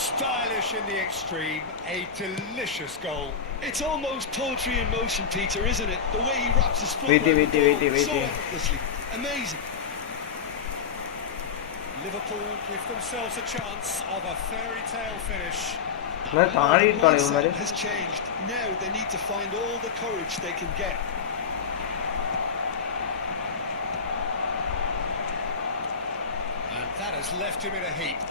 Stylish in the extreme. A delicious goal. It's almost poetry in motion, Peter, isn't it? The way he wraps his foot Wait. so effortlessly. Amazing. Liverpool give themselves a chance of a fairy tale finish. ഞാൻ താഴെ ഇട്ടാണ് ഇവന്മാര്. Has changed. Now they need to find all the courage they can get. And that has left him in a heap.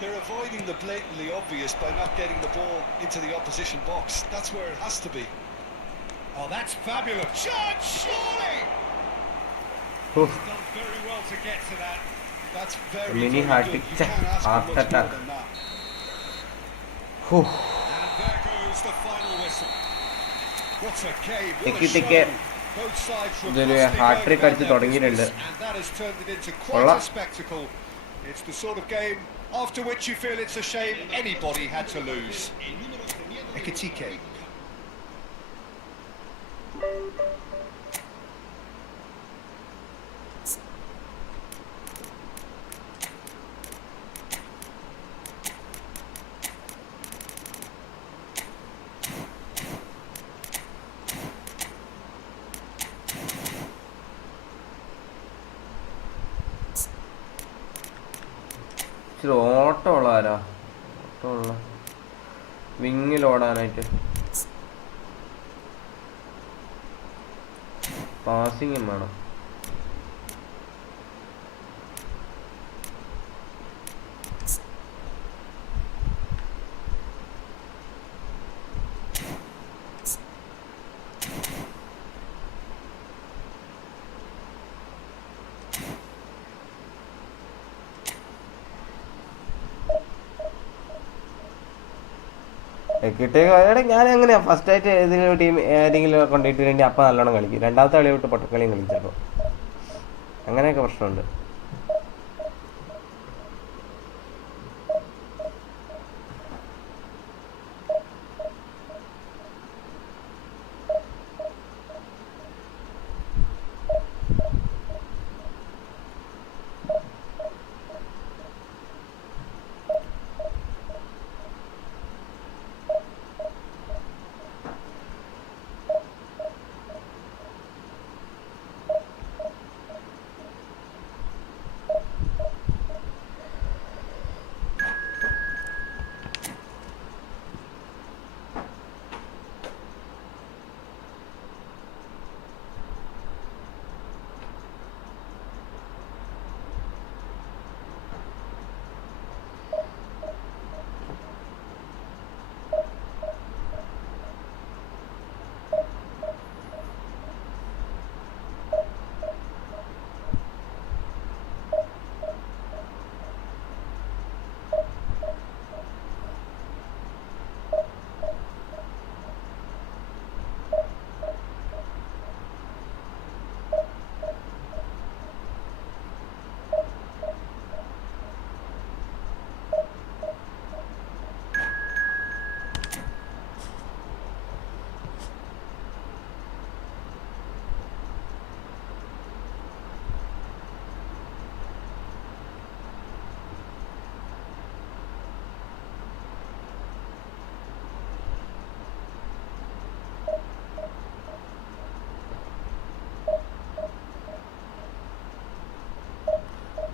They're avoiding the blatantly obvious by not getting the ball into the opposition box. That's where it has to be. Oh, that's fabulous. Shot, surely! Oof. He's done very well to get to that. That's very, Mini very heart good. You attack. can't ask Heart for much more attack. than that. Whew. And there goes the final whistle. What a game, what a Ekitike. show. Both sides were ഇതൊരു constantly hat trick going about അടിച്ച് their തുടങ്ങിയിട്ടുണ്ട്. business, and that has turned it into quite കൊള്ളാം. a spectacle. It's the sort of game after which you feel it's a shame anybody had to lose. Ekitike. ഇച്ചിരി ഓട്ടമുള്ള ആരാ, ഓട്ടമുള്ള വിങ്ങിൽ ഓടാനായിട്ട്. പാസിങ്ങും വേണം. കിട്ടിയ ഞാൻ എങ്ങനെയാ first ആയിട്ട് ഏതെങ്കിലും ടീം ഏതെങ്കിലും കൊണ്ടുപോയിട്ട് വേണ്ടി അപ്പം നല്ലോണം കളിക്കും, രണ്ടാമത്തെ കളി വിട്ട് പൊട്ടക്കളിയും കളിക്കും ചിലപ്പോൾ. അങ്ങനെയൊക്കെ പ്രശ്നമുണ്ട്.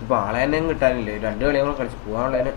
ഇപ്പോൾ ആളെ തന്നെ കിട്ടാനില്ലേ, 2 കളിയും കൂടെ കളിച്ച് പോകാനുള്ളതിന്.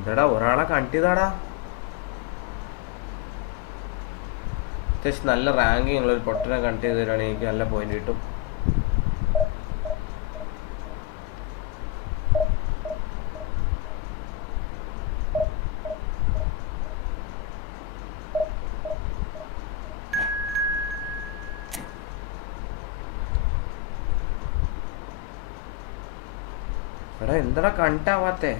ഇതടാ ഒരാളെ കണ്ടിതാടാ. അത്യാവശ്യം നല്ല റാങ്കിങ് ഉള്ള ഒരു പൊട്ടനെ കണ്ട് ചെയ്ത് തരുവാണെങ്കിൽ എനിക്ക് നല്ല പോയിന്റ് കിട്ടും. എടാ എന്താടാ കണ്ടാവാത്തേ?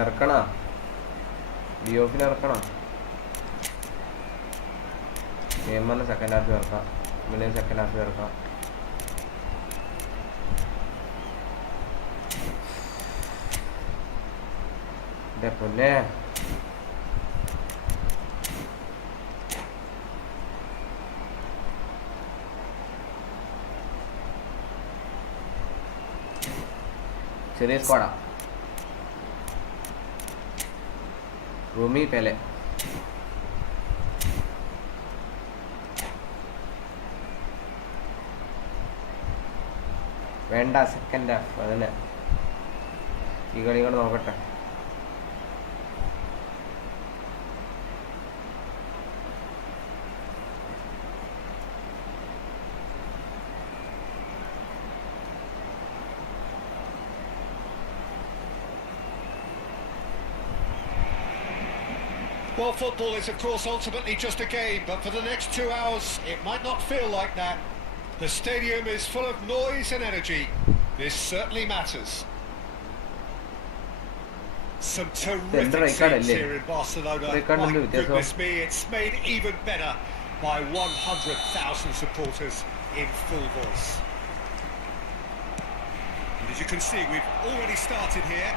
ഇറക്കണ ഡിയോഫിനെ ഇറക്കണ. ഗെയിം സെക്കൻഡ് ഹാഫ് ഇറക്കാം, പിന്നെ സെക്കൻഡ് ഹാഫ് ഇറക്കാം. എൻ്റെ പൊന്നെ ചെറിയ സ്ക്വാഡാ. റൂമി പെലെ വേണ്ട, സെക്കൻഡ് ഹാഫ് അതന്നെ. ഈ കളി കൂടെ നോക്കട്ടെ. Well, football is of course ultimately just a game, but for the next 2 hours it might not feel like that. The stadium is full of noise and energy. This certainly matters. Some terrific scenes here in Barcelona. My goodness me, it's made even better by 100,000 supporters in full voice. And as you can see, we've already started here.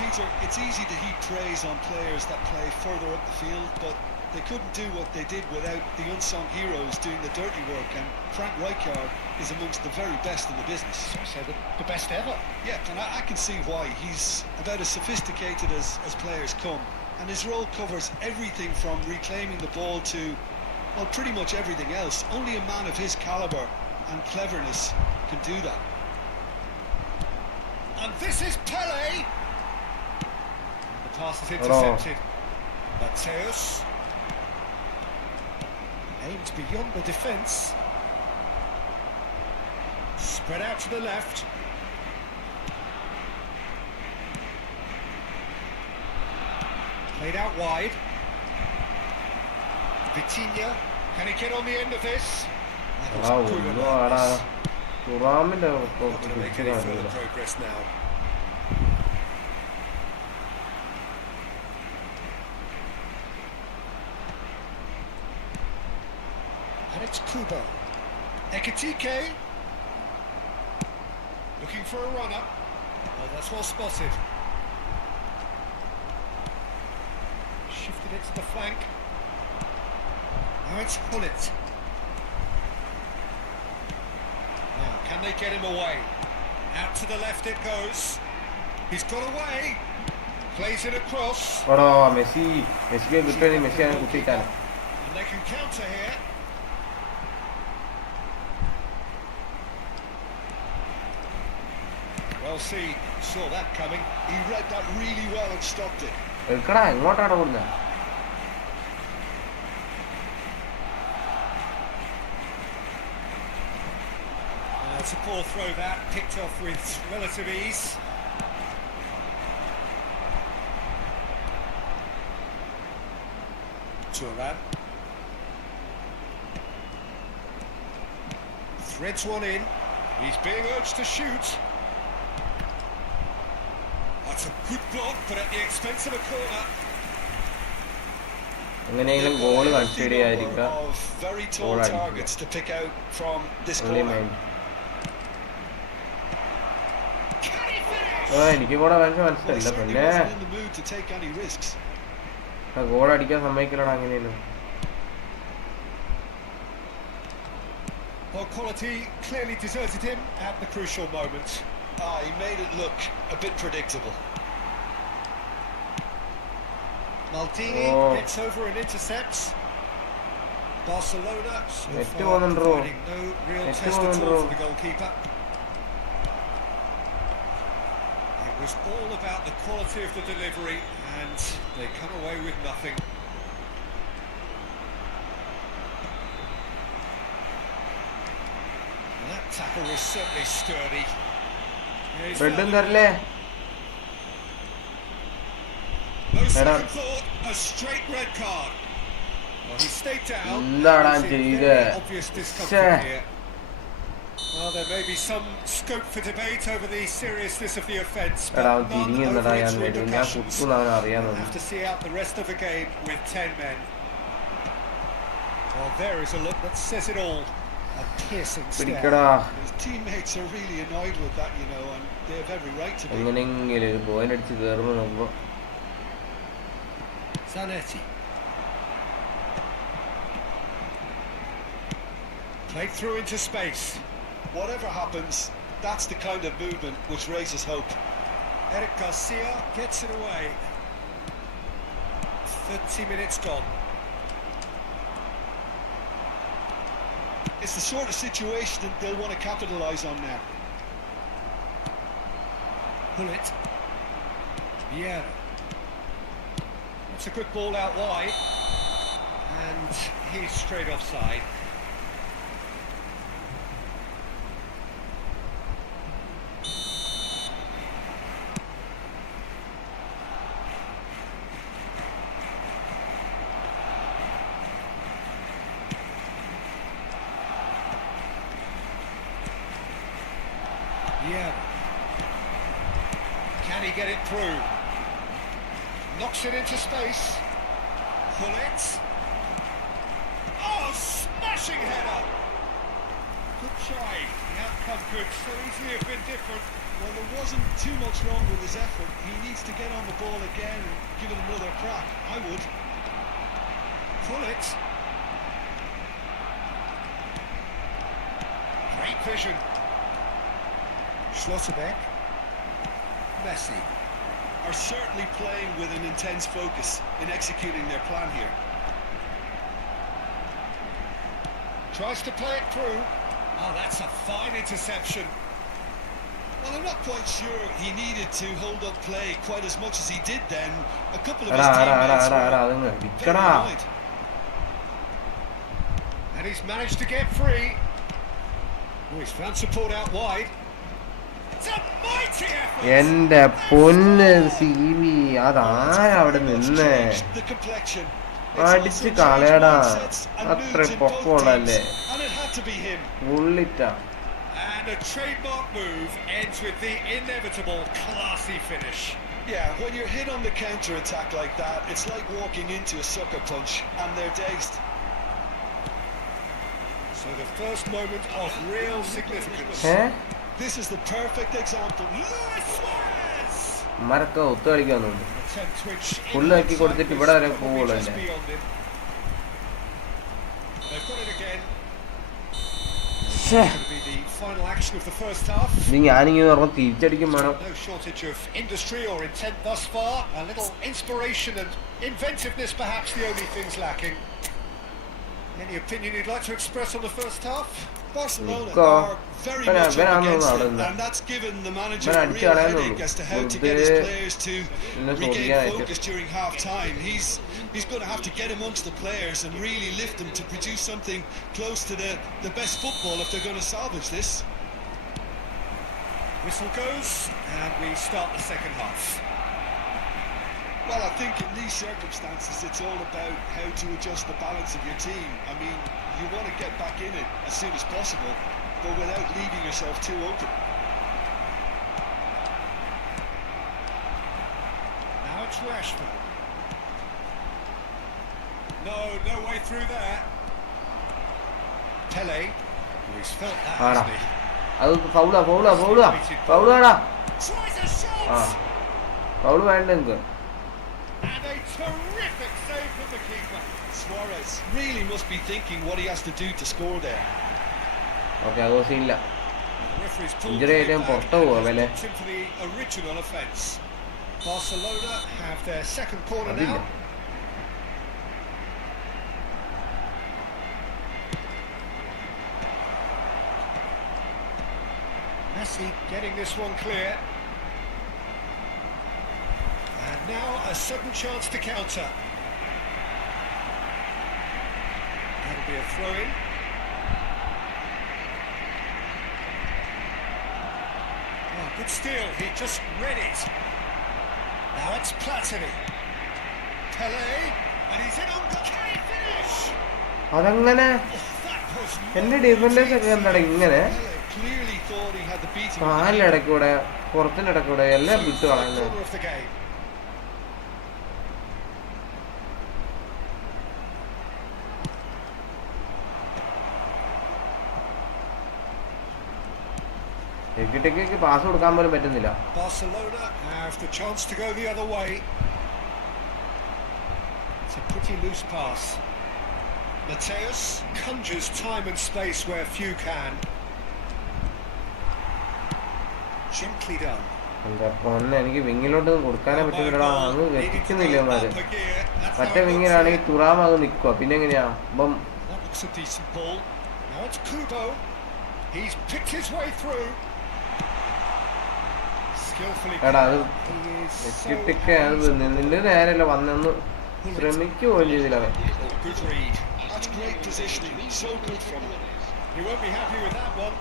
Peter, it's easy to heap praise on players that play further up the field, but they couldn't do what they did without the unsung heroes doing the dirty work, and Frank Rijkaard is amongst the very best in the business. So I say the best ever. Yeah, and I can see why. He's about as sophisticated as players come, and his role covers everything from reclaiming the ball to, well, pretty much everything else. Only a man of his calibre and cleverness can do that. And this is Pele! Pass is intercepted. Mateus aimed beyond the defence. Spread out to the left. Played out wide. Vitinha, can he get on the end of this? Wow, Not going to make any further progress now. And it's Kubo. Ekitike. Looking for a run-up. Oh, that's well spotted. shifted it to the flank. Now it's Hullet. Now, can they get him away? Out to the left it goes. He's got away. Plays it across. എടാ മെസ്സിക്ക് കിട്ടുകയാണെങ്കിൽ Messi അങ്ങനെ കുത്തിയിട്ടാണ്. And they can counter here. Well, see, saw that coming. He read that really well and stopped it. എടുക്കടാ എങ്ങോട്ടാണ് പോകുന്നത്? It's a poor throw that, picked off with relative ease. Turan. Threads one in. He's being urged to shoot. That's a good block, but at the expense of a corner. എങ്ങനെയെങ്കിലും goal consider ചെയ്യാതിരിക്കുക. Of very tall targets to pick out from this corner. എനിക്ക് കൂടെ മനസ്സിലായില്ല പിന്നെ goal അടിക്കാൻ സമ്മതിക്കലടാ അങ്ങനെയല്ലോ. Well, quality clearly deserted him at the crucial moment. He made it look a bit predictable. Maldini gets over and intercepts. Barcelona so far providing no real test at all for the goalkeeper. It was all about the quality of the delivery and they come away with nothing. That tackle was certainly sturdy. No second thought, a straight red card. Well, he stayed down. Very obvious discomfort here. Well, there may be some scope for debate over the seriousness of the offence, but none over its repercussions. We'll have to see out the rest of the game with 10 men. Well, there is a look that says it all. A piercing stare. His teammates are really annoyed with that, you know, and they have every right to be. Zanetti. Played through into space. Whatever happens, that's the kind of movement which raises hope. Eric Garcia gets it away. 30 minutes gone. It's the sort of situation that they'll want to capitalise on now. Pull it. Vieira. It's a good ball out wide. And he's straight offside. Yeah. Can he get it through? Knocks it into space. Pull it. Oh, smashing header! Good try. The outcome could so easily have been different. Well, there wasn't too much wrong with his effort. He needs to get on the ball again and give it another crack. I would. Pull it. Great vision. Schlotterbeck. Messi. Are certainly playing with an intense focus in executing their plan here. Tries to play it through. Oh, that's a fine interception. Well, I'm not quite sure he needed to hold up play quite as much as he did then. A couple of his teammates were very annoyed. And he's managed to get free. Oh, he's found support out wide. It's a mighty effort! എന്റെ പൊന്ന് CV അതാരവിടെ നിന്ന് അടിച്ച് കളയടാ അത്ര പൊക്കമുള്ളല്ലേ ഉള്ളിട്ടാ. And a trademark move ends with the inevitable classy finish. Yeah, when you're hit on the counter attack like that, it's like walking into a sucker punch and they're dazed. So the first moment of real significance. This is the perfect example. Luis Suarez! അമ്മമാരൊക്കെ ഒത്തു കളിക്കാന്നുണ്ട്. Attempt which in ഫുള്ളാക്കി hindsight കൊടുത്തിട്ട് was ഇവിടെ വരെ probably പോവുള്ളൂ just അല്ലേ. beyond him. They've got it again. ശ്ശേ. It's going to be the final action of the first half. ഇനി ഞാനിങ്ങനെ പറഞ്ഞ് തിരിച്ചടിക്കും വേണം. No shortage of industry or intent thus far. A little inspiration and inventiveness perhaps the only things lacking. Any opinion you'd like to express on the first half? Barcelona Nico. are very But, much but up I'm not against allowed it, in and that's given the manager But a I'm real sure I headache know. as to how Would to get his they- players to Unless regain Odegaard, focus during half-time. He's going to have to get amongst the players and really lift them to produce something close to the best football if they're going to salvage this. Whistle goes and we start the second half. Well, I think in these circumstances it's all about how to adjust the balance of your team. I mean, you want to get back in it as soon as possible, but without leaving yourself too open. Now it's Rashford. No way through there. Pele, who's felt that, Ara. hasn't he? അത് ഫൗളാടാ. Tries a shot! ആ foul വേണ്ട എനിക്ക്. And a terrific save from the keeper. Suarez really must be thinking what he has to do to score there. Okay അത് സീനില്ല. The referee's pulled Injury the ആയിട്ട് back പുറത്ത് and പോവാ has Pele. booked him for the original offence. Barcelona have their second corner അതില്ല. now. Messi getting this one clear. And now a sudden chance to counter. That'll be a throw-in. Oh, good steal. He just read it. Now it's Platini. Pele, and he's in on the Can he finish? അതങ്ങനെ Oh, that was എന്റെ defenders ഒക്കെ എന്താണ് ഇങ്ങനെ Pele clearly thought he had the beating of the കാലിന്റെ keeper. ഇടയ്ക്കൂടെ പുറത്തിന്റെ ഇടയ്ക്കൂടെ എല്ലാം വിട്ടു third കളയുന്നത്. corner of the game. ടെക്കിക്ക് പാസ് കൊടുക്കാൻ പോലും പറ്റുന്നില്ല. Barcelona have the chance to go the other way. It's a pretty loose pass. Mateus conjures time and space where few can. Gently done. എന്താ പൊന്നെ എനിക്ക് വിങ്ങിലോട്ടൊന്നും കൊടുക്കാനേ പറ്റുന്നില്ലടാ. അങ്ങ് വെച്ചിക്കുന്നില്ല അവന്മാര്. Up a gear. That's മറ്റേ how it വിങ്ങിലാണെങ്കിൽ looks. തുറാമാകെ നിൽക്കുക. പിന്നെ എങ്ങനെയാ അപ്പം That looks a decent ball. Now it's Kubo. He's picked his way through. Skillfully. എടാ അത് He is so ടെക്കിട്ടൊക്കെ അത് നിന്റെ നേരല്ല വന്നെന്ന് ശ്രമിക്കുകയും ചെയ്തില്ല അവൻ. good read. That's great positioning, so good from him. He won't be happy with that one.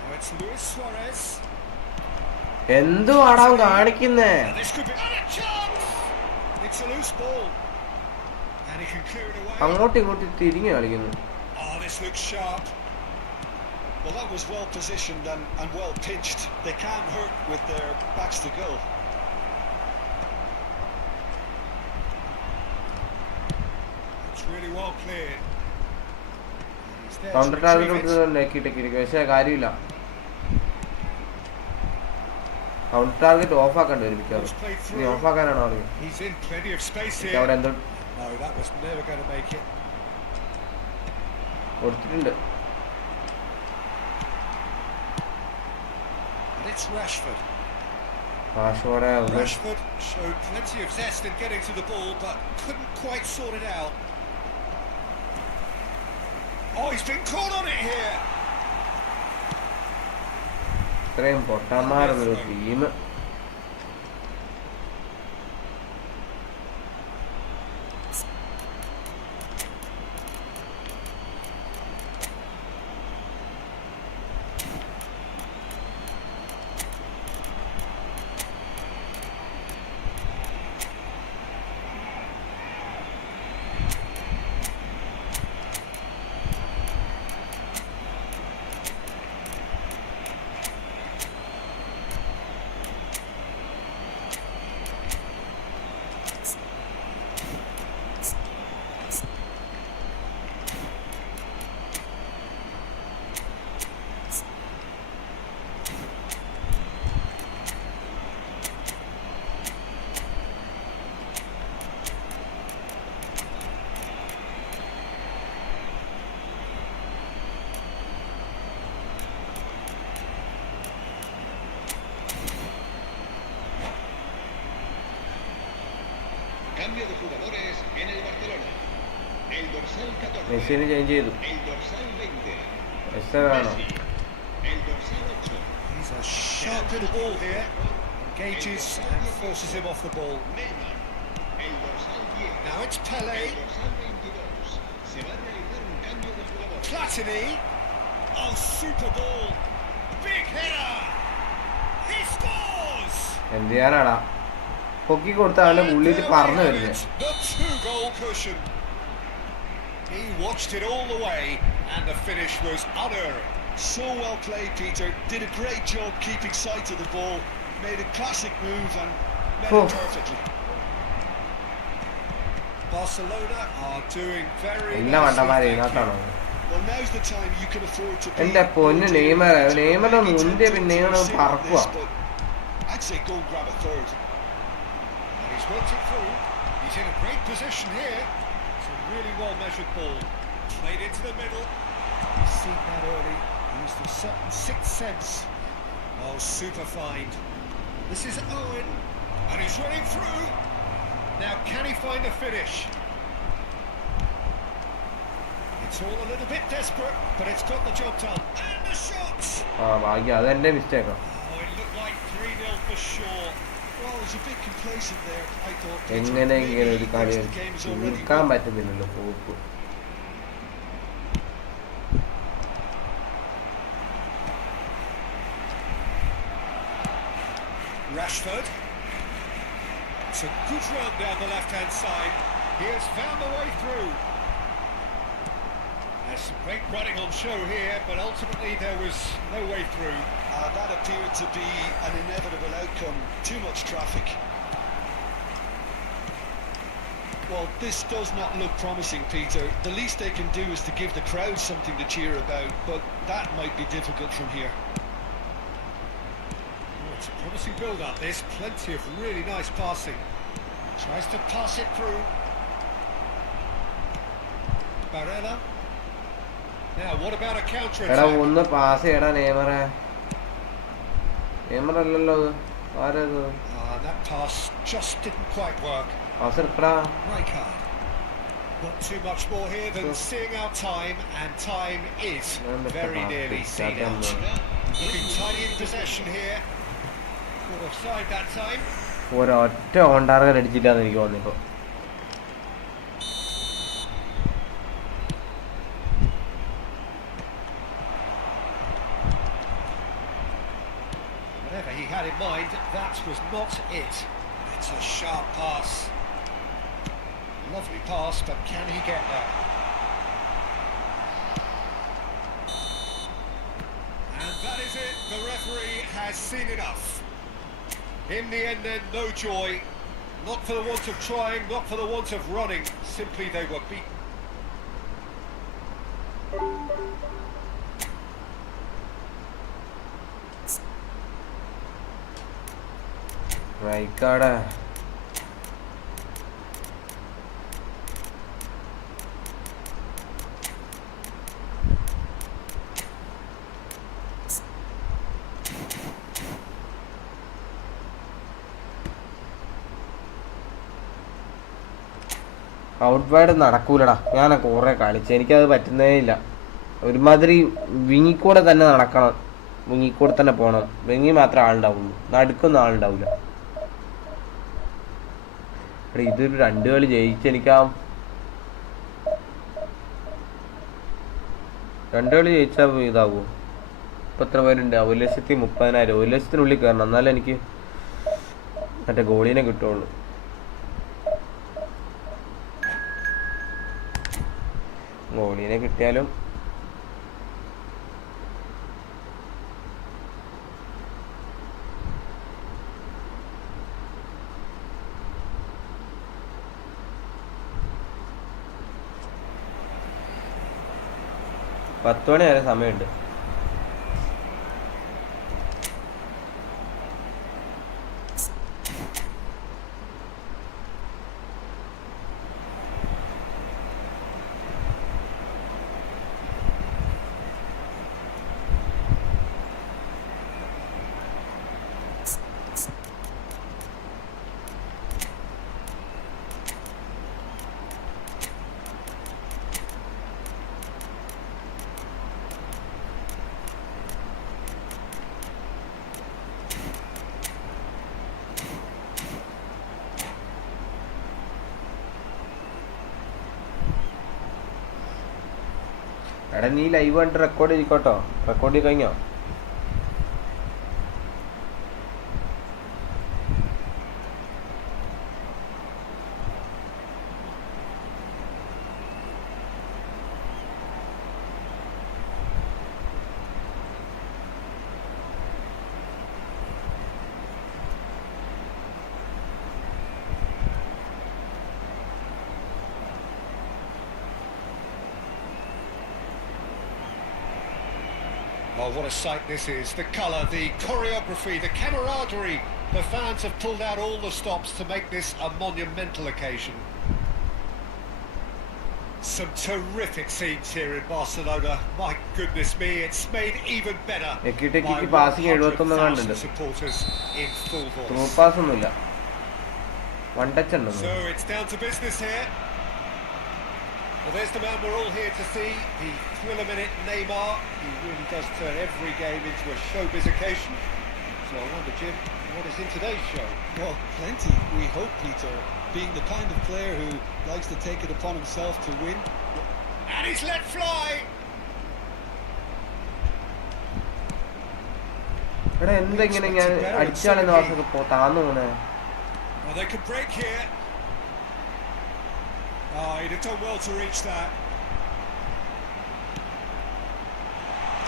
Now it's Luis Suarez. എന്തുവാടാ അവൻ കാണിക്കുന്നേ? And this could be a chance. It's a loose ball. And he can clear it away. അങ്ങോട്ടും ഇങ്ങോട്ടും തിരിഞ്ഞു കളിക്കുന്നു. Oh, this looks sharp. Well, that was well positioned and well pitched. They can't hurt with their backs to goal. It's really well cleared. He's there to counter retrieve target it. നെക്കിട്ടിരിക്കും. പക്ഷേ കാര്യമില്ല. Counter target of ആക്കേണ്ടി വരും മിക്കവാറും. Ball's played ഇനി through. Of ആക്കാനാണോ അറിയാം. He's in plenty of space പക്ഷെ അവിടെ here. എന്തോ No, that was never going to make it. കൊടുത്തിട്ടുണ്ട്. And it's Rashford. കാശോടെ ഒന്ന് Rashford showed plenty of zest in getting to the ball, but couldn't quite sort it out. Oh, he's been caught on it here. ഇത്രയും പൊട്ടന്മാരൊരു team. Cambio de jugadores en el Barcelona. El dorsal 14. മെസ്സിനെ change ചെയ്തു. El dorsal 20. Messi വേണോ? Messi. El dorsal 8. He's a sharp little ball here. Engages and forces him off the ball. Neymar. El dorsal 10. Now it's Pele. El dorsal 22. Se va a realizar un cambio de jugador. Platini. Oh, super ball. Big header. He scores. എന്ത് ചെയ്യാനാടാ, പൊക്കി കൊടുത്ത അവന്റെ ഉള്ളിൽ പറന്നു വരുന്നത്. The 2-goal cushion. He watched it all the way and the finish was unerring. So well played, Peter. Did a great job keeping sight of the ball. Made a classic move and met it perfectly. Barcelona are doing very എല്ലാ മണ്ടന്മാരെ ഇതിനകത്താണോ? Well, now's the time you can afford to be. എന്റെ പൊന്ന് നെയ്മറിന്റെ മുന്നേ പിന്നെ പറക്കുക. I'd say go and grab a third. And he's worked it through. He's in a great position here. It's a really well measured ball. Played into the middle. He's seen that early. Used a certain sixth sense. Oh, super find. This is Owen. And he's running through. Now can he find a finish? It's all a little bit desperate, but it's got the job done. And the shots! ഭാഗ്യം, അതെന്റെ മിസ്റ്റേക്കാ. Oh, it looked like 3-0 for sure. Well, it was a bit complacent there, I thought. എങ്ങനെ ഇങ്ങനെ ഒരു കാര്യം The game is already നിൽക്കാൻ won. പറ്റുന്നില്ലല്ലോ പോക്ക്. Rashford. It's a good run down the left-hand side. He has found a way through. There's some great running on show here, but ultimately there was no way through. That appeared to be an inevitable outcome. Too much traffic. Well, this does not look promising, Peter. The least they can do is to give the crowd something to cheer about, but that might be difficult from here. Oh, it's a promising build-up. There's plenty of really nice passing. Tries to pass it through. Barella. Now, what about a എടാ counter-attack? ഒന്ന് pass ചെയ്യടാ നെയ്മറെ. നെയ്മറല്ലല്ലോ അത്, ആരത്? That pass just didn't quite work. Pass എടുക്കടാ. Rijkaard. Not too much more here than seeing our time, and time is very nearly seen out. Looking tidy in possession here. Caught offside that time. ഒരൊറ്റ on target അടിച്ചിട്ടാന്ന് എനിക്ക് തോന്നിപ്പോ. Whatever he had in mind, that was not it. It's a sharp pass. Lovely pass, but can he get there? And that is it. The referee has seen enough. In the end then, no joy. Not for the want of trying, not for the want of running. Simply they were beaten. Rijkaard out wide നടക്കൂലടാ. ഞാൻ കുറെ കളിച്ച് എനിക്കത് പറ്റുന്നേ ഇല്ല. ഒരുമാതിരി വിങ്ങിക്കൂടെ തന്നെ നടക്കണം, വിങ്ങിക്കൂടെ തന്നെ പോകണം. വിങ്ങി മാത്രമേ ആളുണ്ടാവുള്ളൂ, നടുക്കൊന്നും ആളുണ്ടാവില്ല. ഇതൊരു 2 കളി ജയിച്ചെനിക്കാ 2 കളി ജയിച്ചാൽ ഇതാകുമോ? ഇപ്പം എത്ര പേരുണ്ട്? 1,30,000. 1,00,000 കയറണം, എന്നാലേ എനിക്ക് മറ്റേ ഗോളീനെ കിട്ടുള്ളൂ. ഗോളീനെ കിട്ടിയാലും പത്ത് മണി വരെ സമയമുണ്ട്. എടാ നീ ലൈവ് കണ്ട് റെക്കോർഡ് ചെയ്തിക്കോട്ടോ. റെക്കോർഡ് ചെയ്ത് കഴിഞ്ഞോ? Oh, what a sight this is. The colour, the choreography, the camaraderie. The fans have pulled out all the stops to make this a monumental occasion. Some terrific scenes here in Barcelona. My goodness me, it's made even better by 100,000 supporters in full through voice. Pass ഒന്നുമില്ല. One touch ഉണ്ടോ? So it's down to business here. Well, there's the man we're all here to see, the thriller-minute Neymar. He really does turn every game into a showbiz occasion. So I wonder, Jim, what is in today's show? Well, plenty, we hope, Peter. Being the kind of player who likes to take it upon himself to win. And he's let fly! എടാ എന്തെങ്ങനെ ഞാൻ അടിച്ചാലെന്ന് വാസൊക്കെ താന്നു പോണേ. Well, they could break here. Oh, he'd have done well to reach that.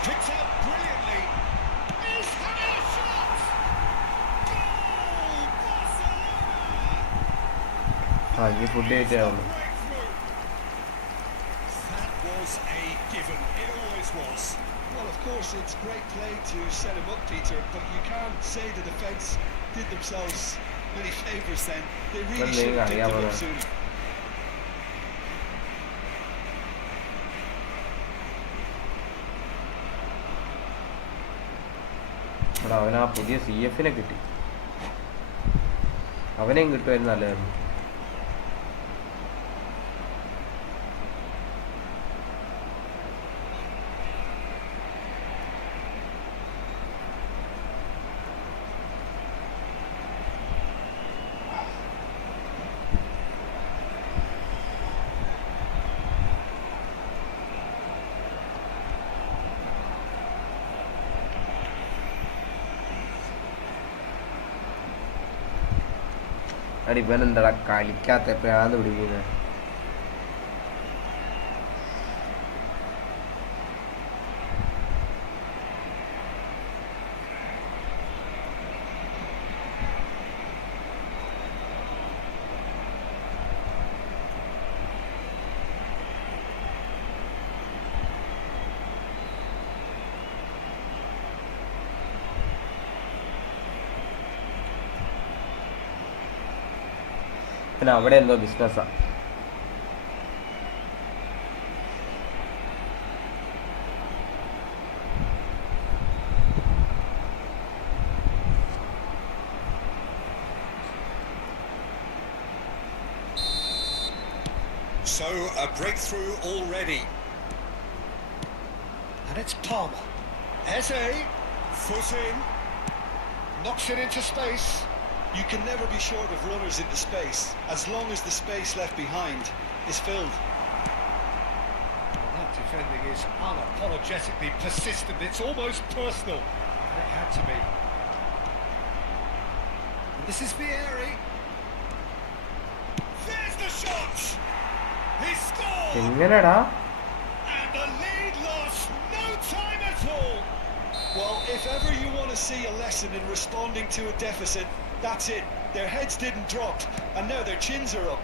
Picked up brilliantly. He's having a shot! Goal! Barcelona! ഈ food കഴിച്ചാവുന്നു. That was a given. It always was. Well, of course, it's great play to set him up, Peter, but you can't say the defence did themselves many favours then. They really should have picked him up sooner. എടാ അവനാ പുതിയ CF കിട്ടി. അവനെയും കിട്ടുമായിരുന്നു നല്ലതായിരുന്നു. എടാ ഇവനെന്താടാ കളിക്കാത്ത പ്രാന്ത് പിടിക്കുന്നത്? പിന്നെ അവിടെ എന്തോ ബിസിനസ്സാ. So, a breakthrough already. And it's Palmer. Eze, foot in, knocks it into space. You can never be short of runners into space, as long as the space left behind is filled. That defending is unapologetically persistent. It's almost personal. And it had to be. And this is Vieri. There's the shot! He scored! എങ്ങനെടാ? And the lead lost no time at all. Well, if ever you want to see a lesson in responding to a deficit, that's it. Their heads didn't drop, and now their chins are up.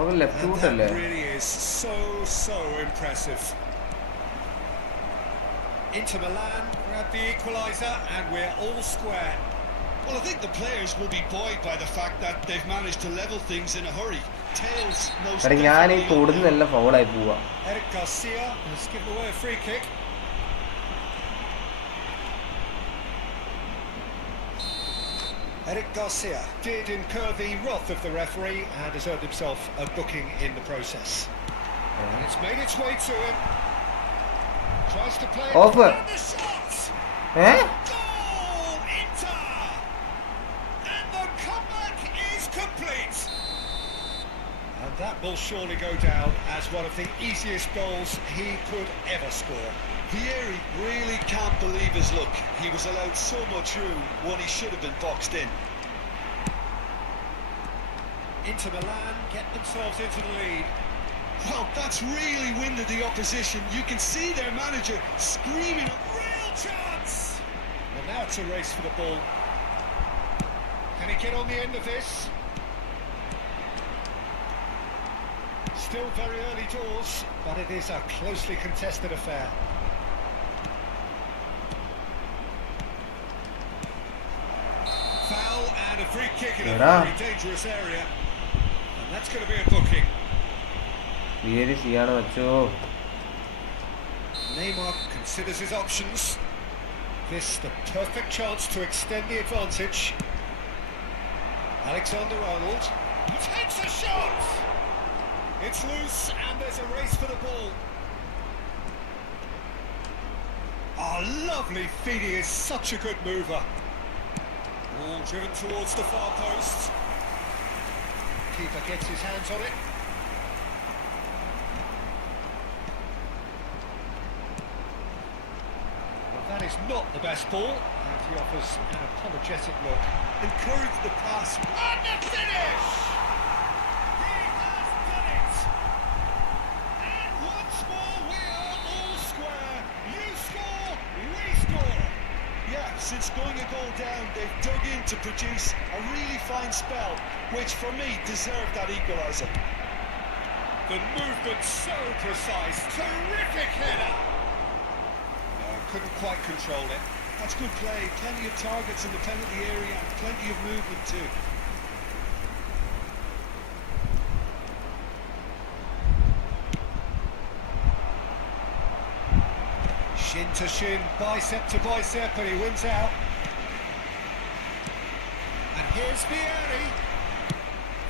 അവൻ left And ഫുട്ടല്ലേ? that really is so impressive. Inter Milan grab the equaliser, and we're all square. Well, I think the players will be buoyed by the fact that they've managed to level things in a hurry. Tails most എടാ ഞാൻ ഈ definitely up. തൊടുന്നല്ല ഫൗളായി പോവാ. Eric Garcia has given away a free kick. Eric Garcia did incur the wrath of the referee and has earned himself a booking in the process. And it's made its way to him. Tries to play it. Over. And the shot! ഏ? Goal! Inter! And the comeback is complete. And That will surely go down as one of the easiest goals he could ever score. Vieri really can't believe his luck. He was allowed so much room when he should have been boxed in. Inter Milan get themselves into the lead. Well, that's really winded the opposition. You can see their manager screaming, real chance! Well, now it's a race for the ball. Can he get on the end of this? Still very early doors, but it is a closely contested affair. Foul and a free kick in a very dangerous area. And that's going to be a booking. Neymar considers his options. This the perfect chance to extend the advantage. Alexander-Arnold takes a shot! It's loose and there's a race for the ball. Oh, lovely feed, he is such a good mover. Ball driven towards the far post. Keeper gets his hands on it. Well, that is not the best ball, and he offers an apologetic look. Encourage the pass. And the finish! He has done it! And once more we are all square. You score, we score. Yeah, since going a goal down, they've dug in to produce a really fine spell, which for me deserved that equaliser. The movement so precise, terrific header! No, couldn't quite control it. That's good play, plenty of targets in the penalty area and plenty of movement too. Shin to shin, bicep to bicep, and he wins out. And here's Vieri.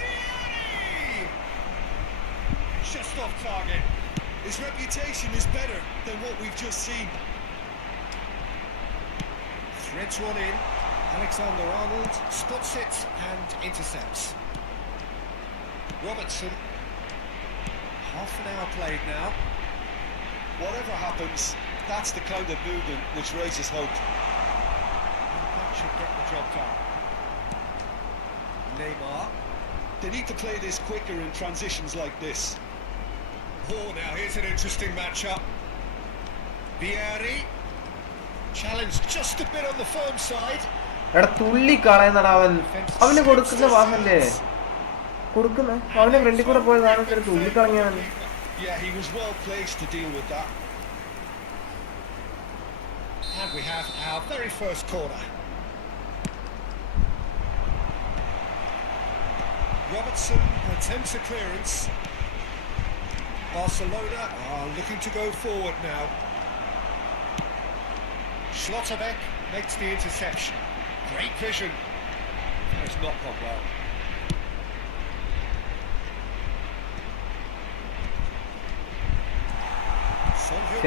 Vieri! Just off target. His reputation is better than what we've just seen. Threads one in. Alexander-Arnold spots it and intercepts. Robertson. Half an hour played now. Whatever happens, that's the kind of movement which raises hope. And that should get the job done. Neymar. They need to play this quicker in transitions like this. Oh, now here's an interesting matchup. Vieri. Challenged just a bit on the firm side. എടാ തുള്ളി കളയുന്നടാ അവന് കൊടുക്കുന്ന വാസല്ലേ കൊടുക്കുന്ന അവന്റെ ഫ്രണ്ടിൽ കൂടെ പോയതാണ് തുള്ളി കളഞ്ഞവൻ. Yeah, he was well placed to deal with that. And we have our very first corner. Robertson attempts a clearance. Barcelona are looking to go forward now. Schlotterbeck makes the interception. Great vision. That has not gone well.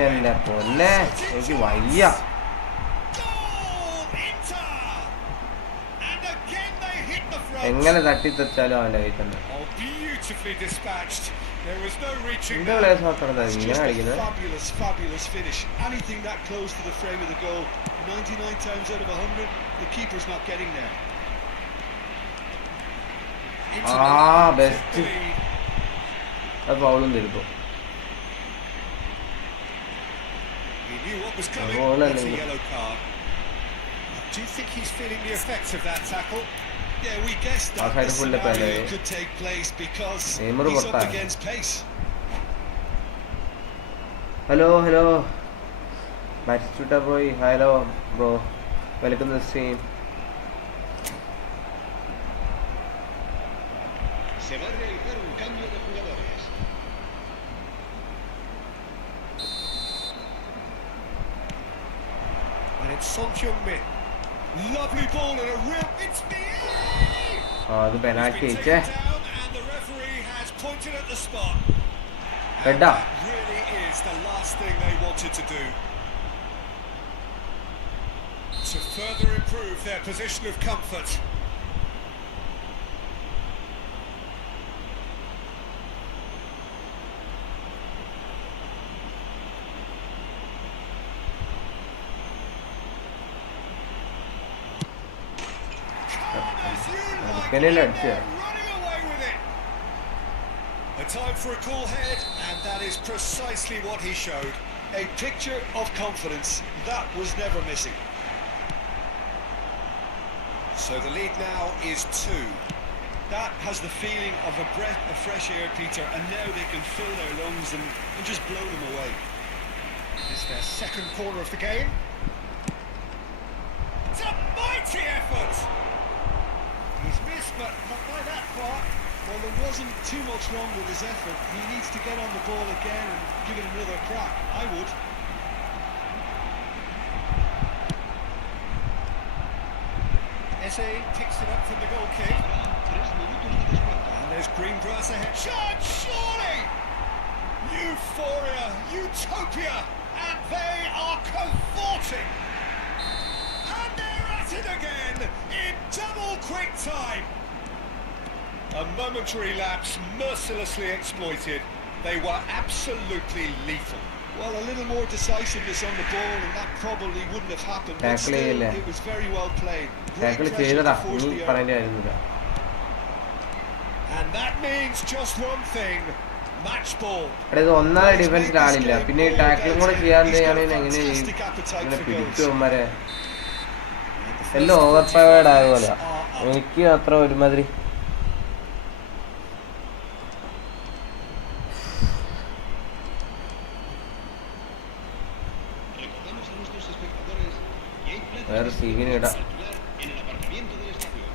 എന്റെ പൊന്നെ എനിക്ക് വയ്യ. എങ്ങനെ തട്ടിത്തെച്ചാലും അവന്റെ കയ്യിൽ തന്നെ. എന്റെ place മാത്രം ഇങ്ങനെ കളിക്കുന്നത്. Fabulous finish. Anything that close to the frame of the goal, 99 times out of 100, the keeper's not getting there. Best. അത് ഫൗളും തിരുത്തും. He knew what was coming. That's a yellow card. Do you think he's feeling the effects of that tackle? Yeah, we guessed that the scenario could take place because he's up against pace. Hello. Batistuta boy, hello bro. Welcome to the stream. Se va a realizar un cambio de jugadores. And it's Son Heung-min. Lovely ball and a real... It's അത് penalty and the referee has pointed at the spot. And Redda. that really is the last thing they wanted to do. To further improve their position of comfort. Kenny, let's see. Running away with it. A time for a cool head, and that is precisely what he showed. A picture of confidence. That was never missing. So the lead now is 2. That has the feeling of a breath of fresh air, Peter, and now they can fill their lungs and just blow them away. It's their second corner of the game. It's a mighty effort! He's missed, but not by that far. Well, there wasn't too much wrong with his effort. He needs to get on the ball again and give it another crack. I would. Eze picks it up from the goal kick. 3 minutos de descuento. And there's green grass ahead. Shot, surely! Euphoria, utopia, and they are cavorting. And they're at it again in double quick time. A momentary lapse mercilessly exploited. They were absolutely lethal. Well, a little more decisiveness on the ball, and that probably wouldn't have happened. But Tackle still, ചെയ്യില്ലേ? it was very well played. Great Tackle pressure ചെയ്തതാ, to force ഇനി the error. പറയേണ്ട കാര്യമില്ല. And that means just one thing. Match ball. എടാ ഇത് ഒന്നാമത് ഡിഫൻസിൽ ആളില്ല, പിന്നെ ഈ ടാക്കിളും കൂടെ ചെയ്യാതെയാണെങ്കിൽ എങ്ങനെ ചെയ്യും? ഇങ്ങനെ പിടിച്ചവന്മാരെ എല്ലാം ഓവർ പവേർഡ് ആയതുപോലെ എനിക്ക് അത്ര ഒരുമാതിരി. Recordamos a nuestros espectadores que hay plazas വേറെ സീവിന് ഇടാം. para alquilar en el aparcamiento del estadio.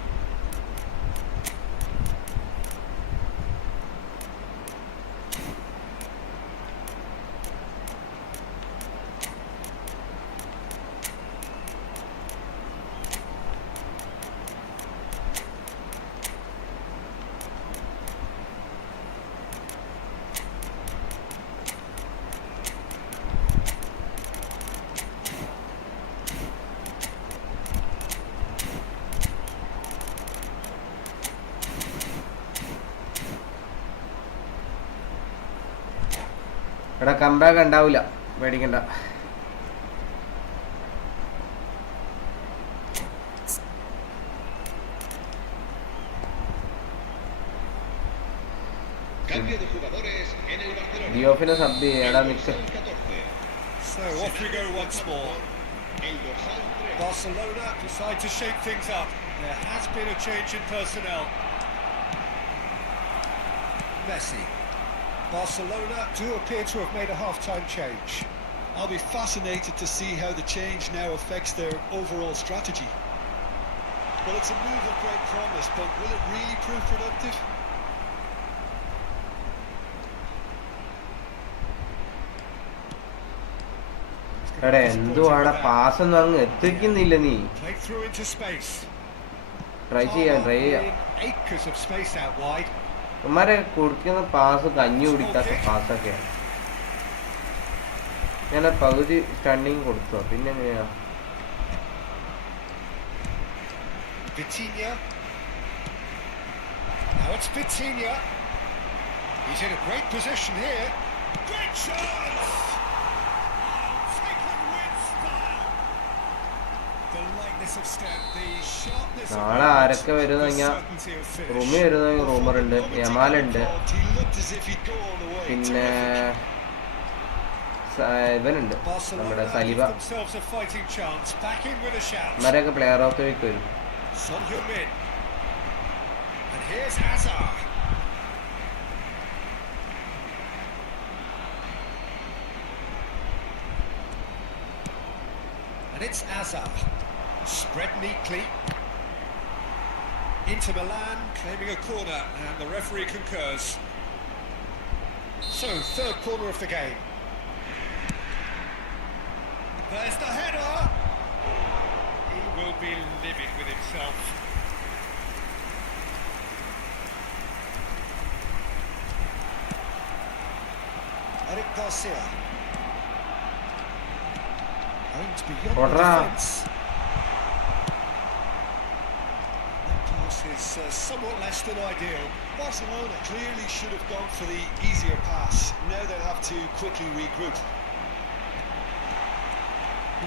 എടാ കംബാക്ക് ഉണ്ടാവില്ല, പേടിക്കണ്ട. Cambio de jugadores en el Barcelona. ഡിയോഫിനെ സബ് ചെയ്യടാ, El നിക്ക്. dorsal 14. So off we go once more. El dorsal 3. Barcelona decide to shake things up. There has been a change in personnel. Messi. Barcelona do appear to have made a half-time change. I'll be fascinated to see how the change now affects their overall strategy. Well, it's a move of great promise, but will it really prove productive? എടാ എന്തുവാടാ pass ഒന്നും അങ്ങ് എത്തിക്കുന്നില്ല നീ. Played through into space. Try ചെയ്യാം. Acres of space out wide. ഇവന്മാരെ കൊടുക്കുന്ന pass കഞ്ഞി കുടിക്കാത്ത പാസ്സൊക്കെയാണ്. ഞാൻ പകുതി സ്റ്റണ്ടിങ് കൊടുത്തോ, പിന്നെ എങ്ങനെയാ? Vitinha. Now it's Vitinha. He's in a great position here. Great chance! Oh, taken with style. The lightness of step, the sharpness of നാളെ ആരൊക്കെ വരുന്ന the കഴിഞ്ഞാൽ certainty of finish. റൂമിൽ വരുന്ന റൂമറുണ്ട്, യമാലുണ്ട്, He looked as if he'd go all the way. പിന്നെ ഇവനുണ്ട് നമ്മുടെ Barcelona Saliba. give themselves a fighting chance. Back in with a shout. ഇവരൊക്കെ player of the week വരും. Son Heung-min. And here's Hazard. And it's Hazard. Spread neatly. Inter Milan claiming a corner, and the referee concurs. So, third corner of the game. There's the header. He will be livid with himself. Eric Garcia. Aimed beyond the Orra. defence. That pass is somewhat less than ideal. Barcelona clearly should have gone for the easier pass. Now they'll have to quickly regroup.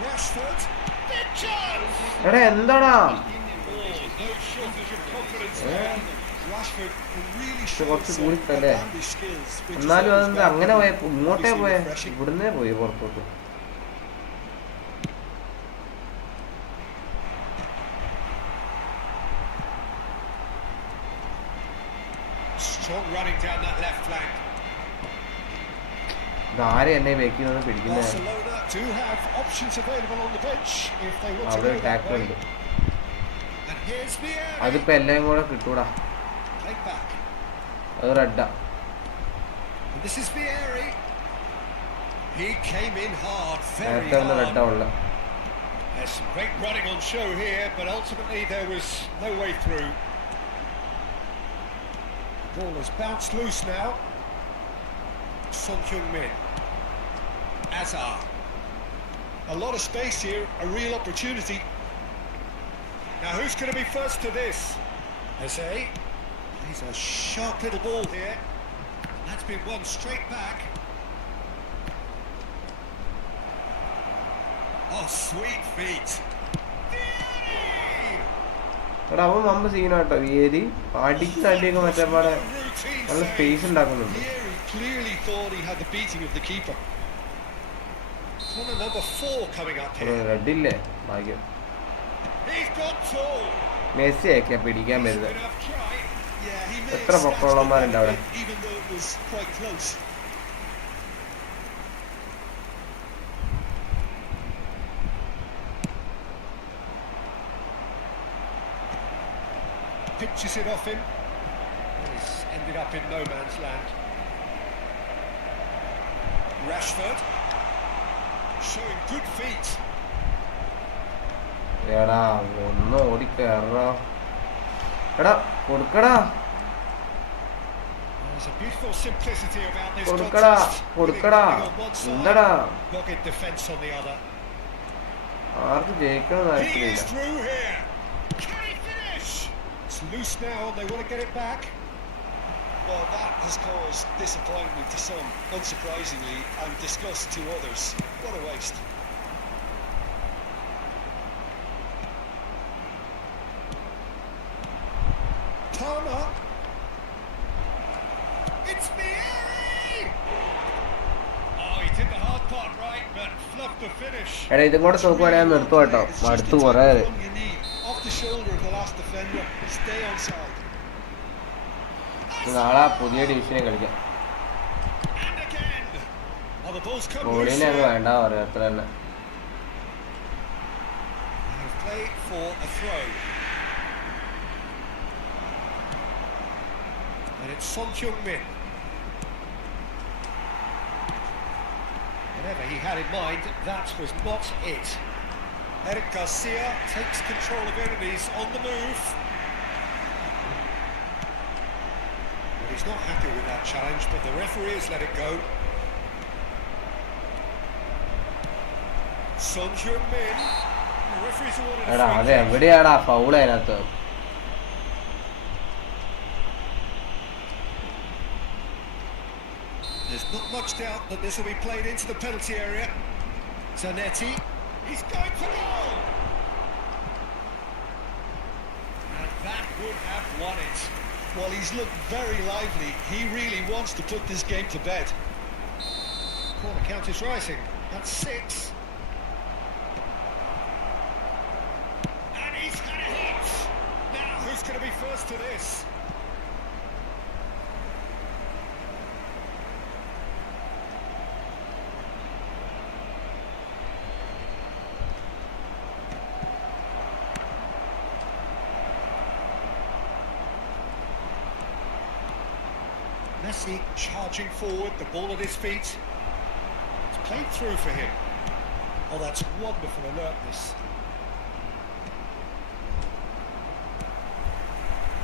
Rashford. Big chance! എടാ എന്താടാ no shortage of confidence there. Rashford can really പക്ഷെ show കുറച്ച് some കൂടിക്കല്ലേ outlandish skills, which is എന്നാലും always അതെന്താ അങ്ങനെ welcome പോയ and ഇങ്ങോട്ടേ obviously പോയെ refreshing. ഇവിടുന്നേ പോയി പുറത്തോട്ട്. Strong running down that left flank. ഇതാരെ എന്നെ വെക്കുന്നത് പിടിക്കുന്നേ. Barcelona do have options available on the bench if they want to അവിടെ go that ടാക്കൾ way. ഉണ്ട്. And here's Vieira. അതിപ്പോ എല്ലാം കൂടെ കിട്ടൂടാ. Played back. അത് റെഡാ. And this is Vieira. He came in hard, very നേരത്തെ ഒന്ന് hard. റെഡാ ഉള്ള. There's some great running on show here, but ultimately there was no way through. Ball has bounced loose now. Son Heung-min. Azar. A lot of space here, a real opportunity. Now who's going to be first to this? Eze. He's a sharp little ball here. And that's been won straight back. Oh, sweet feet. എടാ അവൻ വമ്പ സീനാട്ടോ. ഏരി അടിക്കുന്ന അടിയൊക്കെ മറ്റേ പാടെ Routine നല്ല save. Space ഉണ്ടാക്കുന്നുണ്ട്. Here he clearly thought he had the beating of the keeper. Corner number 4 coming up here. റെഡില്ലേ ഭാഗ്യം. He's got tall. Messi ഒക്കെ പിടിക്കാൻ വരുന്നത്. Enough try. Yeah, he may എത്ര have snatched the പൊക്കമുള്ളവന്മാരുണ്ട് അവിടെ. benefit, even though it was quite close. Pitches it off him. He's ended up in no man's land. Rashford. Showing good feet. എടാ ഒന്ന് ഓടിക്കേറാ. എടാ കൊടുക്കടാ There's a beautiful simplicity about this കൊടുക്കടാ contest. കൊടുക്കടാ. Really running on one side, എന്താടാ dogged defence on the other. ആർക്ക് ജയിക്കണം He താല്പര്യമില്ല. is through here. Can he finish? It's loose now and they want to get it back. Well, that has caused disappointment to some, unsurprisingly, and disgust to others. What a waste. Palmer. It's Vieira. Oh, he did the hard part right, but fluffed the finish. എടാ ഇതും കൂടെ തോക്കുവാണെങ്കിൽ ഞാൻ നിർത്തും കേട്ടോ. It's just അടുത്ത് the കുറേ type of run you need. Off the shoulder of the last defender, stay on side. നാളെ പുതിയ ഡിവിഷനെ കളിക്കാം. And again. Oh, the ball's come loose ബോളിനെ അങ്ങ് here. വേണ്ട പറയാം അത്ര തന്നെ. They've played for a throw. And it's Son Heung-min. Whatever he had in mind, that was not it. Eric Garcia takes control of it and he's on the move. Well, he's not happy with that challenge, but the referee has let it go. Son Heung-min. The referee's awarded a എടാ free അത് kick. എവിടെയാടാ foul അതിനകത്ത്. There's not much doubt that this will be played into the penalty area. Zanetti, he's going for goal! And that would have won it. Well, he's looked very lively. He really wants to put this game to bed. Corner count is rising. That's 6. And he's had a hit! Now, who's going to be first to this? Messi charging forward, the ball at his feet. It's played through for him. Oh, that's wonderful alertness.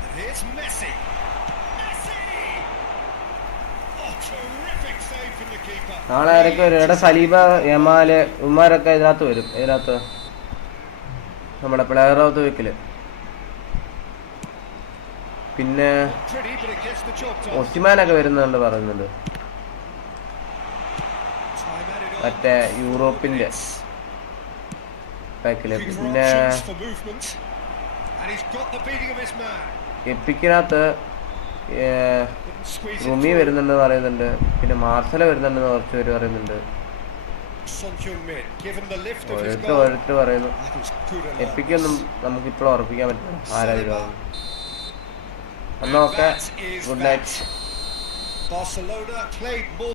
And here's Messi. Messi! Oh, terrific save from the keeper. നാളെ ആരൊക്കെ വരും? എടാ Saliba യമാല് ഉമ്മാരൊക്കെ ഇതിനകത്ത് വരും. ഇതിനകത്ത് നമ്മുടെ player of the വീക്കില്. പിന്നെ Pretty, but it gets the job done. ഒസിമാനൊക്കെ വരുന്നുണ്ട് പറയുന്നുണ്ട്. Time added on. മറ്റേ യൂറോപ്പിന്റെ പാക്കില്. Looking for പിന്നെ options for movement. And he's got the beating of his man. എപ്പിക്കിനകത്ത് Didn't squeeze it Rumi through. വരുന്നുണ്ടെന്ന് പറയുന്നുണ്ട്, പിന്നെ മാർസല വരുന്നുണ്ടെന്ന് കുറച്ച് പേര് പറയുന്നുണ്ട്. Son Heung-min, given the lift of his ഓരോരുത്തർ goal. ഓരോരുത്തർ പറയുന്നു. That was good എപ്പിക്കൊന്നും alertness. നമുക്കിപ്പോഴും ഉറപ്പിക്കാൻ പറ്റില്ല ആരായിരുന്നു. And എന്നൊക്കെ that is good that. Night. Barcelona played more.